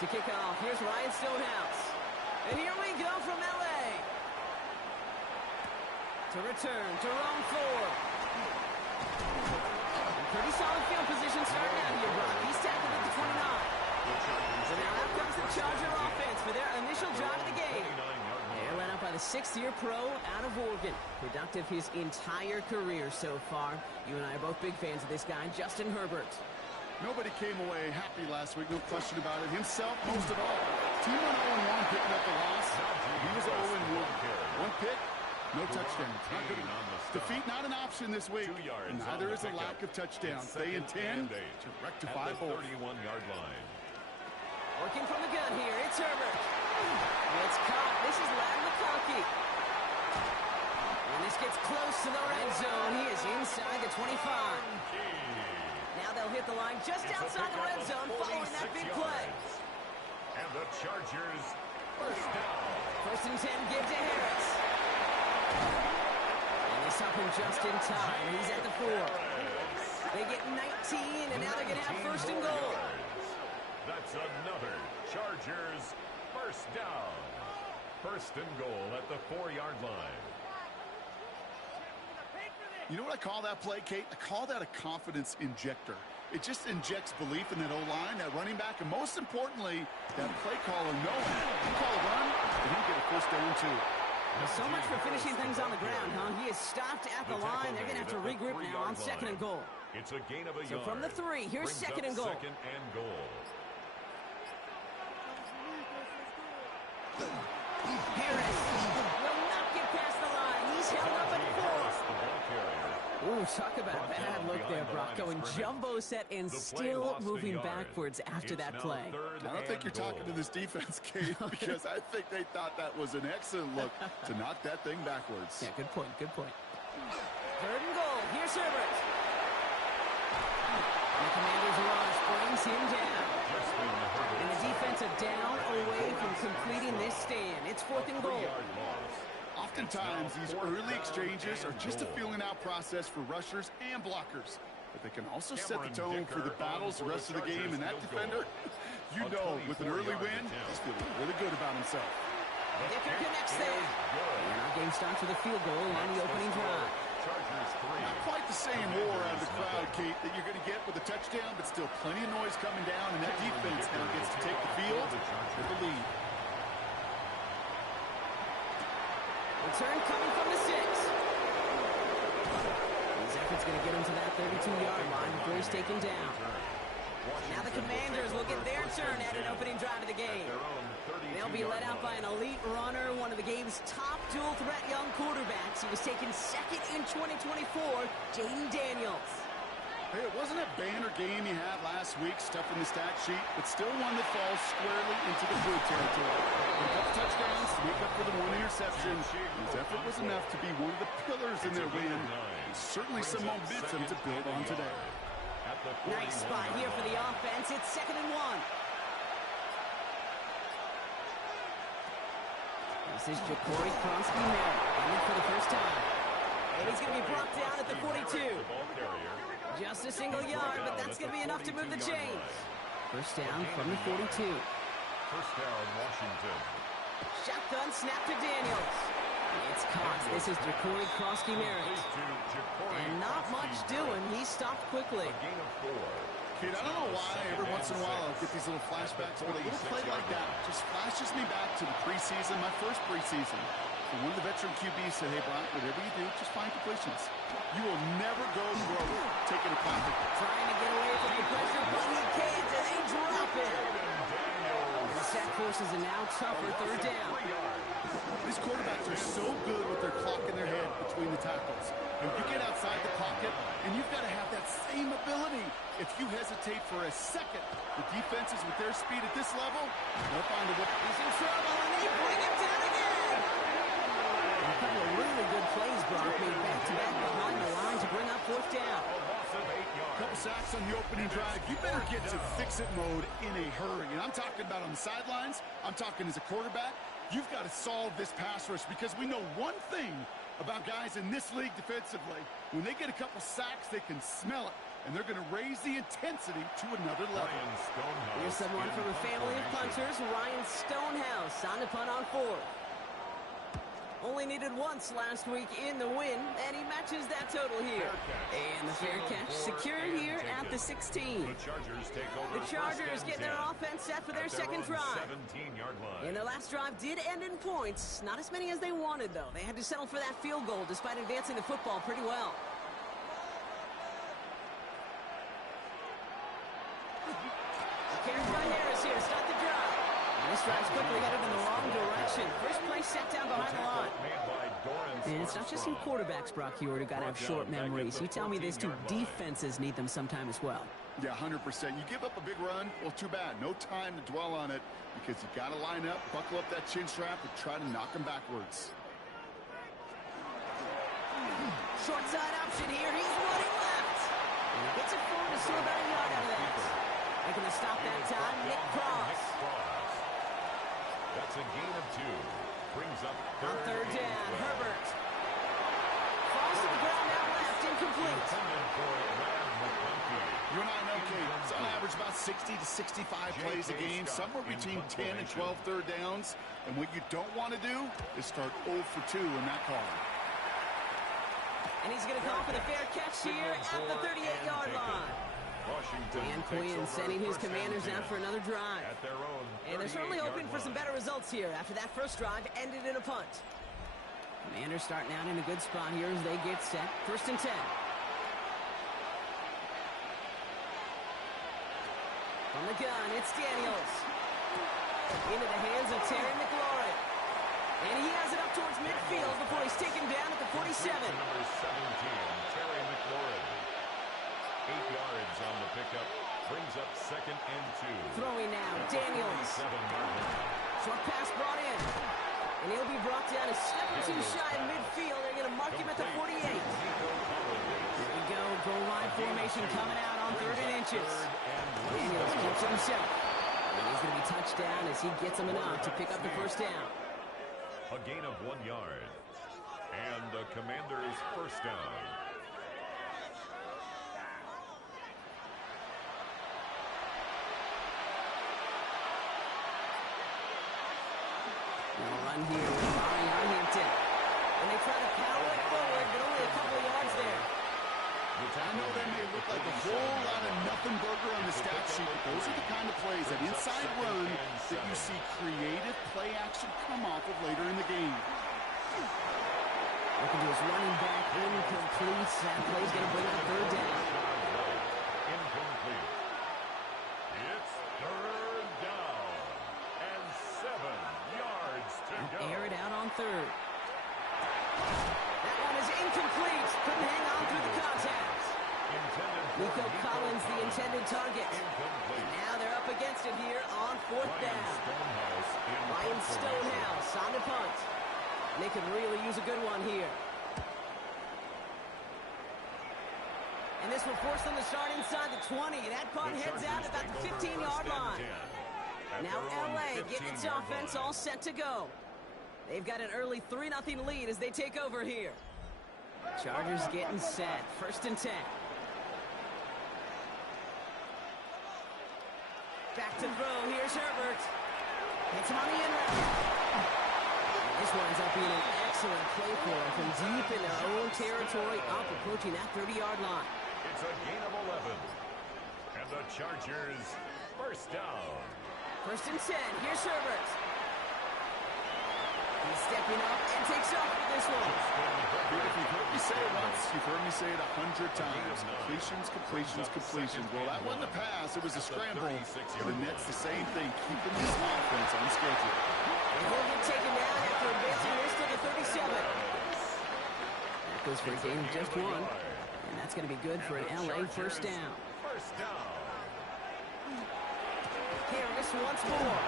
To kick off, here's Ryan Stonehouse. And here we go from L.A. To return, Jerome Ford. Pretty solid field position starting out here, Brock. He's tackled at the 29. So now out comes the Charger offense for their initial drive of the game. They're led up by the 6th-year pro out of Oregon. Productive his entire career so far. You and I are both big fans of this guy, Justin Herbert. Nobody came away happy last week, no question about it. Himself, most of all. Team went 0-1 picking up the loss. He was 0-1. One pick, no touchdowns. Not good enough. Defeat not an option this week. And neither is a lack of touchdowns. They intend to rectify both. 31-yard line. Working from the gun here, it's Herbert. It's caught. This is Larry McConkey. And this gets close to the red zone. He is inside the 25. Now they'll hit the line just outside the red zone following that big play. And the Chargers first down. 1st and 10, give to Harris. And they stop him just in time. He's at the 4. They get 19, and now they're going to have 1st and goal. That's another Chargers first down. 1st and goal at the 4-yard line. You know what I call that play, Kate? I call that a confidence injector. It just injects belief in that O-line, that running back, and most importantly, that play caller knowing you call a run, and he'll get a 1st down too. So much for finishing things on the ground, huh? He is stopped at the line. They're going to have to regroup now on 2nd and goal. It's a gain of a So yard. from the 3, here's 2nd and goal. 2nd and goal. Harris will not get past the line. He's held up at 4. Ooh, talk about a bad look there, Brock. Going jumbo set and still moving backwards after that play. I don't think you're talking to this defense, Kate, because I think they thought that was an excellent look to knock that thing backwards. Yeah, good point, good point. 3rd and goal. Here's Herbert. And the Commanders' rush brings him down. And the defensive down away from completing this stand. It's 4th and goal. Oftentimes, these early exchanges are just a feeling-out process for rushers and blockers. But they can also set the tone for the battles the rest of the game. And that defender, you know, with an early win, he's feeling really good about himself. Dicker connects there. And our game starts with a field goal on the opening drive. Not quite the same roar out of the crowd, Kate, that you're going to get with a touchdown, but still plenty of noise coming down, and that defense now gets to take the field with the lead. Return coming from the 6. His effort's going to get him to that 32-yard line before he's taken down. Now the Commanders will get their turn at an opening drive of the game. They'll be led out by an elite runner, one of the game's top dual-threat young quarterbacks. He was taken 2nd in 2024, Jaden Daniels. Hey, it wasn't a banner game he had last week, stuff in the stat sheet, but still one that falls squarely into the good territory. With a couple touchdowns to make up for the 1 interception, his effort was enough to be one of the pillars in their win. And certainly some momentum to build on today. Nice spot here for the offense. It's 2nd and 1. This is Ja'Cory Kronsky-Merritt in for the first time. And he's going to be brought down at the 42. Just a single yard, but that's going to be enough to move the chains. 1st down from the 42. 1st down, Washington. Shotgun snap to Daniels. It's caught. This is Ja'Cory Kronsky-Merritt. And not much doing. He stopped quickly. Kid, I don't know why every once in a while I'll get these little flashbacks, but a little play like that just flashes me back to the preseason, my first preseason. And one of the veteran QBs said, hey, Brock, whatever you do, just find completions. You will never go broke taking a pocket. Trying to get away from the pressure, but he can't, and they drop it. The sack forces a now tougher 3rd down. These quarterbacks are so good with their clock in their head between the tackles. And you get outside the pocket, and you've got to have that same ability. If you hesitate for a second, the defenses with their speed at this level, they'll find a way. He's in trouble, and they bring him down again. A couple of really good plays, Brock, made back-to-back behind the line to bring up 4th down. Couple sacks on the opening drive. You better get to fix-it mode in a hurry. And I'm talking about on the sidelines. I'm talking as a quarterback. You've got to solve this pass rush because we know one thing about guys in this league defensively. When they get a couple sacks, they can smell it. and they're going to raise the intensity to another level. Here's someone from a family of punters, Ryan Stonehouse, on the punt on 4th. Only needed once last week in the win, and he matches that total here. And the fair catch secured here at the 16. The Chargers get their offense set for their second drive. And their last drive did end in points. Not as many as they wanted, though. They had to settle for that field goal despite advancing the football pretty well. Carried by Harris here, start the drive. This drive's quickly headed in the wrong direction. First play set down behind the line. And it's not just some quarterbacks, Brock Hewitt, who got to have short memories. You tell me these two defenses need them sometime as well. Yeah, 100%. You give up a big run, well, too bad. No time to dwell on it because you got to line up, buckle up that chin strap, and try to knock them backwards. Short side option here. He's running left. And he gets it forward to steal about a yard out of that. Making the stop that time, Nick Cross. That's a gain of 2. Brings up on third down, Herbert. Falls to the ground out left, incomplete. You and I know, Kate, on average about 60 to 65 plays a game, somewhere between 10 and 12 third downs. And what you don't want to do is start 0 for 2 in that call. And he's going to call for the fair catch here at the 38-yard line. Dan Quinn sending his Commanders out for another drive. And they're certainly hoping for some better results here after that first drive ended in a punt. Commanders starting out in a good spot here as they get set. 1st and 10. From the gun, it's Daniels. Into the hands of Terry McLaurin. And he has it up towards midfield before he's taken down at the 47. Number 17, Terry McLaurin. 8 yards on the pickup. Brings up 2nd and 2. Throwing now, Daniels. Short pass brought in. And he'll be brought down a step or two shy of midfield. They're going to mark him at the 48. There we go. Goal line formation coming out on 3rd and inches. Daniels keeps it himself. And he's going to be touched down as he gets him enough to pick up the first down. A gain of 1 yard. And the Commanders' first down. Run here with Marion Hampton. And they try to power it forward, but only a couple of yards there. I know that may look like a whole lot of nothing burger on the stat sheet, but those are the kind of plays, that inside run, that you see creative play action come off of later in the game. Looking to his running back, incomplete. That play's going to bring up 3rd down. Incomplete. It's 3rd down. And 7 yards to go. Air it out on 3rd. That one is incomplete. Couldn't hang on through the contact. Nico Collins, the intended target. And now they're up against it here on 4th down. Ryan Stonehouse on the punt. They could really use a good one here. And this will force them to start inside the 20. That punt heads out about the 15-yard line. Now LA getting its offense all set to go. They've got an early 3-0 lead as they take over here. Chargers getting set. 1st and 10. Back to throw. Here's Herbert. Hits him on the end route. This winds up being an excellent play for him from deep in their own territory, up approaching that 30-yard line. It's a gain of 11. And the Chargers first down. 1st and 10. Here's Herbert. He's stepping up and takes off with this one. If you've heard me say it once, you've heard me say it 100 times. Completions, completions, completions. Well, that wasn't a pass. It was a scramble. The Nets, the same thing, keeping this offense on schedule. And he'll get taken down after advancing this to the 37. That goes for a gain of just 1. And that's going to be good for an LA first down. First down. Harris once more.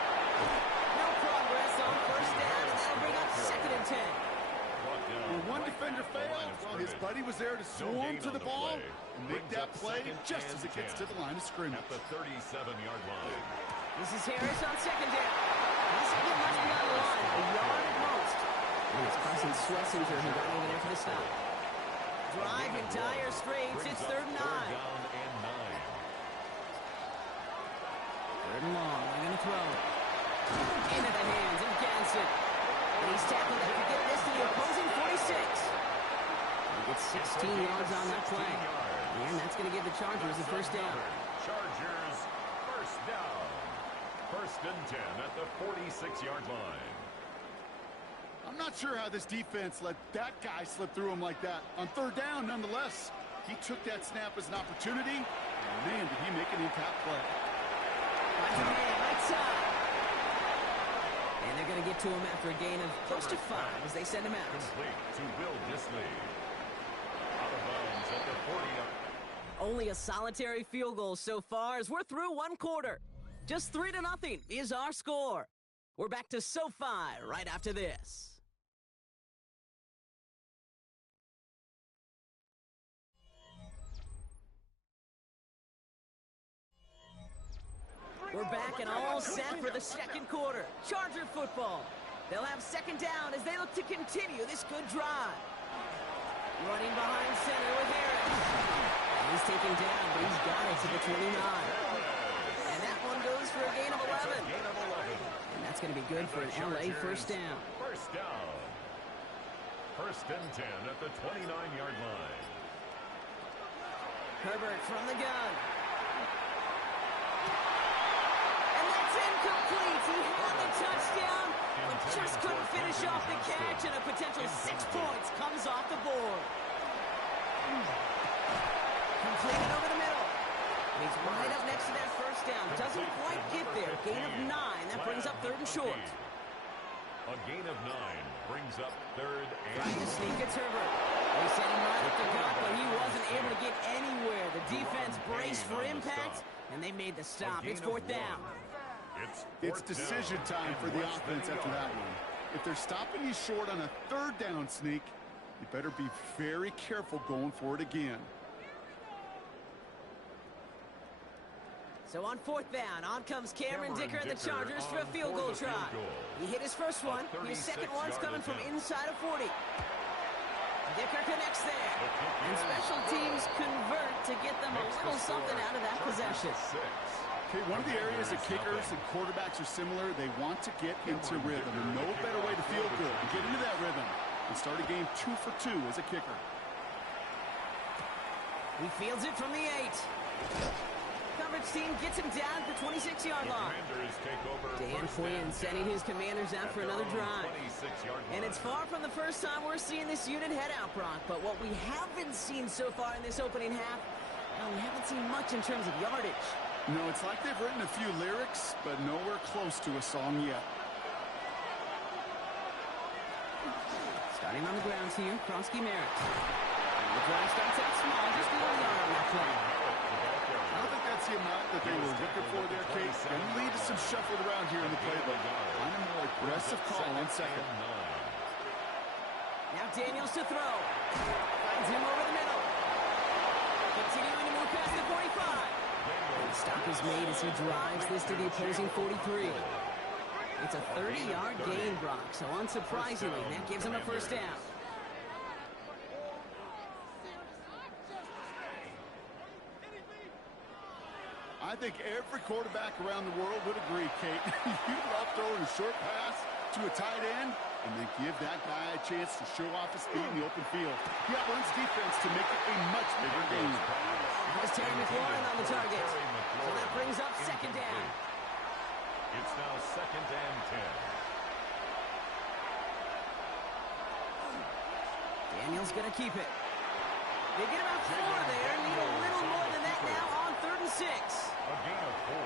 No progress on first down, and that'll bring up 2nd and 10. When one defender failed, well, his buddy was there to swarm to the ball and make that play just as it gets to the line of scrimmage. At the 37-yard line. This is Harris on 2nd down. He's getting much beyond the line, a yard at most. And it's Carson Schlesinger who got over there for the stop. drive in dire straits. It's 3rd and 9. Third and long. They're going to throw. Into the hands of Ganson. And he's tackled that could get this to the opposing 46. He gets 16 yards on that play. And that's going to give the Chargers a first down. Chargers, first down. 1st and 10 at the 46-yard line. I'm not sure how this defense let that guy slip through him like that. On 3rd down, nonetheless, he took that snap as an opportunity. And man, did he make an impact play. Right side. And they're going to get to him after a gain of close to 5 as they send him out. Complete to Will Disley. Out of bounds at the 40-yard. Only a solitary field goal so far as we're through 1 quarter. Just 3-0 is our score. We're back to SoFi right after this. We're back and all set for the 2nd quarter. Charger football. They'll have 2nd down as they look to continue this good drive. Running behind center with Harris. And he's taken down, but he's got it to the 29. And that one goes for a gain of 11. And that's going to be good for an LA first down. First down. 1st and 10 at the 29-yard line. Herbert from the gun. Incomplete. He had the touchdown, but just couldn't finish off the catch, and a potential 6 points comes off the board. Completed over the middle. And he's right up next to that first down. Doesn't quite get there. Gain of 9. That brings up 3rd and short. A gain of 9 brings up 3rd and trying to sneak it, Herbert. They sent him right at the gut, but he wasn't able to get anywhere. The defense braced for impact, and they made the stop. It's 4th down. It's decision time for the offense after that one. If they're stopping you short on a 3rd down sneak, you better be very careful going for it again. So on 4th down, on comes Cameron Dicker and the Chargers for a field goal try. He hit his first one. His second one's coming from inside of 40. Dicker connects there. And special teams convert to get them a little something out of that possession. Okay, one of the areas that kickers and quarterbacks are similar, they want to get into rhythm. And no better way to feel good than get into that rhythm and start a game 2 for 2 as a kicker. He fields it from the 8. Coverage team gets him down at the 26-yard line. Dan Quinn sending his Commanders out for another drive. And it's far from the first time we're seeing this unit head out, Brock. But what we haven't seen so far in this opening half, well, we haven't seen much in terms of yardage. No, it's like they've written a few lyrics, but nowhere close to a song yet. Starting on the grounds here, Kronsky Merritt. The drive starts out small, just 1 yard on that play. I don't think that's the amount that they were looking for there, Kate. Going to lead to some shuffling around here in the playbook. Kind of more aggressive call on 2nd. Now Daniels to throw. Finds him over the middle. Continuing to move past the 45. The stop is made as he drives this to the opposing 43. It's a 30-yard gain, Brock, so unsurprisingly, that gives him a first down. I think every quarterback around the world would agree, Kate. You love throwing a short pass to a tight end and then give that guy a chance to show off his speed in the open field. He outruns defense to make it a much bigger game. There's Terry McLaurin on the target. So that brings up 2nd down. It's now 2nd and 10. Daniels going to keep it. They get about 4 there. Need a little more than that now on 3rd and 6. A gain of 4.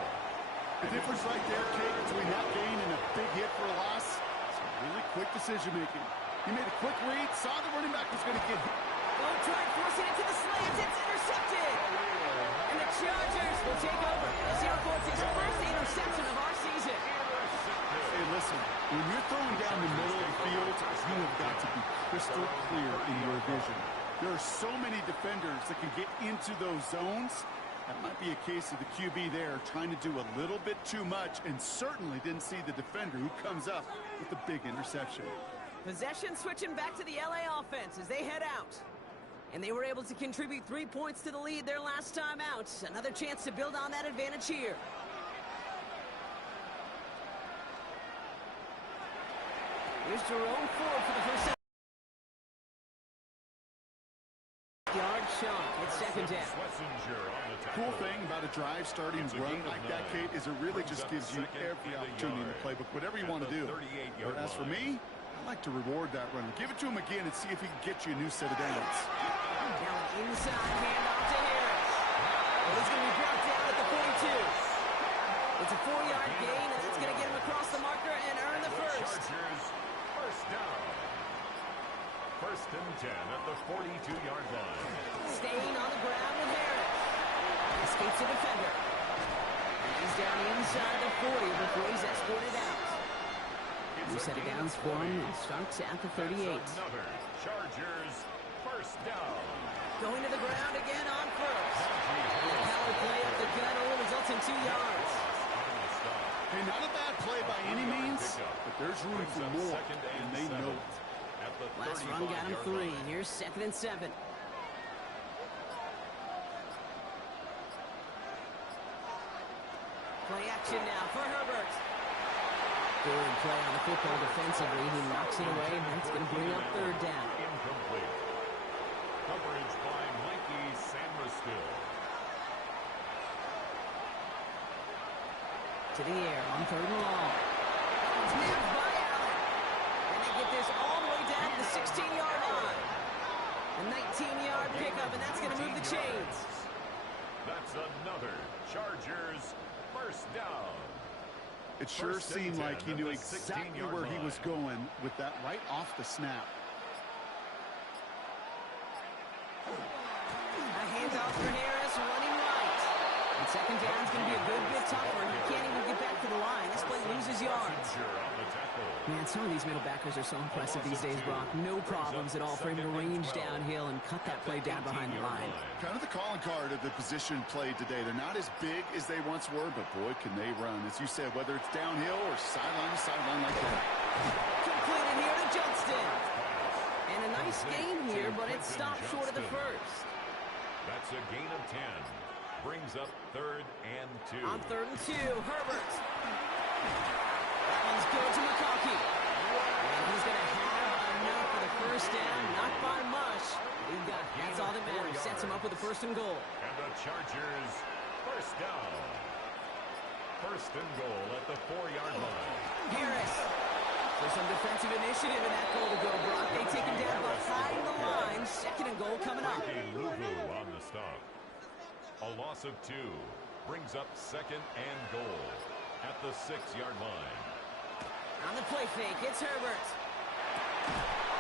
The difference right there, Kate, between that gain and a big hit for a loss, it's really quick decision-making. He made a quick read, saw the running back was going to get hit. Don't try forcing it to the slants. It's intercepted. And the Chargers will take over as he reports his first interception of our season. Hey, listen, when you're throwing down the middle of the field, you have got to be crystal clear in your vision. There are so many defenders that can get into those zones. That might be a case of the QB there trying to do a little bit too much and certainly didn't see the defender who comes up with the big interception. Possession switching back to the LA offense as they head out. And they were able to contribute 3 points to the lead their last time out. Another chance to build on that advantage here. Here's Jerome Ford for the first yard chunk. It's second down. Cool thing about a drive starting run like that, Kate, is it really just gives you every opportunity in the playbook, whatever you want to do. But as for me, I like to reward that run. Give it to him again and see if he can get you a new set of downs. Now an inside handoff to Harris. And he's going to be brought down at the 42. It's a 4-yard gain, and that's going to get him across the marker and earn the first. First down. First and 10 at the 42-yard line. Staying on the ground with Harris. Escapes a defender. And he's down inside the 40 before he's escorted out. New set of downs for him and starts at the 38. Another Chargers first down. Going to the ground again on first. And the power play up the gut only results in 2 yards. Hey, not a bad play by any means, but there's room for more, and they know it. Last run got him 3. Here's second and 7. Play action now for Herbert. Good play on the football defensively. He knocks it away, and that's going to bring up third down. Incomplete. Coverage by Mikey Samuelstill. To the air on third and long. It's nabbed by Allen. And they get this all the way down to the 16-yard line. A 19-yard pickup, and that's going to move the chains. That's another Chargers first down. It sure seemed like he knew exactly where he was going with that right off the snap. A handoff for Harris, running right. And second down's going to be a good bit tougher. He can't even get back to the line. This play loses yards. Man, some of these middle backers are so impressive these days, Brock. No problems at all for him to range downhill and cut that play down behind the line. Kind of the calling card of the position played today. They're not as big as they once were, but boy, can they run. As you said, whether it's downhill or sideline to sideline like that. Completed here to Johnston. And a nice gain here, but it stopped short of the first. That's a gain of 10. Brings up third and 2. On third and 2, Herbert. That one's good to McConkey. And he's going to have enough for the first down. Not by much. That's all that matters. Sets him up with a first and goal. And the Chargers first down. First and goal at the 4-yard line. Harris. For some defensive initiative in that goal to go, Brock. They take him down behind the line. Second and goal coming up. Luvu on the stop. A loss of 2 brings up second and goal at the 6-yard line. On the play fake, it's Herbert.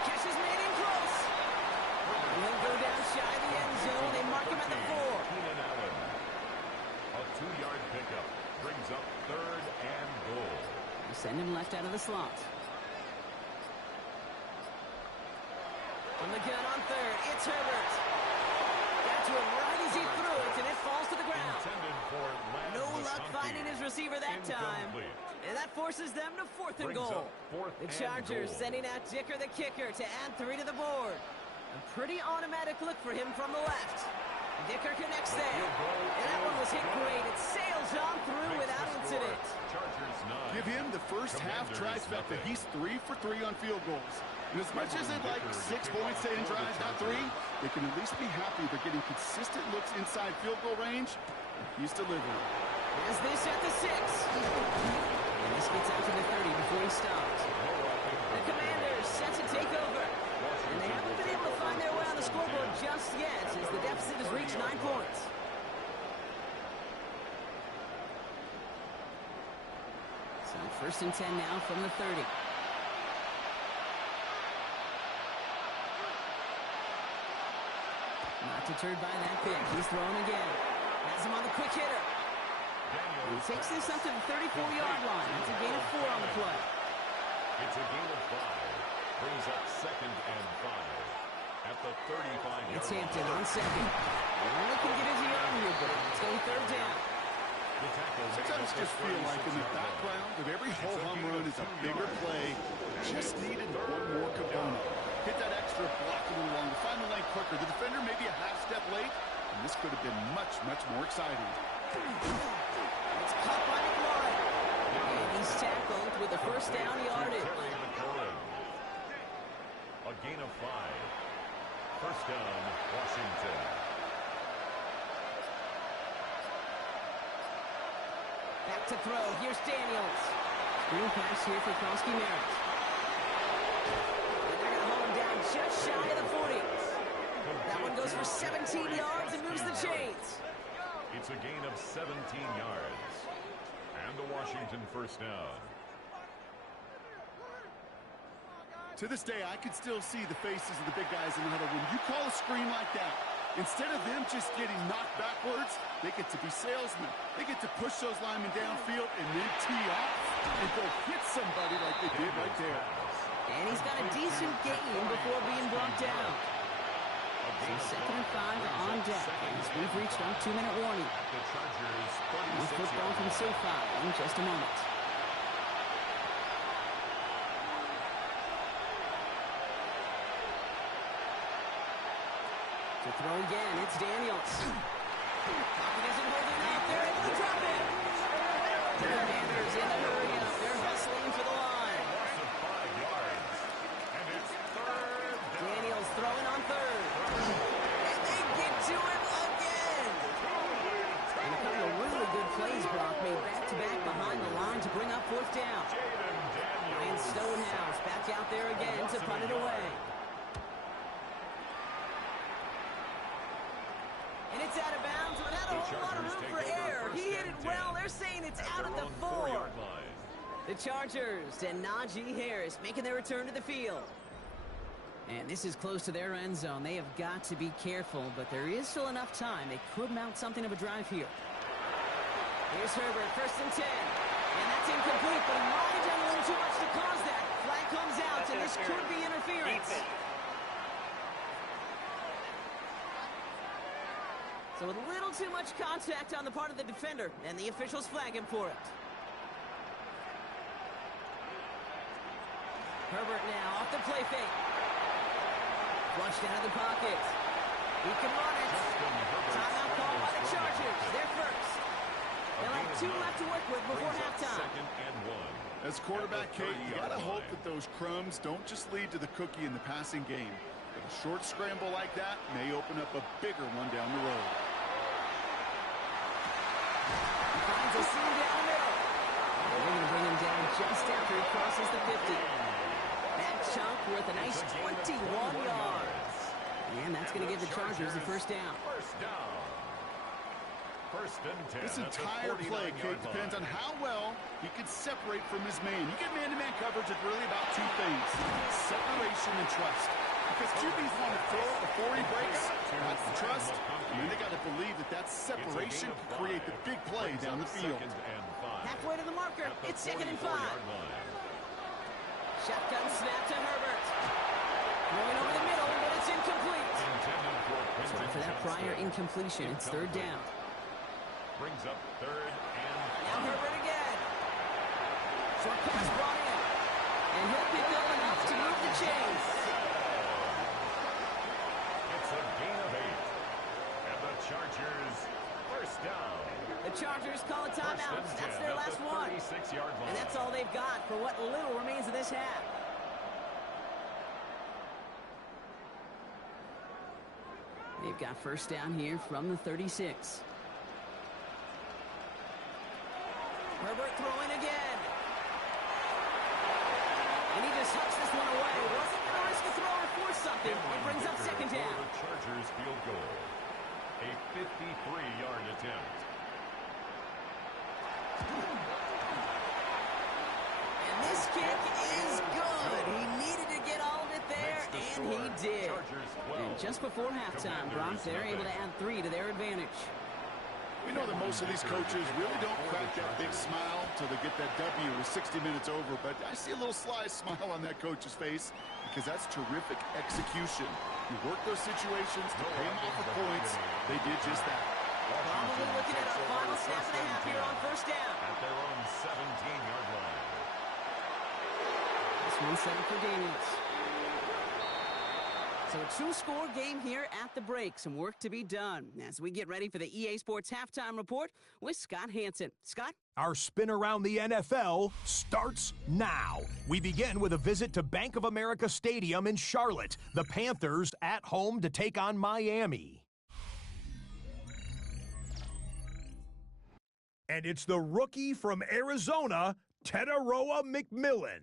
Catch is made in close. And he'll go down shy of the end zone. They mark him at the 4. Keenan Allen. A 2-yard pickup brings up third and goal. They send him left out of the slot. On the gun on third, it's Herbert. Got to him right as he threw it, and it falls to the ground. No luck finding his receiver that time. And that forces them to fourth and goal. The Chargers sending out Dicker the kicker to add 3 to the board. A pretty automatic look for him from the left. Dicker connects there. And that one was hit great. It sails on through without incident. Give him the first half trifecta. He's 3 for 3 on field goals. And as much as they'd like 6 points to end drives, not 3, they can at least be happy they're getting consistent looks inside field goal range. He's delivering. Is this at the 6? And this gets out to the 30 before he stops. The Commanders set to take over. And they haven't been able to find their way on the scoreboard just yet as the deficit has reached 9 points. So first and 10 now from the 30. Not deterred by that pick. He's throwing again. Has him on the quick hitter. He takes this up to the 34-yard line. That's a gain of 4 on the play. It's a gain of 5. Brings up second and 5 at the 35-yard line. It's Hampton on second. Only can get his arm here, but it's going third down. Sometimes just feel like in the background of every whole home run is a bigger play. Just needed one more component. Hit that extra block a little longer. Find the lane quicker. The defender may much more exciting. It's caught by McLaurin. And he's tackled with the first down yardage. A gain of 5. First down, Washington. Back to throw. Here's Daniels. Screen pass here for Krosky Merritt. And they're going to hold him down just shy of the 40. That one goes for 17 yards and moves the chains. It's a gain of 17 yards. And the Washington first down. To this day, I can still see the faces of the big guys in the huddle. When you call a screen like that, instead of them just getting knocked backwards, they get to be salesmen. They get to push those linemen downfield and then tee off and go hit somebody like they did right there. And he's got a decent gain before being brought down. So 2nd and 5 on deck as we've reached our 2-minute warning. More football from SoFi in just a moment. To throw again, it's Daniels. Pocket isn't holding out. They're able to drop it. The Commanders in the hurry up. They're hustling for the line. Daniels throwing on 3rd. And they get to him again. And a couple of really good plays, Brock, made back-to-back behind the line to bring up 4th down. Ryan Stonehouse back out there again to punt it away. And it's out of bounds without a whole lot of room for error. He hit it well. They're saying it's out at the 4. The Chargers and Najee Harris making their return to the field. And this is close to their end zone. They have got to be careful, but there is still enough time. They could mount something of a drive here. Here's Herbert, 1st and 10. And that's incomplete, but he might have done a little too much to cause that. Flag comes out, and this could be interference. So a little too much contact on the part of the defender, and the officials flag him for it. Herbert now off the play fake. Flushed out of the pocket. He can run it. Timeout called by the Chargers. They're first. They'll have 2 left to work with before halftime. 2nd and 1. As quarterback, Kate, you got to hope that those crumbs don't just lead to the cookie in the passing game. But a short scramble like that may open up a bigger one down the road. He finds a seam down the middle. They're going to bring him down just after he crosses the 50. That chunk worth a nice 21 yards. And that's going to give the Chargers the first down. First down. 1st and 10. This entire play, Kate, depends on how well he can separate from his man. You get man-to-man coverage, it's really about 2 things: separation and trust. Because QBs want to throw it before he breaks. That's the trust. And then they got to believe that that separation can create the big play down the field. Halfway to the marker. It's 2nd and 5. Shotgun snap to Herbert. Going over the middle, but it's incomplete. So after that prior incompletion, it's 3rd down. Brings up 3rd and Now Herbert again. Short pass brought in. And he'll pick up enough to move the chains. It's a gain of 8. And the Chargers first down. The Chargers call a timeout. That's their last one. And that's all they've got for what little remains of this half. They've got first down here from the 36. Herbert throwing again. And he just hucks this one away. Wasn't going to risk a throw or force something. It brings up 2nd down. Chargers field goal. A 53-yard attempt. And this kick is good. He needed to get all of it there, and he did. And just before halftime, Brock, they're able to add 3 to their advantage. We know that most of these coaches really don't crack that big smile till they get that W with 60 minutes over, but I see a little sly smile on that coach's face because that's terrific execution. You work those situations to pay them off for points. They did just that. Probably looking at a final snap and a half here on first down. At their own 17-yard line. This one's set for Daniels. So a two-score game here at the break. Some work to be done as we get ready for the EA Sports Halftime Report with Scott Hansen. Scott? Our spin around the NFL starts now. We begin with a visit to Bank of America Stadium in Charlotte. The Panthers at home to take on Miami. And it's the rookie from Arizona, Tedaroa McMillan.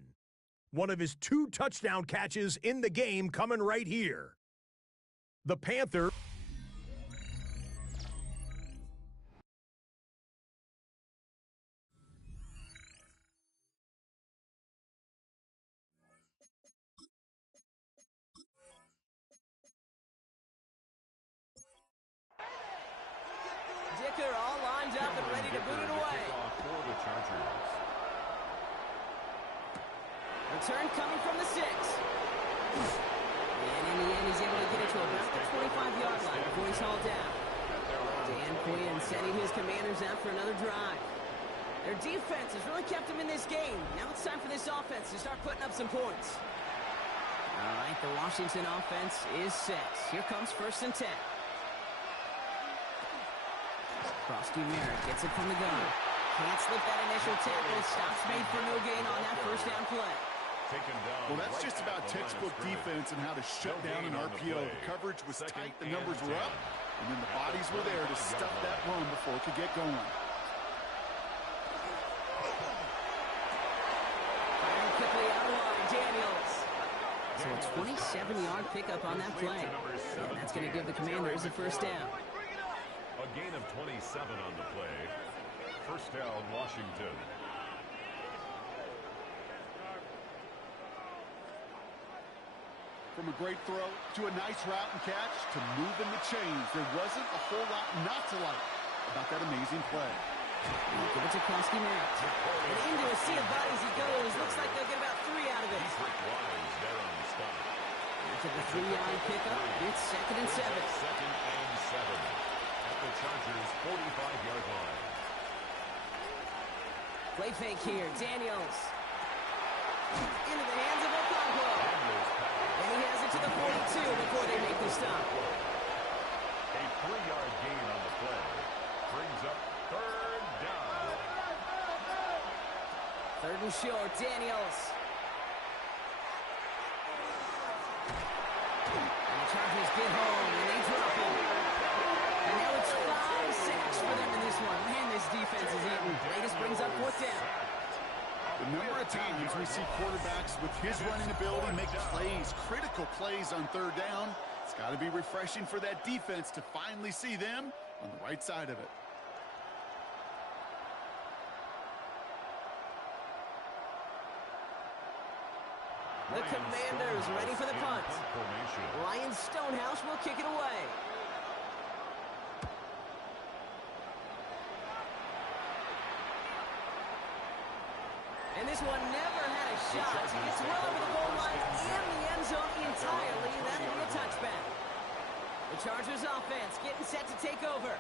One of his 2 touchdown catches in the game coming right here. The Panther. Dicker all lined up and ready to boot it away. For the Chargers. Return coming from the 6. And in the end, he's able to get it to about the 25-yard line before he's hauled down. Dan Quinn sending his Commanders out for another drive. Their defense has really kept them in this game. Now it's time for this offense to start putting up some points. All right, the Washington offense is set. Here comes 1st and 10. Frosty Merritt gets it from the gun. Can't slip that initial tackle. Stops made for no gain on that first down play. Well, that's just about textbook defense and how to shut down an RPO. The coverage was tight, the numbers were up, and then the bodies were there to stuff that run before it could get going. Firing quickly out of line, Daniels. So a 27-yard pickup on that play. And that's going to give the Commanders a first down. A gain of 27 on the play. First down, Washington. From a great throw to a nice route and catch to moving the chains. There wasn't a whole lot not to like about that amazing play. Give it to Frosty Merritt. And into a sea of bodies he goes. Looks like they'll get about 3 out of it. After the 3-yard pickup, it's 2nd and 7. 2nd and 7 at the Chargers' 45-yard line. Play fake here. Daniels. Into the hands of Okonkwo. And he has it to the 42 before they make the stop. A 3-yard gain on the play. Brings up 3rd down. 3rd and short. Daniels. And the Chargers get home and they drop him. And now it's 5 sacks for them in this one. Man, this defense is eating. Latest brings up 4th down. The number of times we see quarterbacks with his running ability make plays, critical plays on 3rd down. It's got to be refreshing for that defense to finally see them on the right side of it. The Commanders ready for the punt. Ryan Stonehouse will kick it away. And this one never had a shot. It's well over the goal line and the end zone entirely, and that'll be a touchback. The Chargers offense getting set to take over.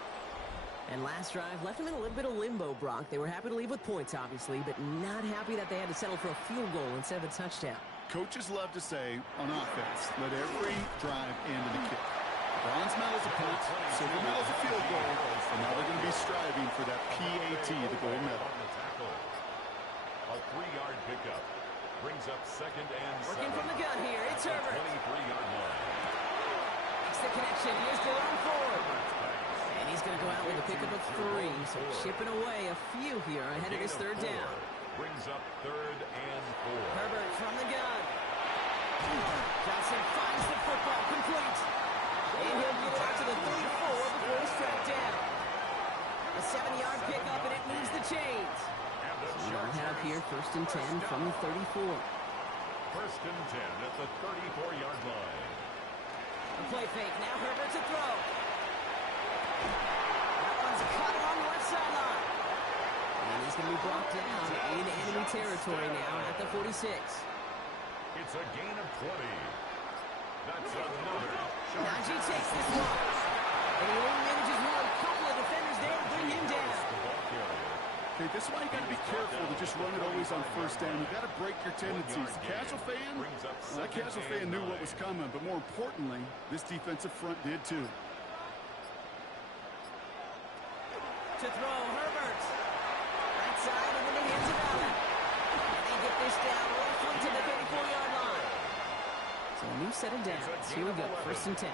And last drive left them in a little bit of limbo, Brock. They were happy to leave with points, obviously, but not happy that they had to settle for a field goal instead of a touchdown. Coaches love to say, on offense, let every drive end in a kick. Bronze medal's a point, silver medal's a field goal, and now they're going to be striving for that PAT, the gold medal. A 3-yard pickup brings up 2nd and 7. Working from the gun here, it's Herbert. 23-yard line. Makes the connection. Here's Jerome Ford. And he's going to go out with a pickup of 3. So chipping away a few here ahead of this 3rd down. Brings up 3rd and 4. Herbert from the gun. Johnson finds the football complete. And he'll get it out to the 34 before he's tracked down. A 7-yard pickup, and it moves the chains. We don't have here 1st and 10 from the 34. 1st and 10 at the 34-yard line. A play fake. Now Herbert to throw. That one's caught along the left sideline. And he's going to be brought down in enemy territory now at the 46. It's a gain of 20. That's another. Najee takes this one. And he only manages one. A couple of defenders there to bring him down. They Okay, this is why you got to be careful to just run it always on first down. You got to break your tendencies. The casual fan, well, that casual fan knew what was coming, but more importantly, this defensive front did too. To throw, Herbert. Right side and in the hands of Allen. And they get this down roughly to the 34-yard line. So a new set of downs. Here we go, 1st and 10.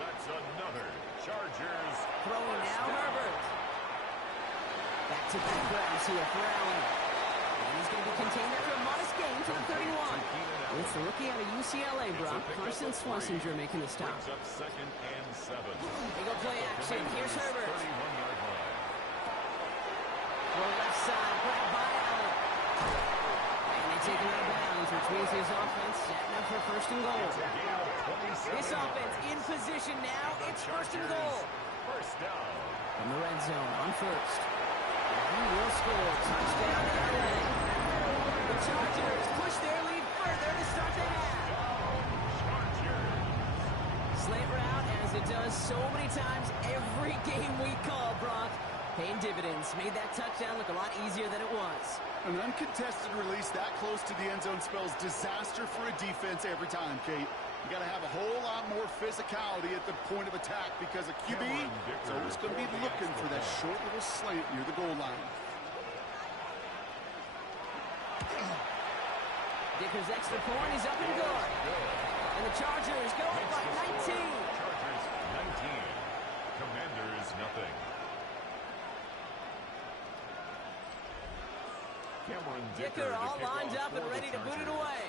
That's another Chargers. Throwing now, Herbert. Back-to-back grabs here for Allen. And he's going to be contained after a modest gain to the 31. It's the rookie out of UCLA, Brock. Carson Swessinger making the stop. Brings up 2nd and 7. They go play action. Here's Herbert. 31-yard line. Throw left side, grabbed by Allen. And they take him out of bounds, which means his offense setting up for 1st and goal. This offense in position now. It's 1st and goal. First down. From the red zone on 1st. He will score. Touchdown LA. The Chargers push their lead further to start the half. Slant route, as it does so many times every game we call, Brock. Paying dividends. Made that touchdown look a lot easier than it was. An uncontested release that close to the end zone spells disaster for a defense every time, Kate. You got to have a whole lot more physicality at the point of attack because a QB is always going to be looking for that short little slant near the goal line. Dicker's extra point is up and good. And the Chargers go up by 19. Chargers 19. Commanders nothing. Cameron Dicker all lined up and ready to boot it away.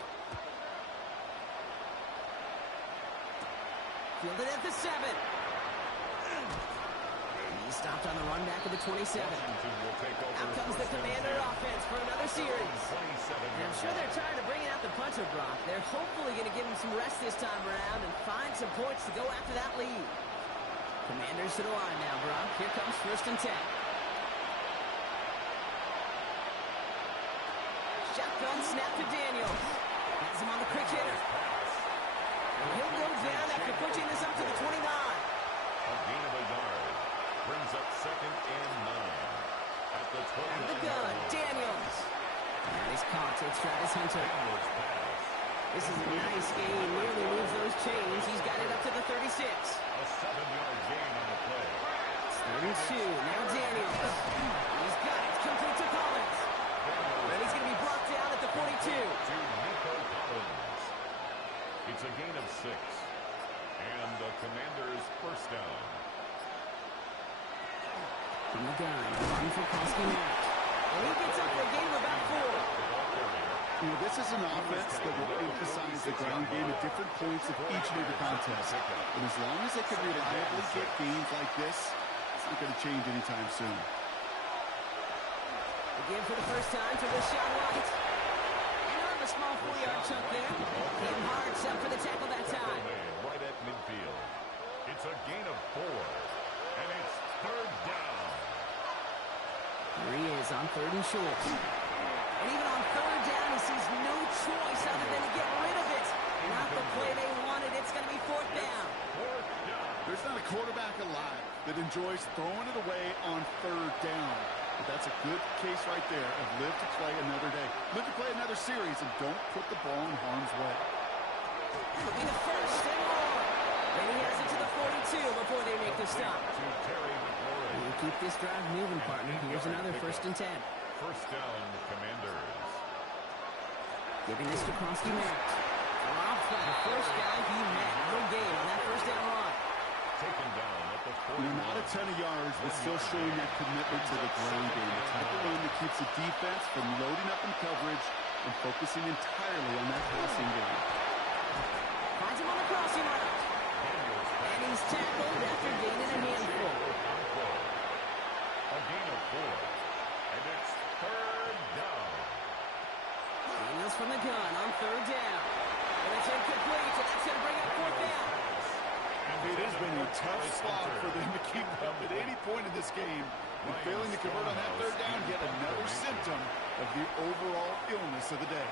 Fielded at the 7. He stopped on the run back of the 27. Out comes the Commander offense for another series. And I'm sure they're tired of bringing out the puncher, Brock. They're hopefully going to give him some rest this time around and find some points to go after that lead. Commanders to the line now, Brock. Here comes 1st and 10. Shotgun snap to Daniels. Has him on the quick hitter. And he'll go down after pushing this up to the 29. A gain of a yard. Brings up 2nd and 9. At the 29. Out of the gun, Daniels. And he's caught. Takes Travis Hunter. This is a nice gain. Nearly moves those chains. He's got it up to the 36. A 7-yard gain on the play. It's 32. Now Daniels. He's got it. Complete to Collins. And he's going to be brought down at the 42. To Nico Collins. It's a gain of 6. And the Commanders' first down. From the gun, run for Koski Matt. And he gets up for a gain of about 4. You know, this is an offense that will emphasize the ground game at different points of each and every contest. And as long as they can reliably get gains like this, it's not going to change anytime soon. Again for the first time to Rashawn White. And on a small 4-yard chunk there. Came hard, set for the tackle that time. Right at midfield. It's a gain of 4. And it's 3rd down. Here he is on 3rd and short. And even on 3rd down, he sees no choice other than to get rid of it. Not the play they wanted. It's going to be 4th down. There's not a quarterback alive that enjoys throwing it away on 3rd down. But that's a good case right there of live to play another day. Live to play another series and don't put the ball in harm's way. It'll be the 1st and more. And he has it to the 42 before they make the stop. We'll keep this drive moving, partner. Here's another 1st and 10. First down, Commanders. Giving this to Koski Matt. Dropped by the first guy he met. No gain on that 1st down run. Taken down at the 40. Not a ton of yards, but still showing that commitment to the ground game. The type of run that keeps the defense from loading up in coverage and focusing entirely on that passing game. Finds him on the crossing route. And he's tackled after gaining a handful. A gain of 4. And it's 3rd down. Daniels from the gun on 3rd down. And it's incomplete, so that's going to bring up 4th down. It has been a tough spot for them to keep up at any point in this game. And failing to convert on that 3rd down, yet another symptom of the overall illness of the day.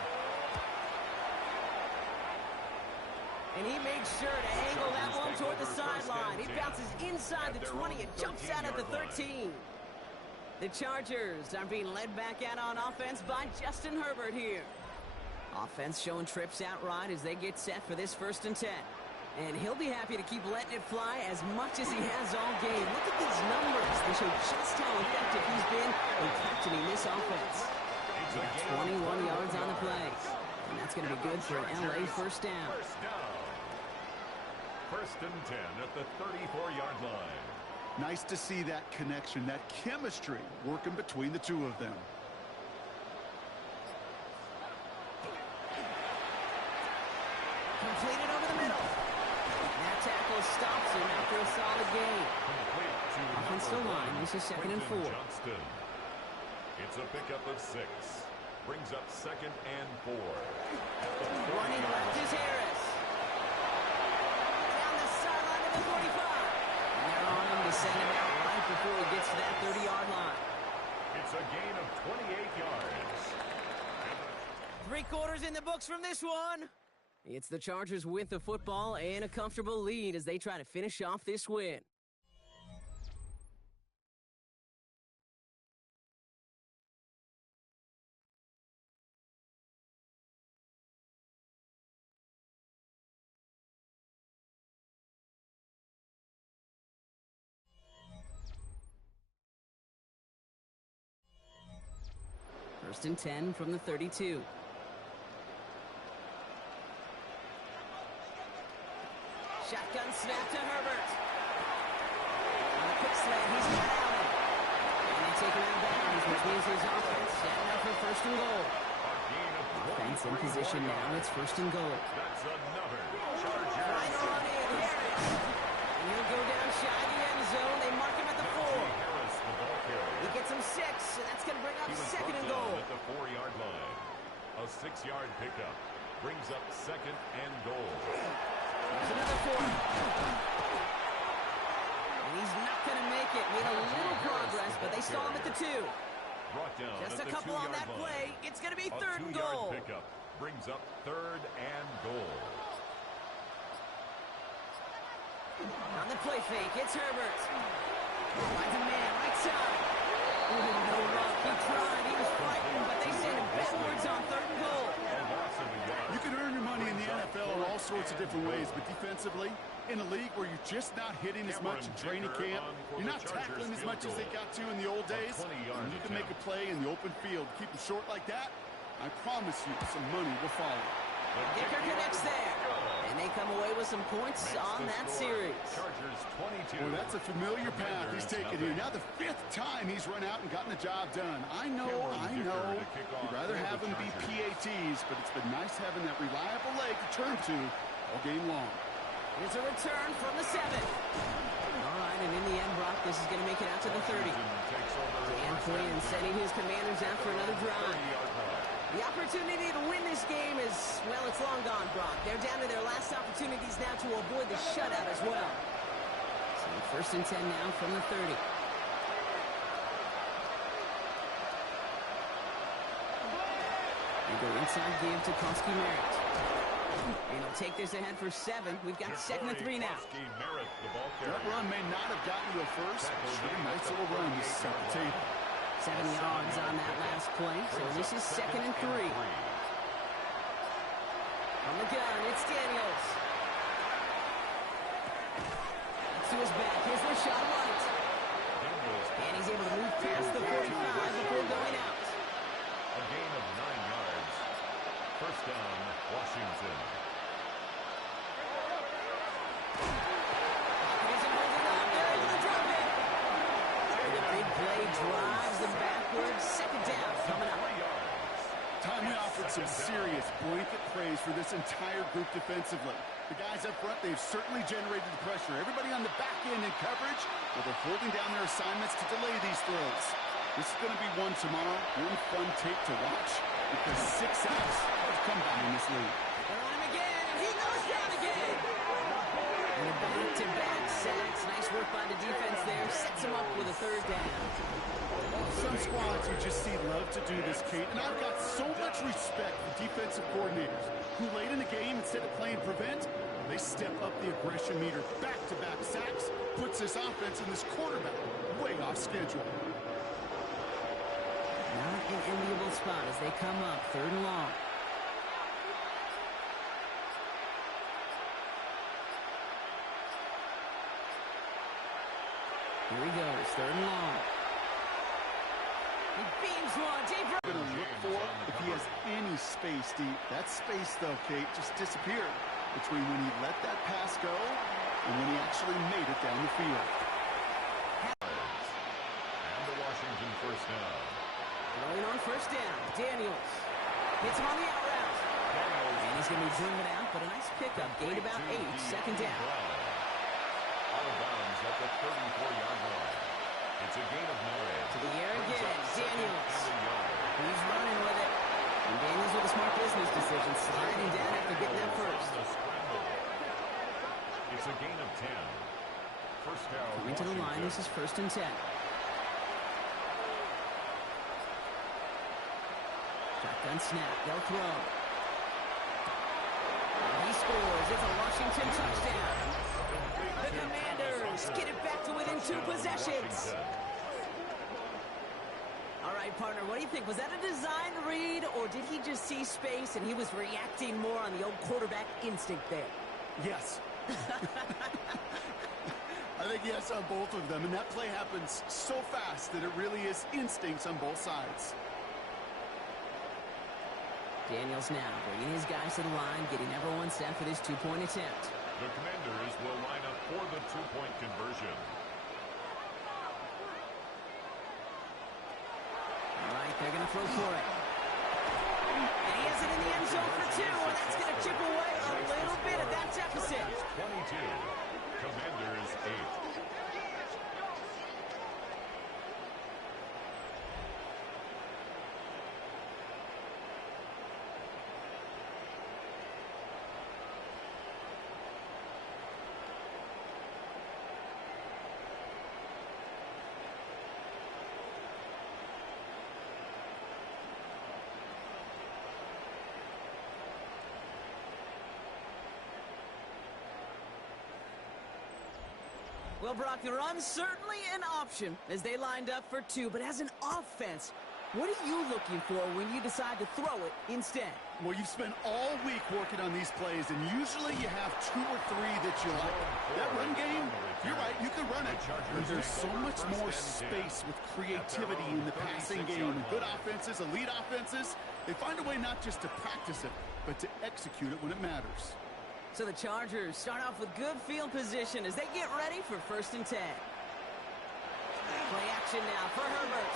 And he makes sure to angle that one toward the sideline. He bounces inside the 20 and jumps out at the 13. The Chargers are being led back out on offense by Justin Herbert here. Offense showing trips out right as they get set for this 1st and 10. And he'll be happy to keep letting it fly as much as he has all game. Look at these numbers. They show just how effective he's been in captaining this offense. 21 yards on the play. And that's going to be good for an LA first down. First and 10 at the 34-yard line. Nice to see that connection, that chemistry working between the two of them. Completed over the middle. That tackle stops him after a solid gain. Offensive line, this is 2nd and 4. Johnston. It's a pickup of 6. Brings up 2nd and 4. Running left is Harris. Down the sideline to the 45. And they're on him to send him out right before he gets to that 30-yard line. It's a gain of 28 yards. 3 quarters in the books from this one. It's the Chargers with the football and a comfortable lead as they try to finish off this win. First and 10 from the 32. Shotgun snap to Herbert. On a quick slant, he's got Allen. And they take him out of bounds, which means his offense setting up for 1st and goal. Offense in position now, it's 1st and goal. That's another Charger. Right on in, Harris. And he'll go down shy of the end zone. They mark him at the 4. Harris, the ball carrier. He gets him 6, and that's going to bring up He was 2nd and brought goal. down at the 4-yard line. A 6-yard pickup brings up 2nd and goal. There's another 4. And he's not going to make it. Made a little progress, but they saw him at the 2. Brought down Just at a the couple on that 2-yard play. line. It's going to be A 3rd and 2-yard goal. pickup brings up 3rd and goal. On the play fake, it's Herbert. Finds a man, right side. Ooh, no luck. He tried. He was fighting, but they sent him backwards on 3rd and goal. You can earn your money in the NFL in all sorts of different ways, but defensively, in a league where you're just not hitting as much in training camp, you're not tackling as much as they got to in the old days, you need to make a play in the open field. Keep them short like that, I promise you some money will follow. Dicker connects there. And they come away with some points on that series. Chargers 22. Well, that's a familiar path he's taken here. Now the 5th time he's run out and gotten the job done. I know. You'd rather have him be PATs, but it's been nice having that reliable leg to turn to all game long. Here's a return from the 7. All right, and in the end, Brock, this is going to make it out to the 30. Dan Quinn sending his Commanders out for another drive. The opportunity to win this game is, well, it's long gone, Brock. They're down to their last opportunities now to avoid the shutout as well. So 1st and 10 now from the 30. They go inside give to Koski-Merritt. And he'll take this ahead for 7. We've got 2nd and 3 now. That run may not have gotten you a first. Sure, nice little run to set the table. 7 yards on that last play, so this is 2nd and 3. On the gun, it's Daniels. To his back, here's Rashad White. And he's able to move past the 45 before going out. A gain of 9 yards. First down, Washington. He isn't holding up. They're able to drop it. And the big play drives them backwards. 2nd down coming up. Tommy offered some serious blanket praise for this entire group defensively. The guys up front, they've certainly generated the pressure. Everybody on the back end in coverage, well, they're holding down their assignments to delay these throws. This is going to be one tomorrow. Really fun tape to watch because 6 sacks have come by in this league. They're on him again, and he goes down again. And a back-to-back sacks. Nice work by the defense there. Sets him up with a 3rd down. Some squads you just see love to do this, Kate, and I've got so much respect for defensive coordinators who late in the game, instead of playing prevent, they step up the aggression meter. Back-to-back sacks puts this offense and this quarterback way off schedule. Not an enviable spot as they come up 3rd and long. Here he goes, 3rd and long. He beams one, deep right. Going to look for if he has any space deep. That space, though, Kate, just disappeared between when he let that pass go and when he actually made it down the field. And the Washington first down. Throwing on 1st down, Daniels. Hits him on the out route. And he's going to be zooming out, but a nice pickup. Gained about 8, 2nd down. Out of bounds at the 34-yard line. It's a gain of 9. To the air again, Daniels. He's He's running with it. And Daniels with a smart business decision, sliding down after getting that first. It's a gain of 10. First down. Coming to the line, this is 1st and 10. Shotgun snap, they'll throw. And he scores. It's a Washington touchdown. The Commanders get it back to within 2 possessions. All right, partner, what do you think? Was that a design read, or did he just see space and he was reacting more on the old quarterback instinct there? Yes. I think yes on both of them, and that play happens so fast that it really is instincts on both sides. Daniels now bringing his guys to the line, getting everyone set for this 2-point attempt. The Commanders will line up for the 2-point conversion. All right, they're going to throw for it. And he has it in the end zone for 2, and that's going to chip away a little bit of that deficit. 22. Commanders 8. Well, Brock, the run's certainly an option as they lined up for 2, but as an offense, what are you looking for when you decide to throw it instead? Well, you've spent all week working on these plays, and usually you have 2 or 3 that you like. That run game, you're right, you can run it. But there's so much more space with creativity in the passing game. And good offenses, elite offenses, they find a way not just to practice it, but to execute it when it matters. So the Chargers start off with good field position as they get ready for 1st and 10. Play action now for Herbert.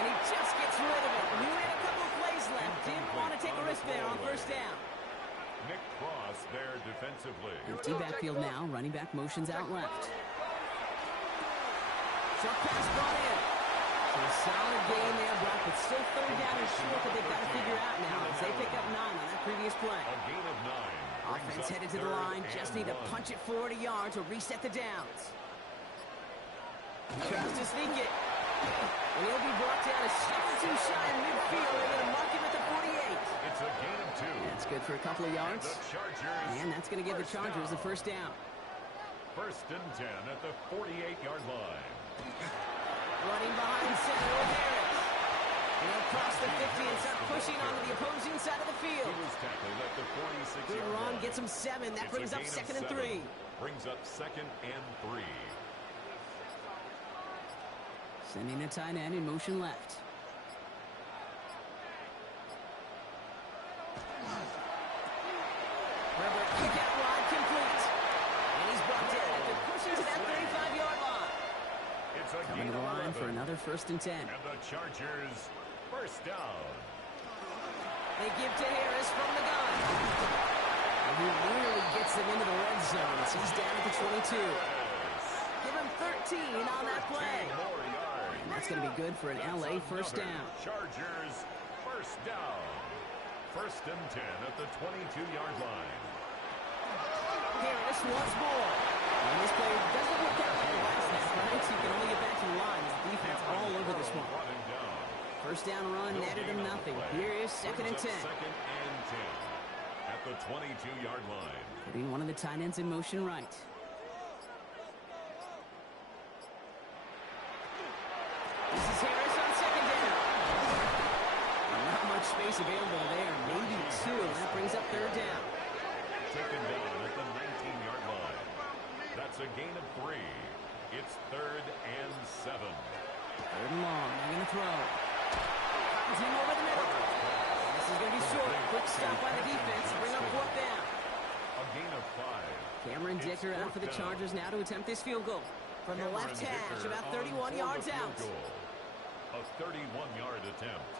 And he just gets rid of it. He had a couple of plays left. Didn't want to take a risk there on 1st down. Nick Cross there defensively. Empty backfield now. Running back motions out left. Short pass brought in. So a solid game there, Brock, but still 3rd down and short that they've got to figure out now as they pick up 9 on that previous play. A gain of 9. Offense headed to the line. Just need to punch it 40 yards to reset the downs. He tries to sneak it. And he'll be brought down a second too shy in midfield. They're going to mark him at the 48. It's a gain of 2. That's good for a couple of yards. And that's going to give the Chargers the 1st down. 1st and 10 at the 48-yard line. Running behind center with Harris. And he'll cross the 50 and start pushing onto the opposing side of the field. He was tackled at the 46-yard Good run, line. gets him 7. That brings up 2nd and 3. Brings up 2nd and 3. Sending the tight end in motion left. Herbert kick out wide complete. And he's brought down after pushing to that 35-yard line. It's a Coming to the line for another 1st and 10. And the Chargers first down. They give to Harris from the gun. And he really gets them into the red zone as he's down at the 22. Give him 13 on that play. And that's going to be good for an LA 1st down. Chargers first down. 1st and 10 at the 22-yard line. Harris once more. And this play doesn't work out for the last snap, right? So you can only get back to the line as the defense all over this one. 1st down run, netted him nothing. Here is 2nd and 10. 2nd and 10 at the 22-yard line. Putting one of the tight ends in motion right. This is Harris. It's 3rd and 7. 3rd and long. They're going to throw. Team over the middle. This is going to be short. Quick stop by the defense. Bring up 4th down. A gain of 5. Cameron Dicker out for the Chargers now to attempt this field goal. From the left hash, about 31 yards out. A 31-yard attempt.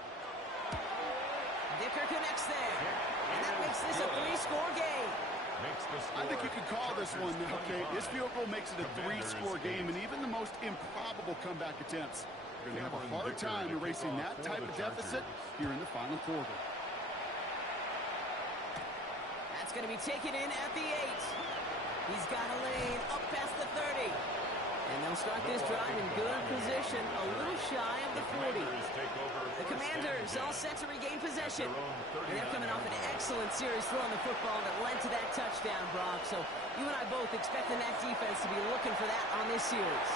Dicker connects there. And that makes this a 3-score game. I think you could call this one now, Kate. This field goal makes it a 3-score game, and even the most improbable comeback attempts are going to have a hard time erasing that type of deficit here in the final quarter. That's going to be taken in at the 8. He's got a lane up past the 30. And they'll start this drive in good position, a little shy of the 40. The Commanders all set to regain possession. And they're coming off an excellent series throwing the football that led to that touchdown, Brock. So you and I both expecting that defense to be looking for that on this series.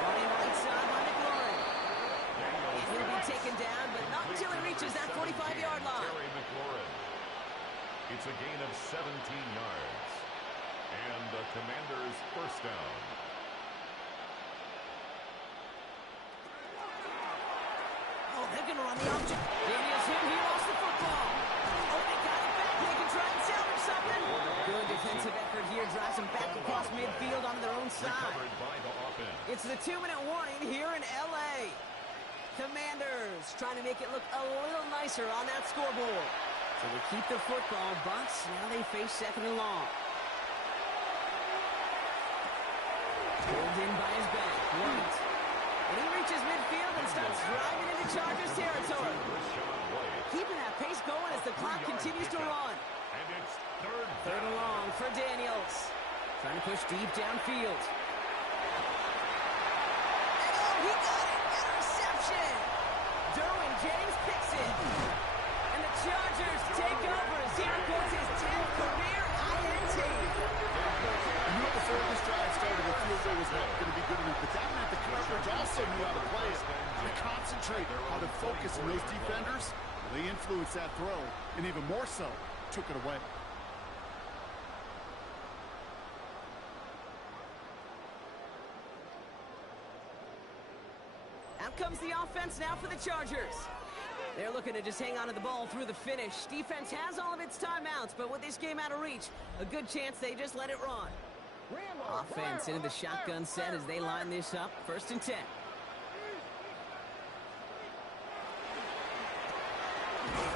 Running right side by McLaurin. And he'll be taken down, but not until he reaches that 45-yard line. It's a gain of 17 yards. And the Commanders' first down. Oh, they're going to run the object. Daniels hit. He lost the football. Oh, they got it back. They can try and salvage something. Good defensive effort here. Drives them back across midfield on their own side. Recovered by the offense. It's the 2-minute warning here in L.A. Commanders trying to make it look a little nicer on that scoreboard. So they keep the football, but now they face 2nd and long. Pulled in by his back. White. And he reaches midfield and starts driving into Chargers territory. Keeping that pace going as the clock continues to run. And it's 3rd and long for Daniels. Trying to push deep downfield. And oh, he got it! Interception! Derwin James picks it. And the Chargers take over as he records his 10th career INT. You know, before this drive started, the field goal was not going to be good enough, but that meant the coverage also knew how to play it, how to concentrate, how to focus, and those defenders, they influenced that throw, and even more so, took it away. Out comes the offense now for the Chargers. They're looking to just hang on to the ball through the finish. Defense has all of its timeouts, but with this game out of reach, a good chance they just let it run. Offense into the shotgun set as they line this up. 1st and 10.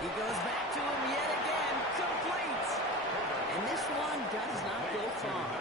He goes back to him yet again. Complete. And this one does not go far.